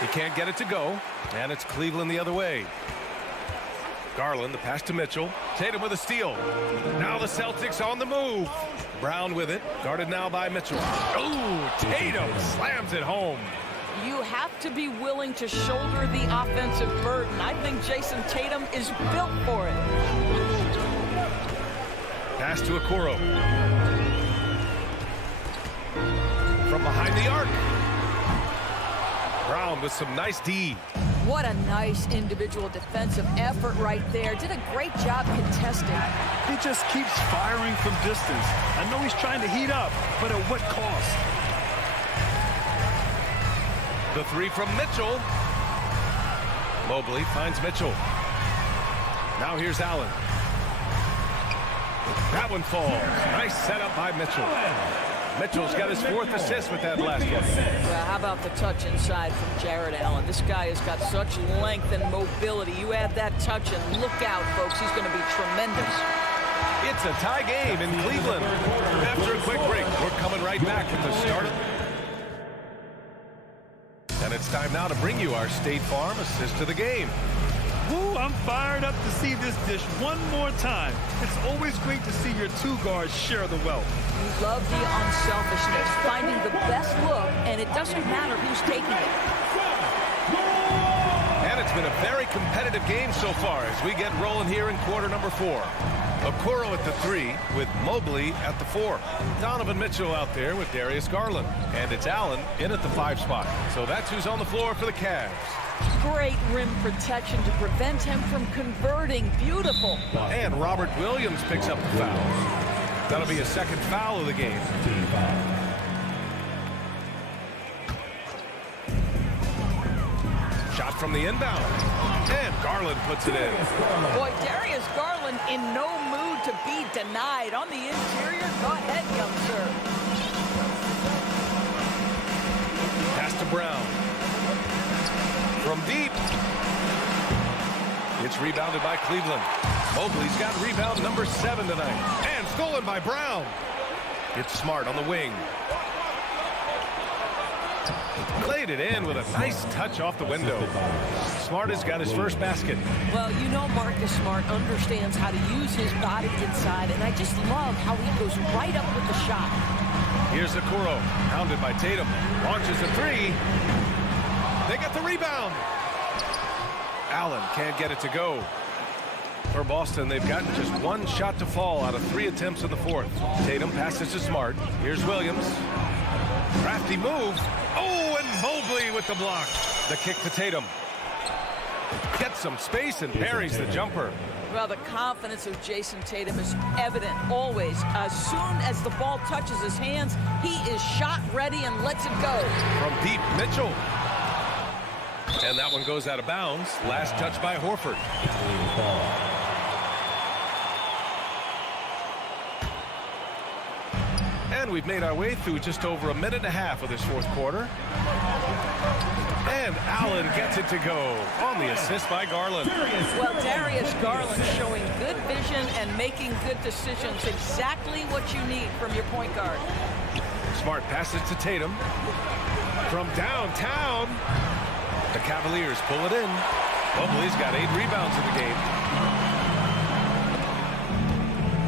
He can't get it to go. And it's Cleveland the other way. Garland, the pass to Mitchell. Tatum with a steal. Now the Celtics on the move. Brown with it. Guarded now by Mitchell. Oh, Tatum slams it home. You have to be willing to shoulder the offensive burden. I think Jason Tatum is built for it. Pass to Okoro. From behind the arc. Brown with some nice D. What a nice individual defensive effort right there. Did a great job contesting. He just keeps firing from distance. I know he's trying to heat up, but at what cost? The 3 from Mitchell. Mobley finds Mitchell. Now here's Allen. That one falls. Nice setup by Mitchell. Mitchell's got his 4th assist with that last one. Well, how about the touch inside from Jared Allen? This guy has got such length and mobility. You add that touch and look out, folks. He's going to be tremendous. It's a tie game in Cleveland. After a quick break, we're coming right back with the start. And it's time now to bring you our State Farm assist of the game. Woo, I'm fired up to see this dish one more time. It's always great to see your 2 guards share the wealth. You love the unselfishness, finding the best look, and it doesn't matter who's taking it. And it's been a very competitive game so far as we get rolling here in quarter number 4. Okoro at the 3 with Mobley at the 4. Donovan Mitchell out there with Darius Garland. And it's Allen in at the 5 spot. So that's who's on the floor for the Cavs. Great rim protection to prevent him from converting. Beautiful. And Robert Williams picks up the foul. That'll be a 2nd foul of the game. Shot from the inbound. And Garland puts it in. Boy, Darius Garland in no mood to be denied. On the interior, go ahead, young sir. Pass to Brown. From deep. It's rebounded by Cleveland. Mobley's got rebound number 7 tonight. And stolen by Brown. It's Smart on the wing. Played it in with a nice touch off the window. Smart has got his first basket. Well, you know Marcus Smart understands how to use his body inside, and I just love how he goes right up with the shot. Here's Okoro, pounded by Tatum. Launches a 3. They get the rebound. Allen can't get it to go. For Boston, they've gotten just 1 shot to fall out of 3 attempts in the 4th. Tatum passes to Smart. Here's Williams. Crafty move. Oh, and Mobley with the block. The kick to Tatum. Gets some space and buries the jumper. Well, the confidence of Jason Tatum is evident always. As soon as the ball touches his hands, he is shot ready and lets it go. From deep, Mitchell. And that one goes out of bounds. Last touch by Horford. And we've made our way through just over a minute and a half of this 4th quarter. And Allen gets it to go on the assist by Garland. Well, Darius Garland showing good vision and making good decisions. Exactly what you need from your point guard. Smart passes to Tatum. From downtown, the Cavaliers pull it in. Mobley's got 8 rebounds in the game.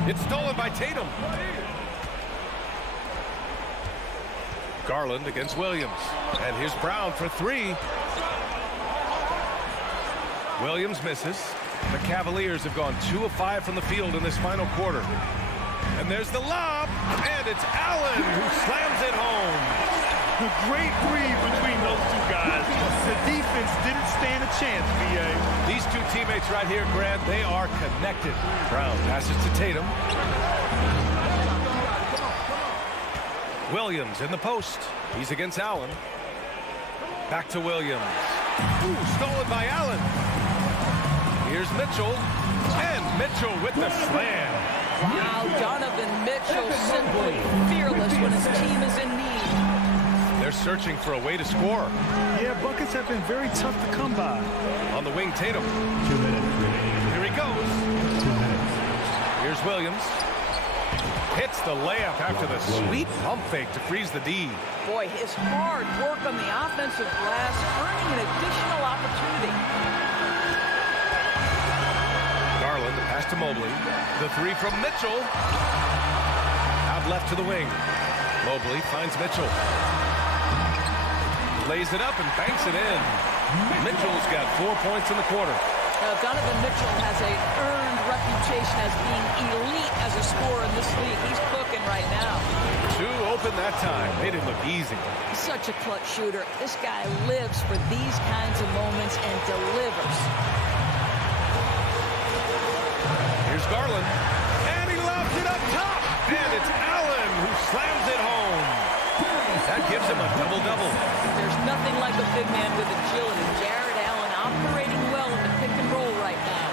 It's stolen by Tatum. Garland against Williams. And here's Brown for 3. Williams misses. The Cavaliers have gone 2 of 5 from the field in this final quarter. And there's the lob. And it's Allen who slams it home. A great read between those 2 guys. The defense didn't stand a chance, B.A. These 2 teammates right here, Grant, they are connected. Brown passes to Tatum. Williams in the post. He's against Allen. Back to Williams. Ooh, stolen by Allen. Here's Mitchell. And Mitchell with the slam. Wow, Donovan Mitchell simply fearless when his team is in need. They're searching for a way to score. Yeah, buckets have been very tough to come by. On the wing, Tatum. 2 minutes remaining. Here he goes. 2 minutes. Here's Williams. Hits the layup after the sweet pump fake to freeze the D. Boy, his hard work on the offensive glass, earning an additional opportunity. Garland, the pass to Mobley. The 3 from Mitchell. Out left to the wing. Mobley finds Mitchell. Lays it up and banks it in. Mitchell's got 4 points in the quarter. Donovan Mitchell has an earned reputation as being elite as a scorer in this league. He's cooking right now. 2 open that time. Made it look easy. Such a clutch shooter. This guy lives for these kinds of moments and delivers. Here's Garland. And he lobs it up top. And it's Allen who slams it home. That gives him a double-double. There's nothing like a big man with agility. Jared Allen operating well in the pick and roll right now.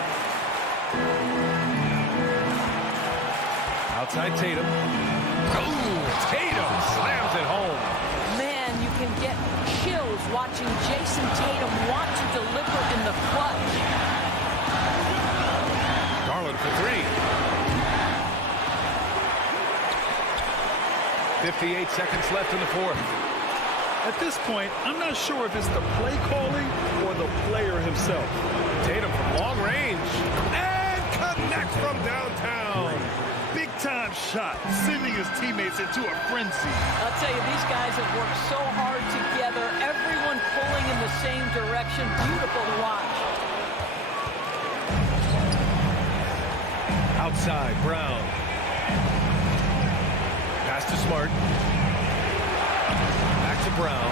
Outside Tatum. Ooh, Tatum slams it home. Man, you can get chills watching Jason Tatum want to deliver in the clutch. Garland for 3. 58 seconds left in the 4th. At this point, I'm not sure if it's the play calling or the player himself. Tatum from long range. And connects from downtown. Big-time shot, sending his teammates into a frenzy. I'll tell you, these guys have worked so hard together. Everyone pulling in the same direction. Beautiful to watch. Outside, Brown. Pass to Smart. Back to Brown.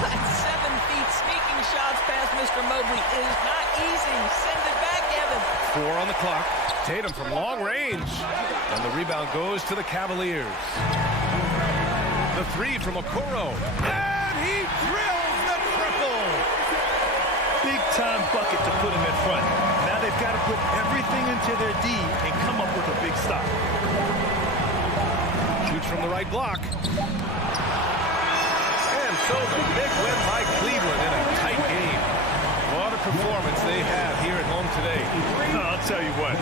7 feet sneaking shots past Mr. Mobley is not easy. Send it back, Evan. 4 on the clock. Tatum from long range. And the rebound goes to the Cavaliers. The 3 from Okoro. And he to their D and come up with a big stop. Shoots from the right block. And so the big win by Cleveland in a tight game. What a performance they have here at home today. I'll tell you what.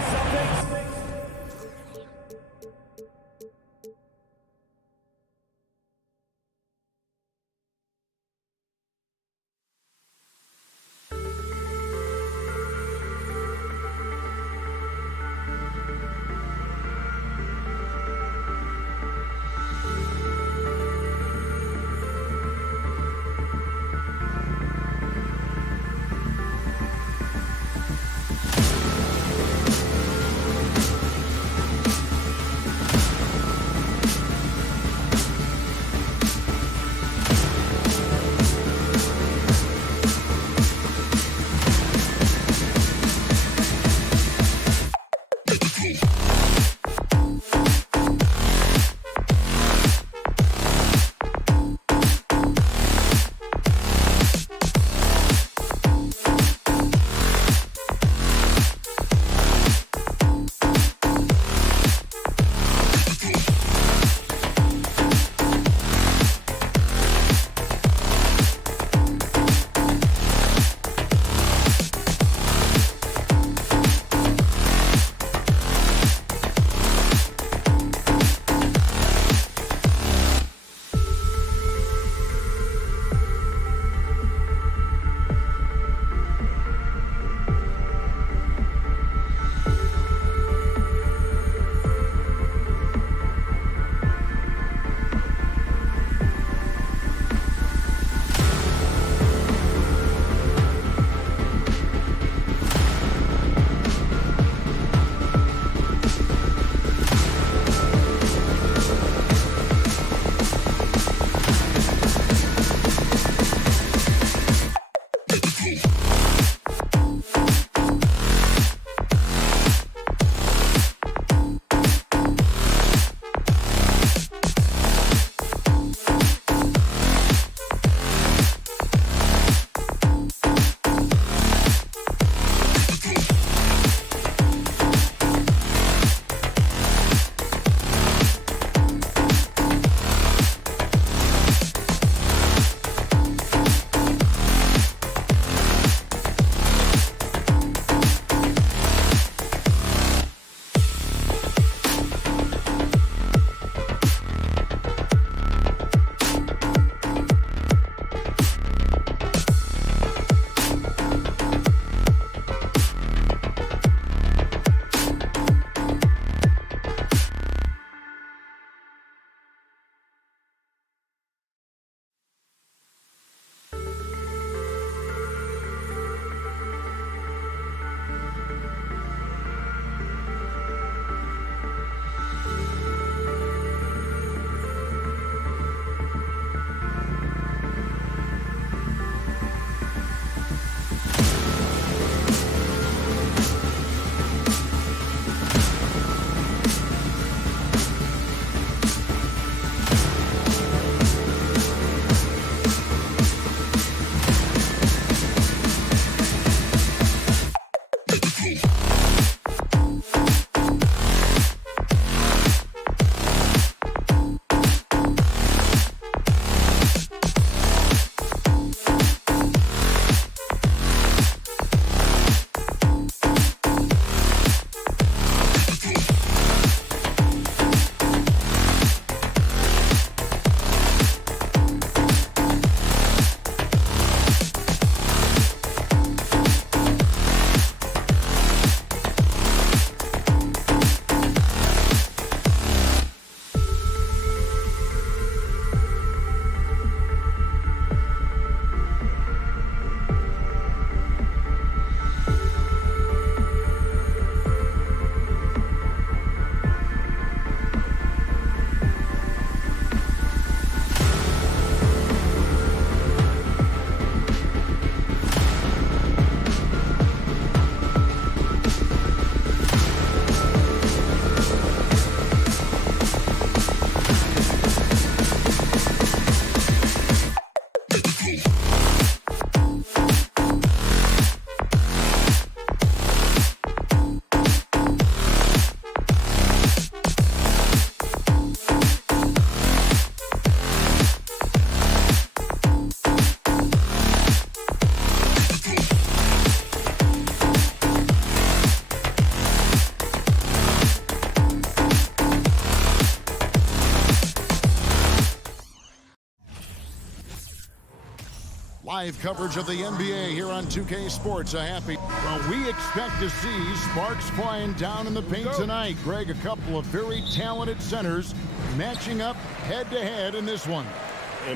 Live coverage of the NBA here on 2K Sports. Well, we expect to see sparks flying down in the paint tonight. Greg, a couple of very talented centers matching up head-to-head in this one.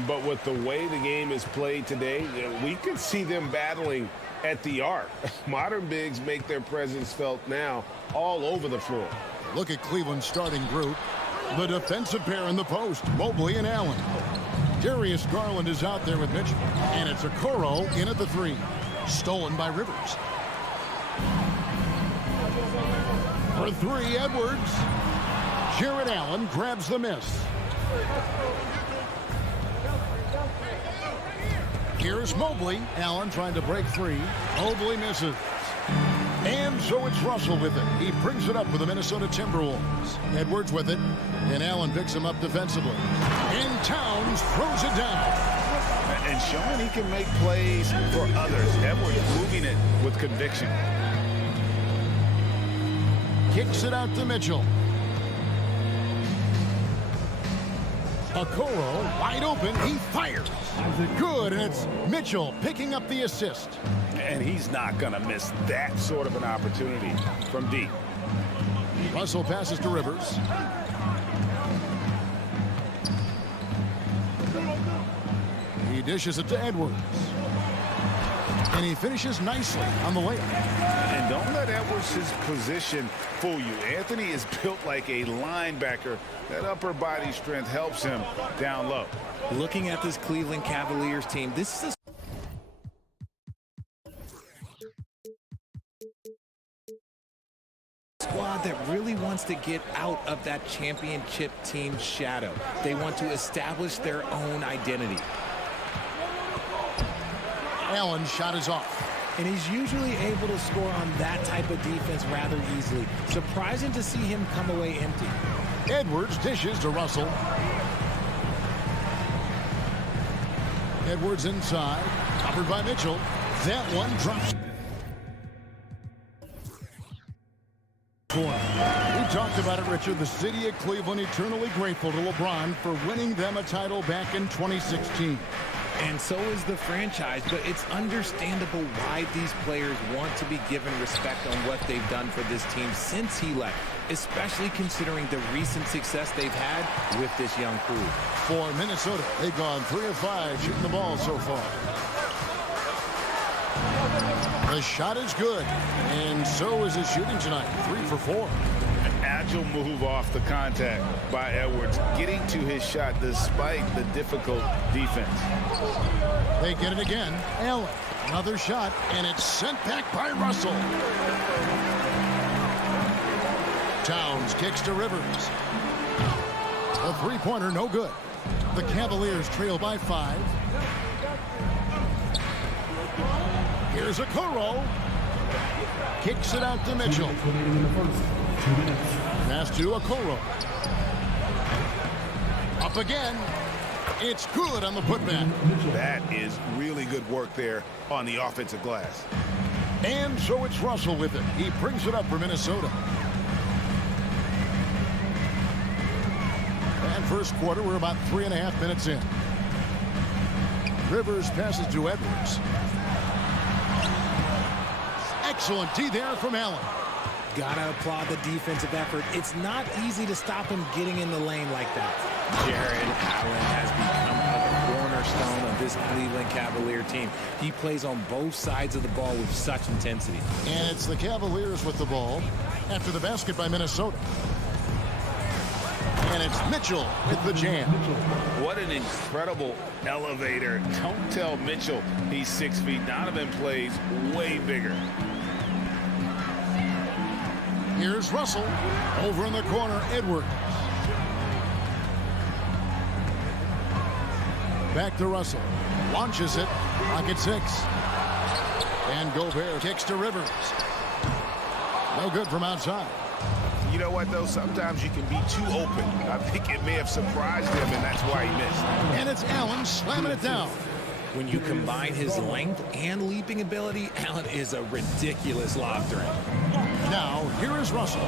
But with the way the game is played today, we could see them battling at the arc. Modern bigs make their presence felt now all over the floor. Look at Cleveland's starting group. The defensive pair in the post, Mobley and Allen. Darius Garland is out there with Mitchell. And it's Okoro in at the 3. Stolen by Rivers. For 3, Edwards. Jared Allen grabs the miss. Here's Mobley. Allen trying to break free. Mobley misses. And so it's Russell with it. He brings it up for the Minnesota Timberwolves. Edwards with it. And Allen picks him up defensively. And Towns throws it down. And showing he can make plays for others. Edwards moving it with conviction. Kicks it out to Mitchell. Okoro wide open. He fires. Good, and it's Mitchell picking up the assist. And he's not going to miss that sort of an opportunity from deep. Russell passes to Rivers. He dishes it to Edwards. And he finishes nicely on the layup. And don't let Edwards' position fool you. Anthony is built like a linebacker. That upper body strength helps him down low. Looking at this Cleveland Cavaliers team, this is a squad that really wants to get out of that championship team shadow. They want to establish their own identity. Allen's shot is off. And he's usually able to score on that type of defense rather easily. Surprising to see him come away empty. Edwards dishes to Russell. Edwards inside. Covered by Mitchell. That one drops. We talked about it, Richard. The city of Cleveland eternally grateful to LeBron for winning them a title back in 2016. And so is the franchise, but it's understandable why these players want to be given respect on what they've done for this team since he left, especially considering the recent success they've had with this young crew. For Minnesota, they've gone 3 of 5 shooting the ball so far. The shot is good, and so is his shooting tonight, 3 for 4. Agile move off the contact by Edwards, getting to his shot despite the difficult defense. They get it again. Allen, another shot, and it's sent back by Russell. Towns kicks to Rivers. A three-pointer, no good. The Cavaliers trail by 5. Here's Okoro. Kicks it out to Mitchell. Pass to Okoro. Up again. It's good on the putback. That is really good work there on the offensive glass. And so it's Russell with it. He brings it up for Minnesota. And first quarter, we're about 3.5 minutes in. Rivers passes to Edwards. Excellent D there from Allen. Gotta applaud the defensive effort. It's not easy to stop him getting in the lane like that. Jared Allen has become a cornerstone of this Cleveland Cavalier team. He plays on both sides of the ball with such intensity. And it's the Cavaliers with the ball after the basket by Minnesota. And it's Mitchell with the jam. What an incredible elevator. Don't tell Mitchell he's 6 feet. Donovan plays way bigger. Here's Russell. Over in the corner, Edwards. Back to Russell. Launches it. Pocket 6. And Gobert kicks to Rivers. No good from outside. You know what, though? Sometimes you can be too open. I think it may have surprised him, and that's why he missed. And it's Allen slamming it down. When you combine his length and leaping ability, Allen is a ridiculous lob threat. Now, here is Russell.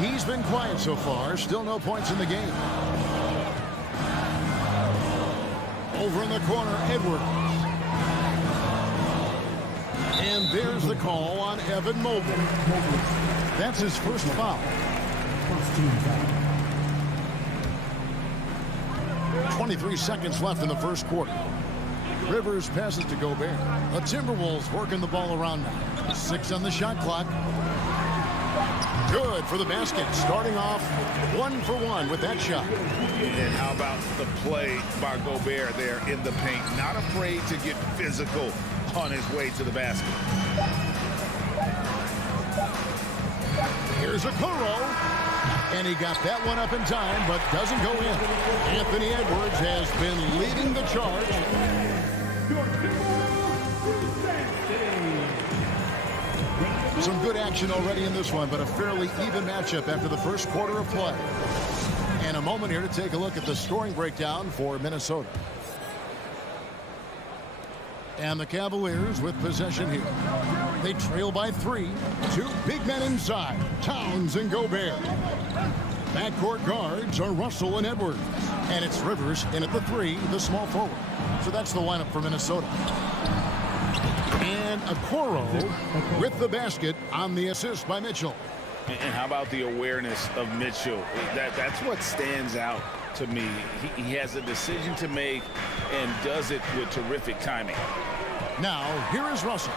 He's been quiet so far. Still no points in the game. Over in the corner, Edwards. And there's the call on Evan Mobley. That's his first foul. 23 seconds left in the first quarter. Rivers passes to Gobert. The Timberwolves working the ball around now. 6 on the shot clock. Good for the basket. Starting off 1 for 1 with that shot. And how about the play by Gobert there in the paint? Not afraid to get physical on his way to the basket. Here's a Kuro. And he got that one up in time, but doesn't go in. Anthony Edwards has been leading the charge. Some good action already in this one, but a fairly even matchup after the first quarter of play. And a moment here to take a look at the scoring breakdown for Minnesota. And the Cavaliers with possession here. They trail by 3. 2 big men inside, Towns and Gobert. Backcourt guards are Russell and Edwards. And it's Rivers in at the 3, the small forward. So that's the lineup for Minnesota. And Okoro with the basket on the assist by Mitchell. And how about the awareness of Mitchell? That's what stands out to me. He has a decision to make and does it with terrific timing. Now, here is Russell.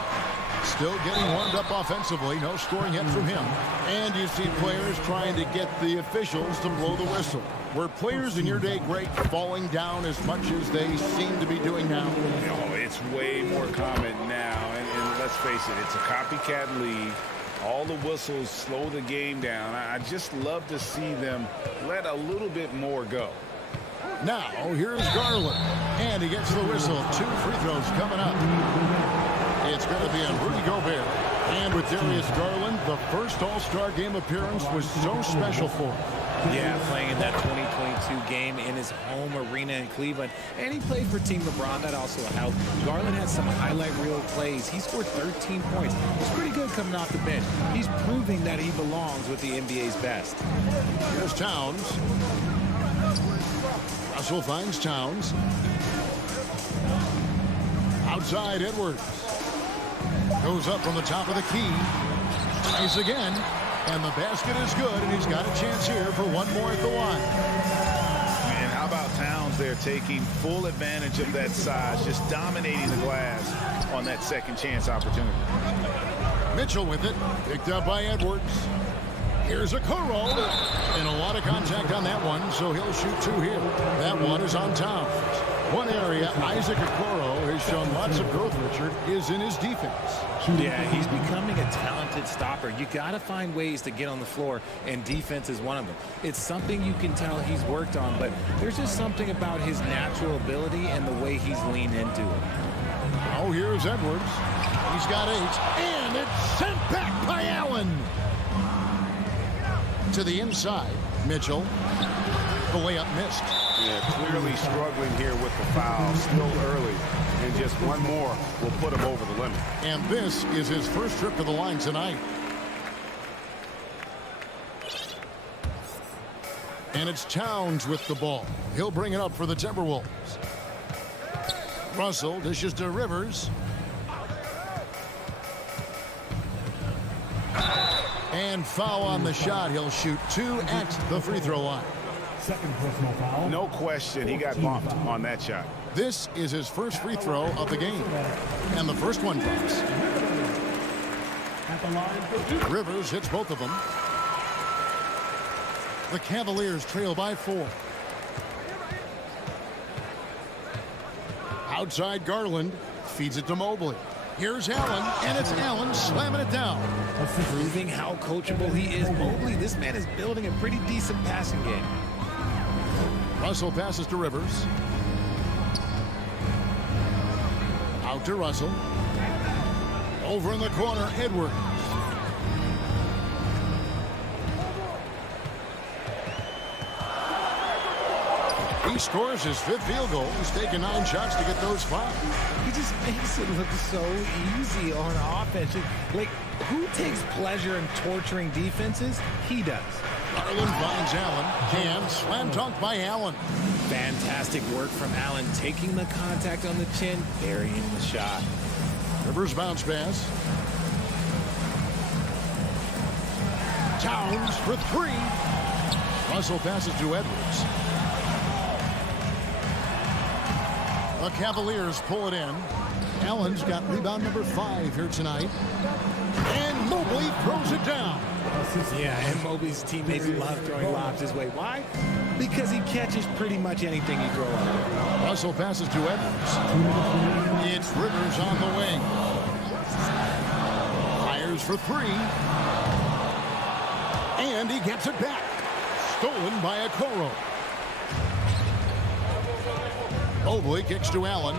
Still getting warmed up offensively. No scoring yet from him. And you see players trying to get the officials to blow the whistle. Were players in your day great falling down as much as they seem to be doing now? No, it's way more common now. And let's face it, it's a copycat league. All the whistles slow the game down. I just love to see them let a little bit more go. Now, here's Garland. And he gets the whistle. 2 free throws coming up. It's going to be on Rudy Gobert. And with Darius Garland, the first All-Star game appearance was so special for him. Yeah, playing in that 2022 game in his home arena in Cleveland. And he played for Team LeBron. That also helped. Garland had some highlight reel plays. He scored 13 points. He's pretty good coming off the bench. He's proving that he belongs with the NBA's best. Here's Towns. Russell finds Towns. Outside Edwards. Goes up from the top of the key. Tries again. And the basket is good, and he's got a chance here for one more at the line. And how about Towns there taking full advantage of that size, just dominating the glass on that second chance opportunity. Mitchell with it, picked up by Edwards. Here's a Kuro, and a lot of contact on that one, so he'll shoot 2 here. That one is on Towns. One area Isaac Okoro has shown lots of growth, Richard, is in his defense. Yeah, he's becoming a talented stopper. You got to find ways to get on the floor, and defense is one of them. It's something you can tell he's worked on, but there's just something about his natural ability and the way he's leaned into it. Oh, here's Edwards. He's got 8, and it's sent back by Allen. To the inside, Mitchell. The layup missed. Yeah, clearly struggling here with the foul. Still early. And just one more will put him over the limit. And this is his first trip to the line tonight. And it's Towns with the ball. He'll bring it up for the Timberwolves. Russell dishes to Rivers. And foul on the shot. He'll shoot 2 at the free throw line. Second personal foul. No question he got bumped on that shot. This is his first free throw of the game. And the first one drops. At the line. Rivers hits both of them. The Cavaliers trail by 4. Outside Garland feeds it to Mobley. Here's Allen, and it's Allen slamming it down. Proving how coachable he is. Mobley, this man is building a pretty decent passing game. Russell passes to Rivers. Out to Russell. Over in the corner, Edwards. He scores his 5th field goal. He's taken 9 shots to get those 5. He just makes it look so easy on offense. Like, who takes pleasure in torturing defenses? He does. Garland finds Allen. Can slam dunk by Allen. Fantastic work from Allen, taking the contact on the chin, burying the shot. Rivers bounce pass. Towns for three. Russell passes to Edwards. The Cavaliers pull it in. Allen's got rebound number 5 here tonight. And Mobley throws it down. Yeah, and Mobley's teammates love throwing lobs his way. Why? Because he catches pretty much anything you throw up. Russell passes to Edwards. It's Rivers on the wing. Fires for 3. And he gets it back. Stolen by Okoro. Mobley kicks to Allen.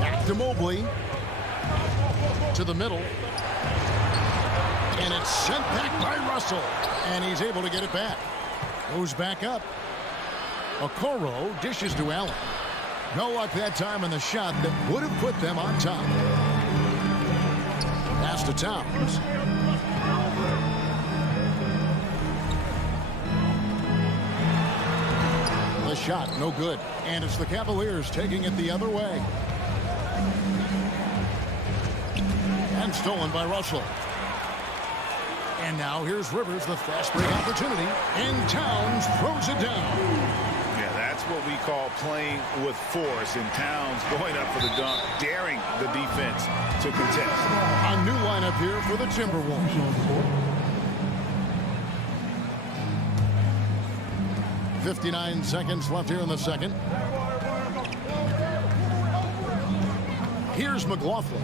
Back to Mobley. To the middle. And it's sent back by Russell. And he's able to get it back. Goes back up. Okoro dishes to Allen. No luck that time on the shot that would have put them on top. Pass to Towns. The shot, no good. And it's the Cavaliers taking it the other way. And stolen by Russell. And now here's Rivers, the fast break opportunity. And Towns throws it down. Yeah, that's what we call playing with force. And Towns going up for the dunk, daring the defense to contest. A new lineup here for the Timberwolves. 59 seconds left here in the second. Here's McLaughlin.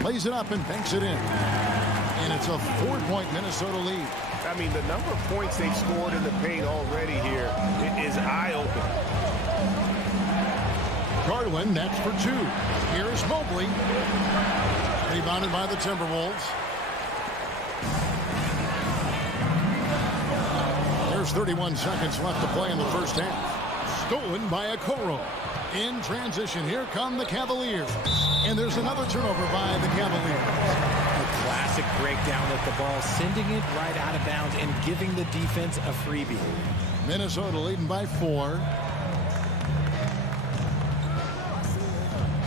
Plays it up and banks it in. And it's a 4-point Minnesota lead. I mean, the number of points they've scored in the paint already here is eye-opening. Garland next for 2. Here's Mobley. Rebounded by the Timberwolves. There's 31 seconds left to play in the first half. Stolen by Okoro. In transition, here come the Cavaliers. And there's another turnover by the Cavaliers. A classic breakdown with the ball, sending it right out of bounds and giving the defense a freebie. Minnesota leading by 4.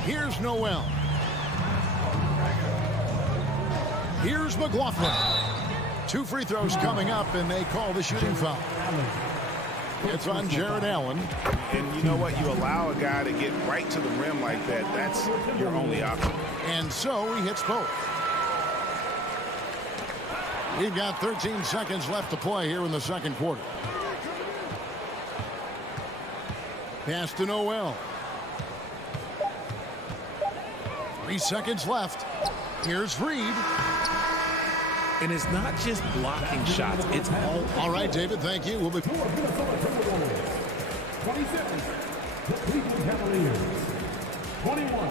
Here's Noel. Here's McLaughlin. 2 free throws coming up, and they call the shooting foul. It's on Jared Allen. And you know what? You allow a guy to get right to the rim like that. That's your only option. And so he hits both. We've got 13 seconds left to play here in the second quarter. Pass to Noel. 3 seconds left. Here's Reed. And it's not just blocking shots. It's all right, David. Thank you. We'll be 27. The Cleveland Cavaliers. 21.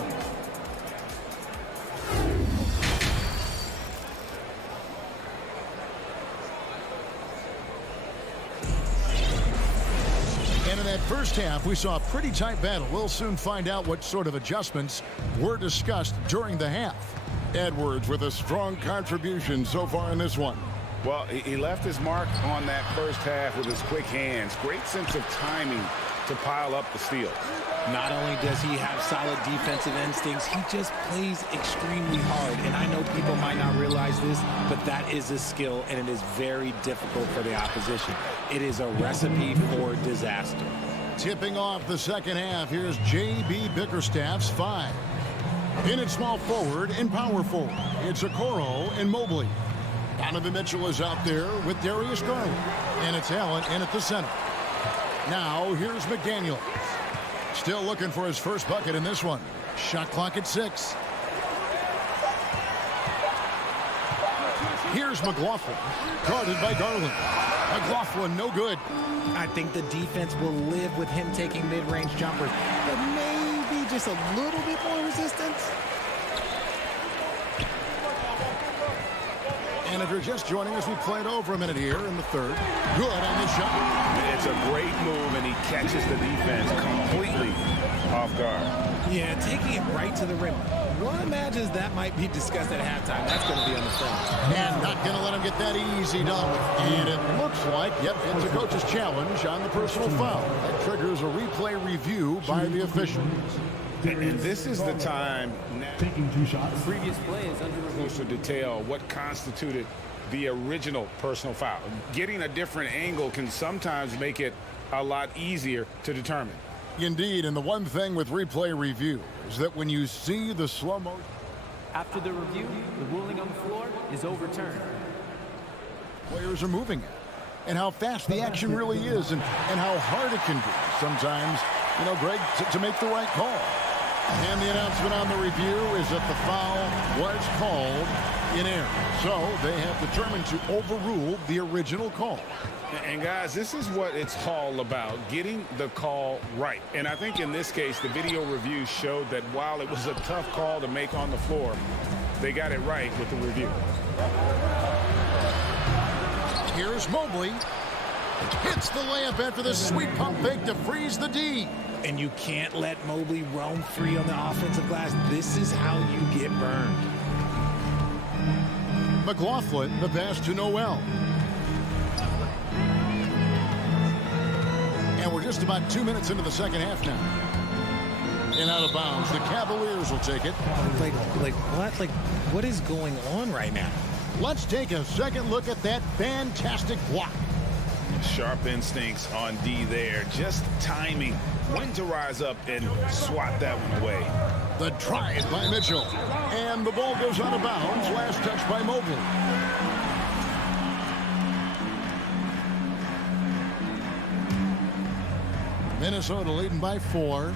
And in that first half, we saw a pretty tight battle. We'll soon find out what sort of adjustments were discussed during the half. Edwards with a strong contribution so far in this one. Well, he left his mark on that first half with his quick hands. Great sense of timing to pile up the steal. Not only does he have solid defensive instincts, he just plays extremely hard. And I know people might not realize this, but that is a skill, and it is very difficult for the opposition. It is a recipe for disaster. Tipping off the second half, here's J.B. Bickerstaff's 5. In at small forward and power forward, it's Okoro and Mobley. Donovan Mitchell is out there with Darius Garland. And it's Allen in at the center. Now here's McDaniel. Still looking for his first bucket in this one. Shot clock at 6. Here's McLaughlin. Guarded by Garland. McLaughlin no good. I think the defense will live with him taking mid-range jumpers, but maybe just a little bit more resistance. And if you're just joining us, we played over a minute here in the third. Good on the shot. It's a great move, and he catches the defense completely off guard. Yeah, taking it right to the rim. One imagines that might be discussed at halftime. That's going to be on the film. And not going to let him get that easy dunk. And it looks like, yep, it's a coach's challenge on the personal foul. That triggers a replay review by the officials. And this is the time now. Taking 2 shots. Previous play is under review. Closer detail what constituted the original personal foul. Getting a different angle can sometimes make it a lot easier to determine. Indeed, and the one thing with replay review is that when you see the slow motion, After the review, the ruling on the floor is overturned. players are moving it, and how fast the action really is, and how hard it can be sometimes, you know, Greg, to make the right call. And the announcement on the review is that the foul was called in error. So they have determined to overrule the original call. And guys, this is what it's all about, getting the call right. And I think in this case, the video review showed that while it was a tough call to make on the floor, they got it right with the review. Here's Mobley. Hits the layup after the sweet pump fake to freeze the D. And you can't let Mobley roam free on the offensive glass. This is how you get burned. McLaughlin, the pass to Noel. And we're just about 2 minutes into the second half now. And out of bounds. The Cavaliers will take it. Like what? Like, what is going on right now? Let's take a second look at that fantastic block. Sharp instincts on D there. Just timing when to rise up and swat that one away. The drive by Mitchell. And the ball goes out of bounds. Last touch by Mobley. Minnesota leading by 4.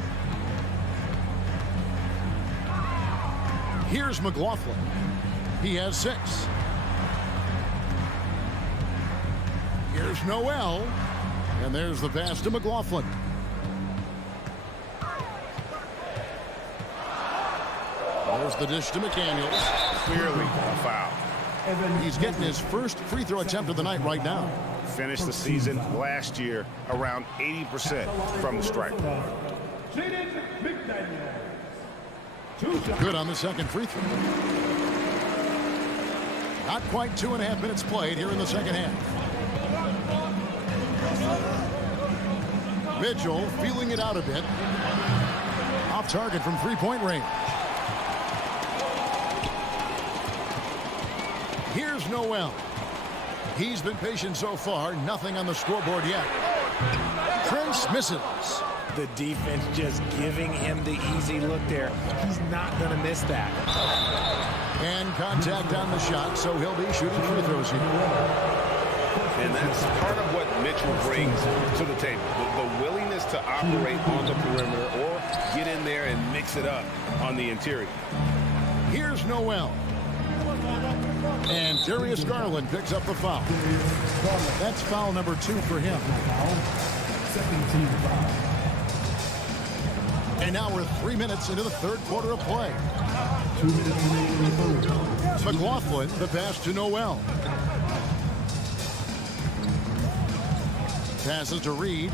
Here's McLaughlin. He has 6. Here's Noel. And there's the pass to McLaughlin. There's the dish to McDaniels. Clearly a foul. He's getting his first free throw attempt of the night right now. Finished the season last year around 80% from the stripe. Good on the second free throw. Not quite 2.5 minutes played here in the second half. Mitchell feeling it out a bit. Off target from three-point range. Here's Noel. He's been patient so far. Nothing on the scoreboard yet. Prince misses. The defense just giving him the easy look there. He's not going to miss that. And contact on the shot, so he'll be shooting free throws here. And that's part of what Mitchell brings to the table. The willingness to operate on the perimeter or get in there and mix it up on the interior. Here's Noel. And Darius Garland picks up the foul. That's foul number 2 for him. Second team foul. And now we're 3 minutes into the third quarter of play. 2 minutes remaining in the third. McLaughlin, the pass to Noel. Passes to Reed.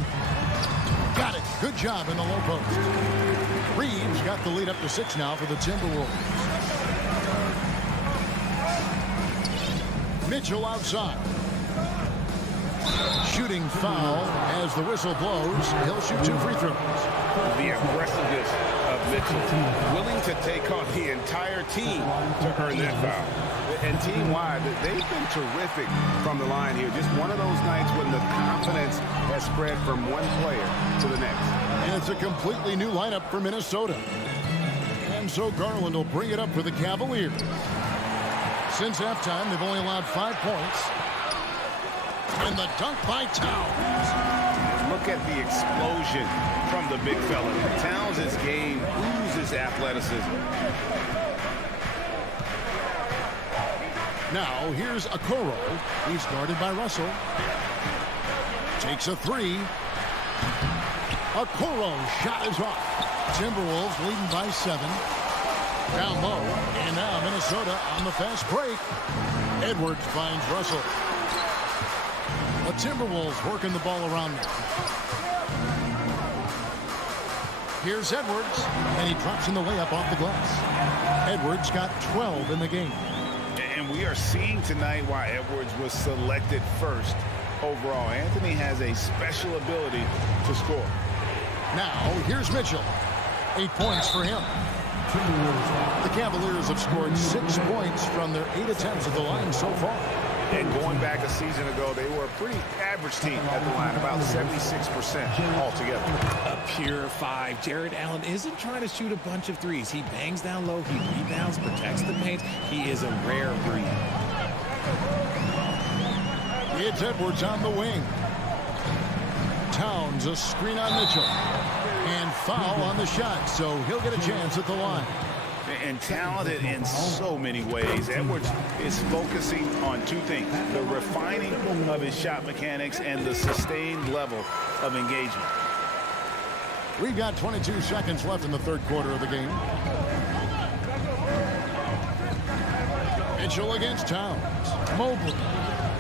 Got it. Good job in the low post. Reed's got the lead up to 6 now for the Timberwolves. Mitchell outside. Shooting foul as the whistle blows. He'll shoot 2 free throws. The aggressiveness of Mitchell, willing to take on the entire team to earn that foul. And team-wide, they've been terrific from the line here. Just one of those nights when the confidence has spread from one player to the next. And it's a completely new lineup for Minnesota. And so Garland will bring it up for the Cavaliers. Since halftime, they've only allowed 5 points. And the dunk by Towns. Look at the explosion from the big fella. Towns' game oozes athleticism. Now, here's Okoro. He's guarded by Russell. Takes a 3. Okoro's shot is off. Timberwolves leading by 7. Down low. And now Minnesota on the fast break. Edwards finds Russell. The Timberwolves working the ball around now. Here's Edwards, and he drops in the layup off the glass. Edwards got 12 in the game. And we are seeing tonight why Edwards was selected first overall. Anthony has a special ability to score. Now, here's Mitchell. 8 points for him. The Cavaliers have scored 6 points from their 8 attempts at the line so far. And going back a season ago, they were a pretty average team at the line, about 76% altogether. A pure 5. Jared Allen isn't trying to shoot a bunch of threes. He bangs down low, he rebounds, protects the paint. He is a rare breed. It's Edwards on the wing. Towns, a screen on Mitchell. And foul on the shot, so he'll get a chance at the line. And talented in so many ways. Edwards is focusing on 2 things: the refining of his shot mechanics and the sustained level of engagement. We've got 22 seconds left in the third quarter of the game. Mitchell against Towns. Mobley.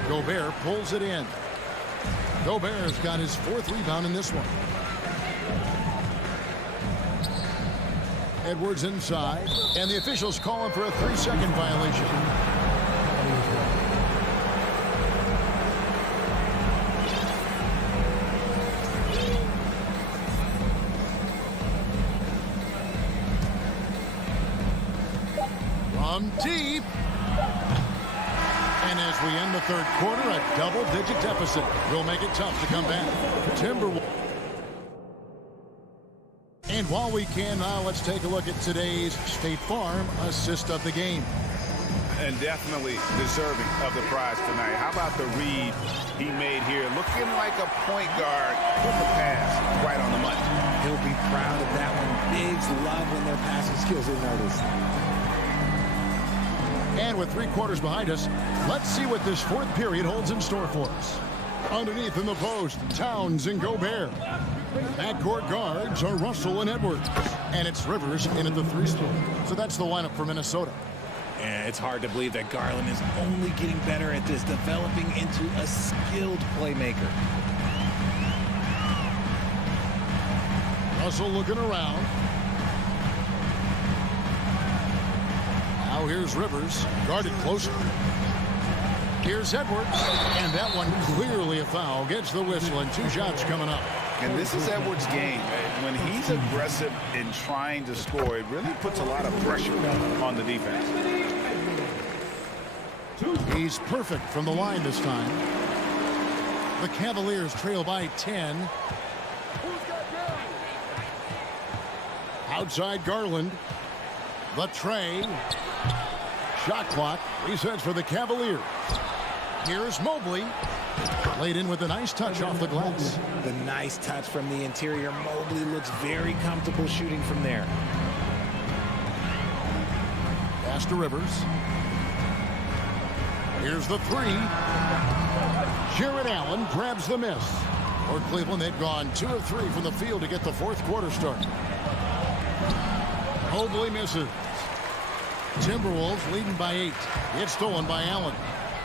Gobert pulls it in. Gobert's got his 4th rebound in this one. Edwards inside, and the officials call him for a 3-second violation. From deep. And as we end the third quarter, a double-digit deficit will make it tough to come back. Timberwolves. And while we can now, let's take a look at today's State Farm assist of the game. And definitely deserving of the prize tonight. How about the read he made here? Looking like a point guard. Put the pass right on the money. He'll be proud of that one. Bigs love when their passing skills are noticed. And with 3 quarters behind us, let's see what this 4th period holds in store for us. Underneath in the post, Towns and Gobert. Backcourt guards are Russell and Edwards. And it's Rivers in at the 3 spot. So that's the lineup for Minnesota. And it's hard to believe that Garland is only getting better at this, developing into a skilled playmaker. Russell looking around. Now here's Rivers, guarded closely. Here's Edwards, and that one clearly a foul. Gets the whistle, and 2 shots coming up. And this is Edwards' game. When he's aggressive in trying to score, it really puts a lot of pressure on the defense. He's perfect from the line this time. The Cavaliers trail by 10. Outside Garland. The tray. Shot clock resets for the Cavaliers. Here's Mobley. Laid in with a nice touch off the glass. The nice touch from the interior. Mobley looks very comfortable shooting from there. Pass to Rivers. Here's the 3. Jared Allen grabs the miss. For Cleveland, they've gone 2 of 3 from the field to get the 4th quarter start. Mobley misses. Timberwolves leading by 8. It's stolen by Allen.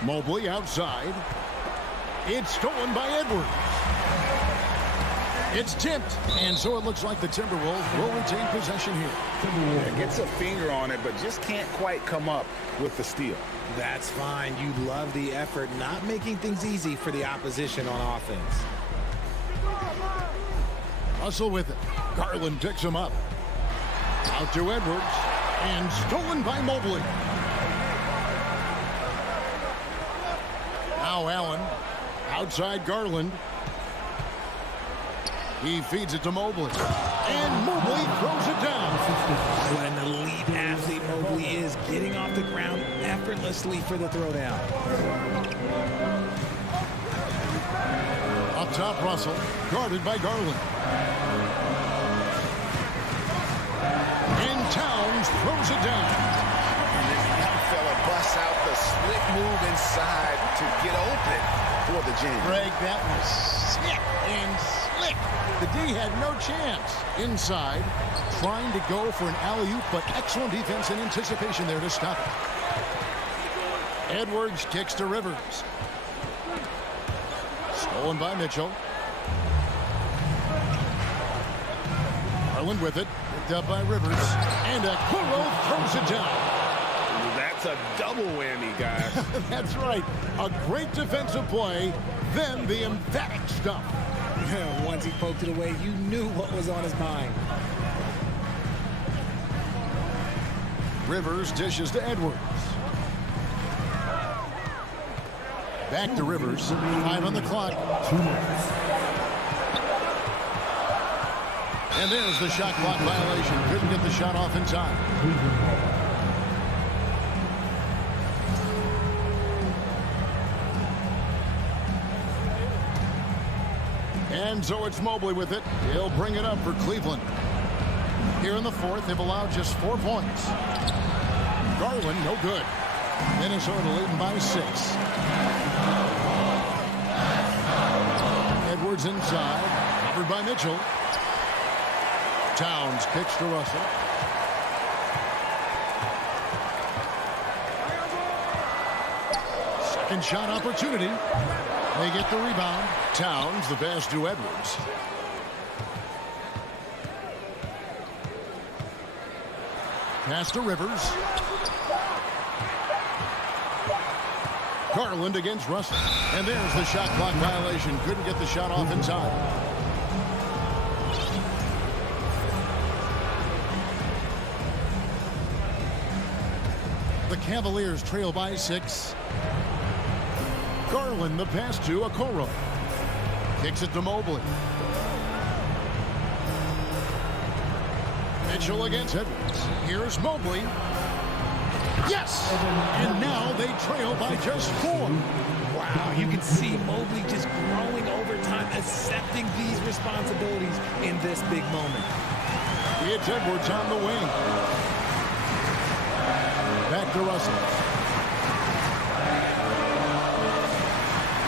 Mobley outside. It's stolen by Edwards. It's tipped, and so it looks like the Timberwolves will retain possession here. Yeah, gets a finger on it, but just can't quite come up with the steal. That's fine. You love the effort, not making things easy for the opposition on offense. Russell with it. Garland picks him up. Out to Edwards, and stolen by Mobley. Now Allen. Outside Garland. He feeds it to Mobley. And Mobley throws it down. What an elite athlete Mobley is, getting off the ground effortlessly for the throwdown. Up top, Russell, guarded by Garland. And Towns throws it down. And this young fella busts out the slick move inside to get open for the jam. Greg, that was sick and slick. The D had no chance. Inside, trying to go for an alley-oop, but excellent defense and anticipation there to stop it. Edwards kicks to Rivers. Stolen by Mitchell. Garland with it. Picked up by Rivers. And Okoro throws it down. That's a double whammy, guys. That's right. A great defensive play, then the emphatic stuff. Once he poked it away, you knew what was on his mind. Rivers dishes to Edwards. Back to Rivers. 5 on the clock. 2 minutes. And there's the shot clock violation. Couldn't get the shot off in time. And so it's Mobley with it. He'll bring it up for Cleveland. Here in the fourth, they've allowed just 4 points. Garland, no good. Minnesota leading by 6. Edwards inside. Covered by Mitchell. Towns kicks to Russell. Second shot opportunity. They get the rebound. Towns, the pass to Edwards. Pass to Rivers. Garland against Russell. And there's the shot clock violation. Couldn't get the shot off in time. The Cavaliers trail by 6. Garland, the pass to Okoro. Kicks it to Mobley. Mitchell against Edwards. Here's Mobley. Yes! And now they trail by just 4. Wow, you can see Mobley just growing over time, accepting these responsibilities in this big moment. It's Edwards on the wing. Back to Russell.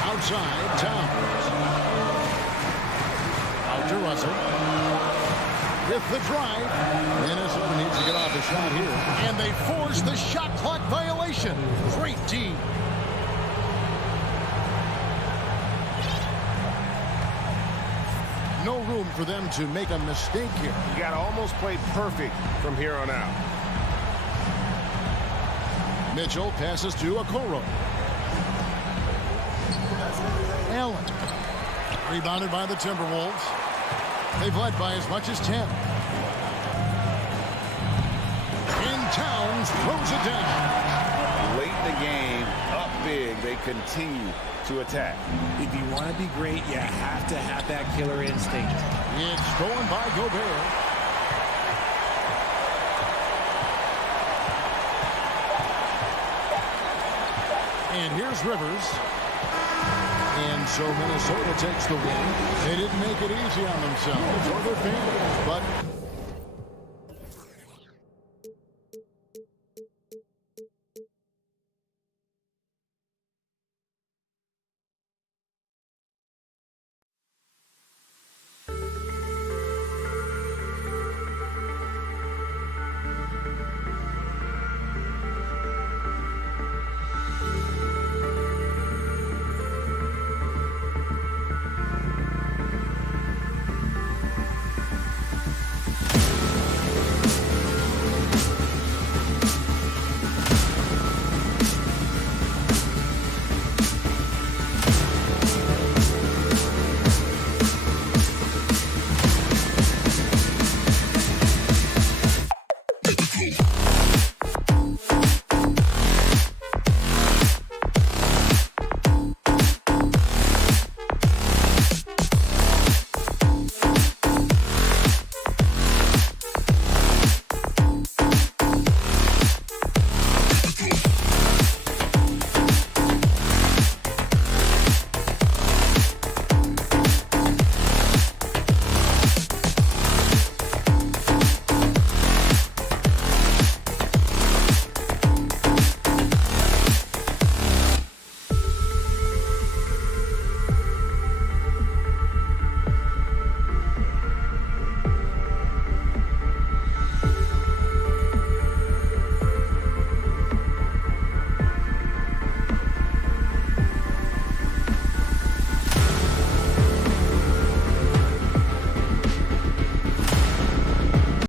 Outside, Towns. Out to Russell. With the drive. Minnesota needs to get off a shot here. And they force the shot clock violation. Great team. No room for them to make a mistake here. You got to almost play perfect from here on out. Mitchell passes to Okoro. Allen. Rebounded by the Timberwolves. They've led by as much as 10. And Towns throws it down. Late in the game, up big, they continue to attack. If you want to be great, you have to have that killer instinct. It's stolen by Gobert. And here's Rivers. And so Minnesota takes the win. They didn't make it easy on themselves or their fans, but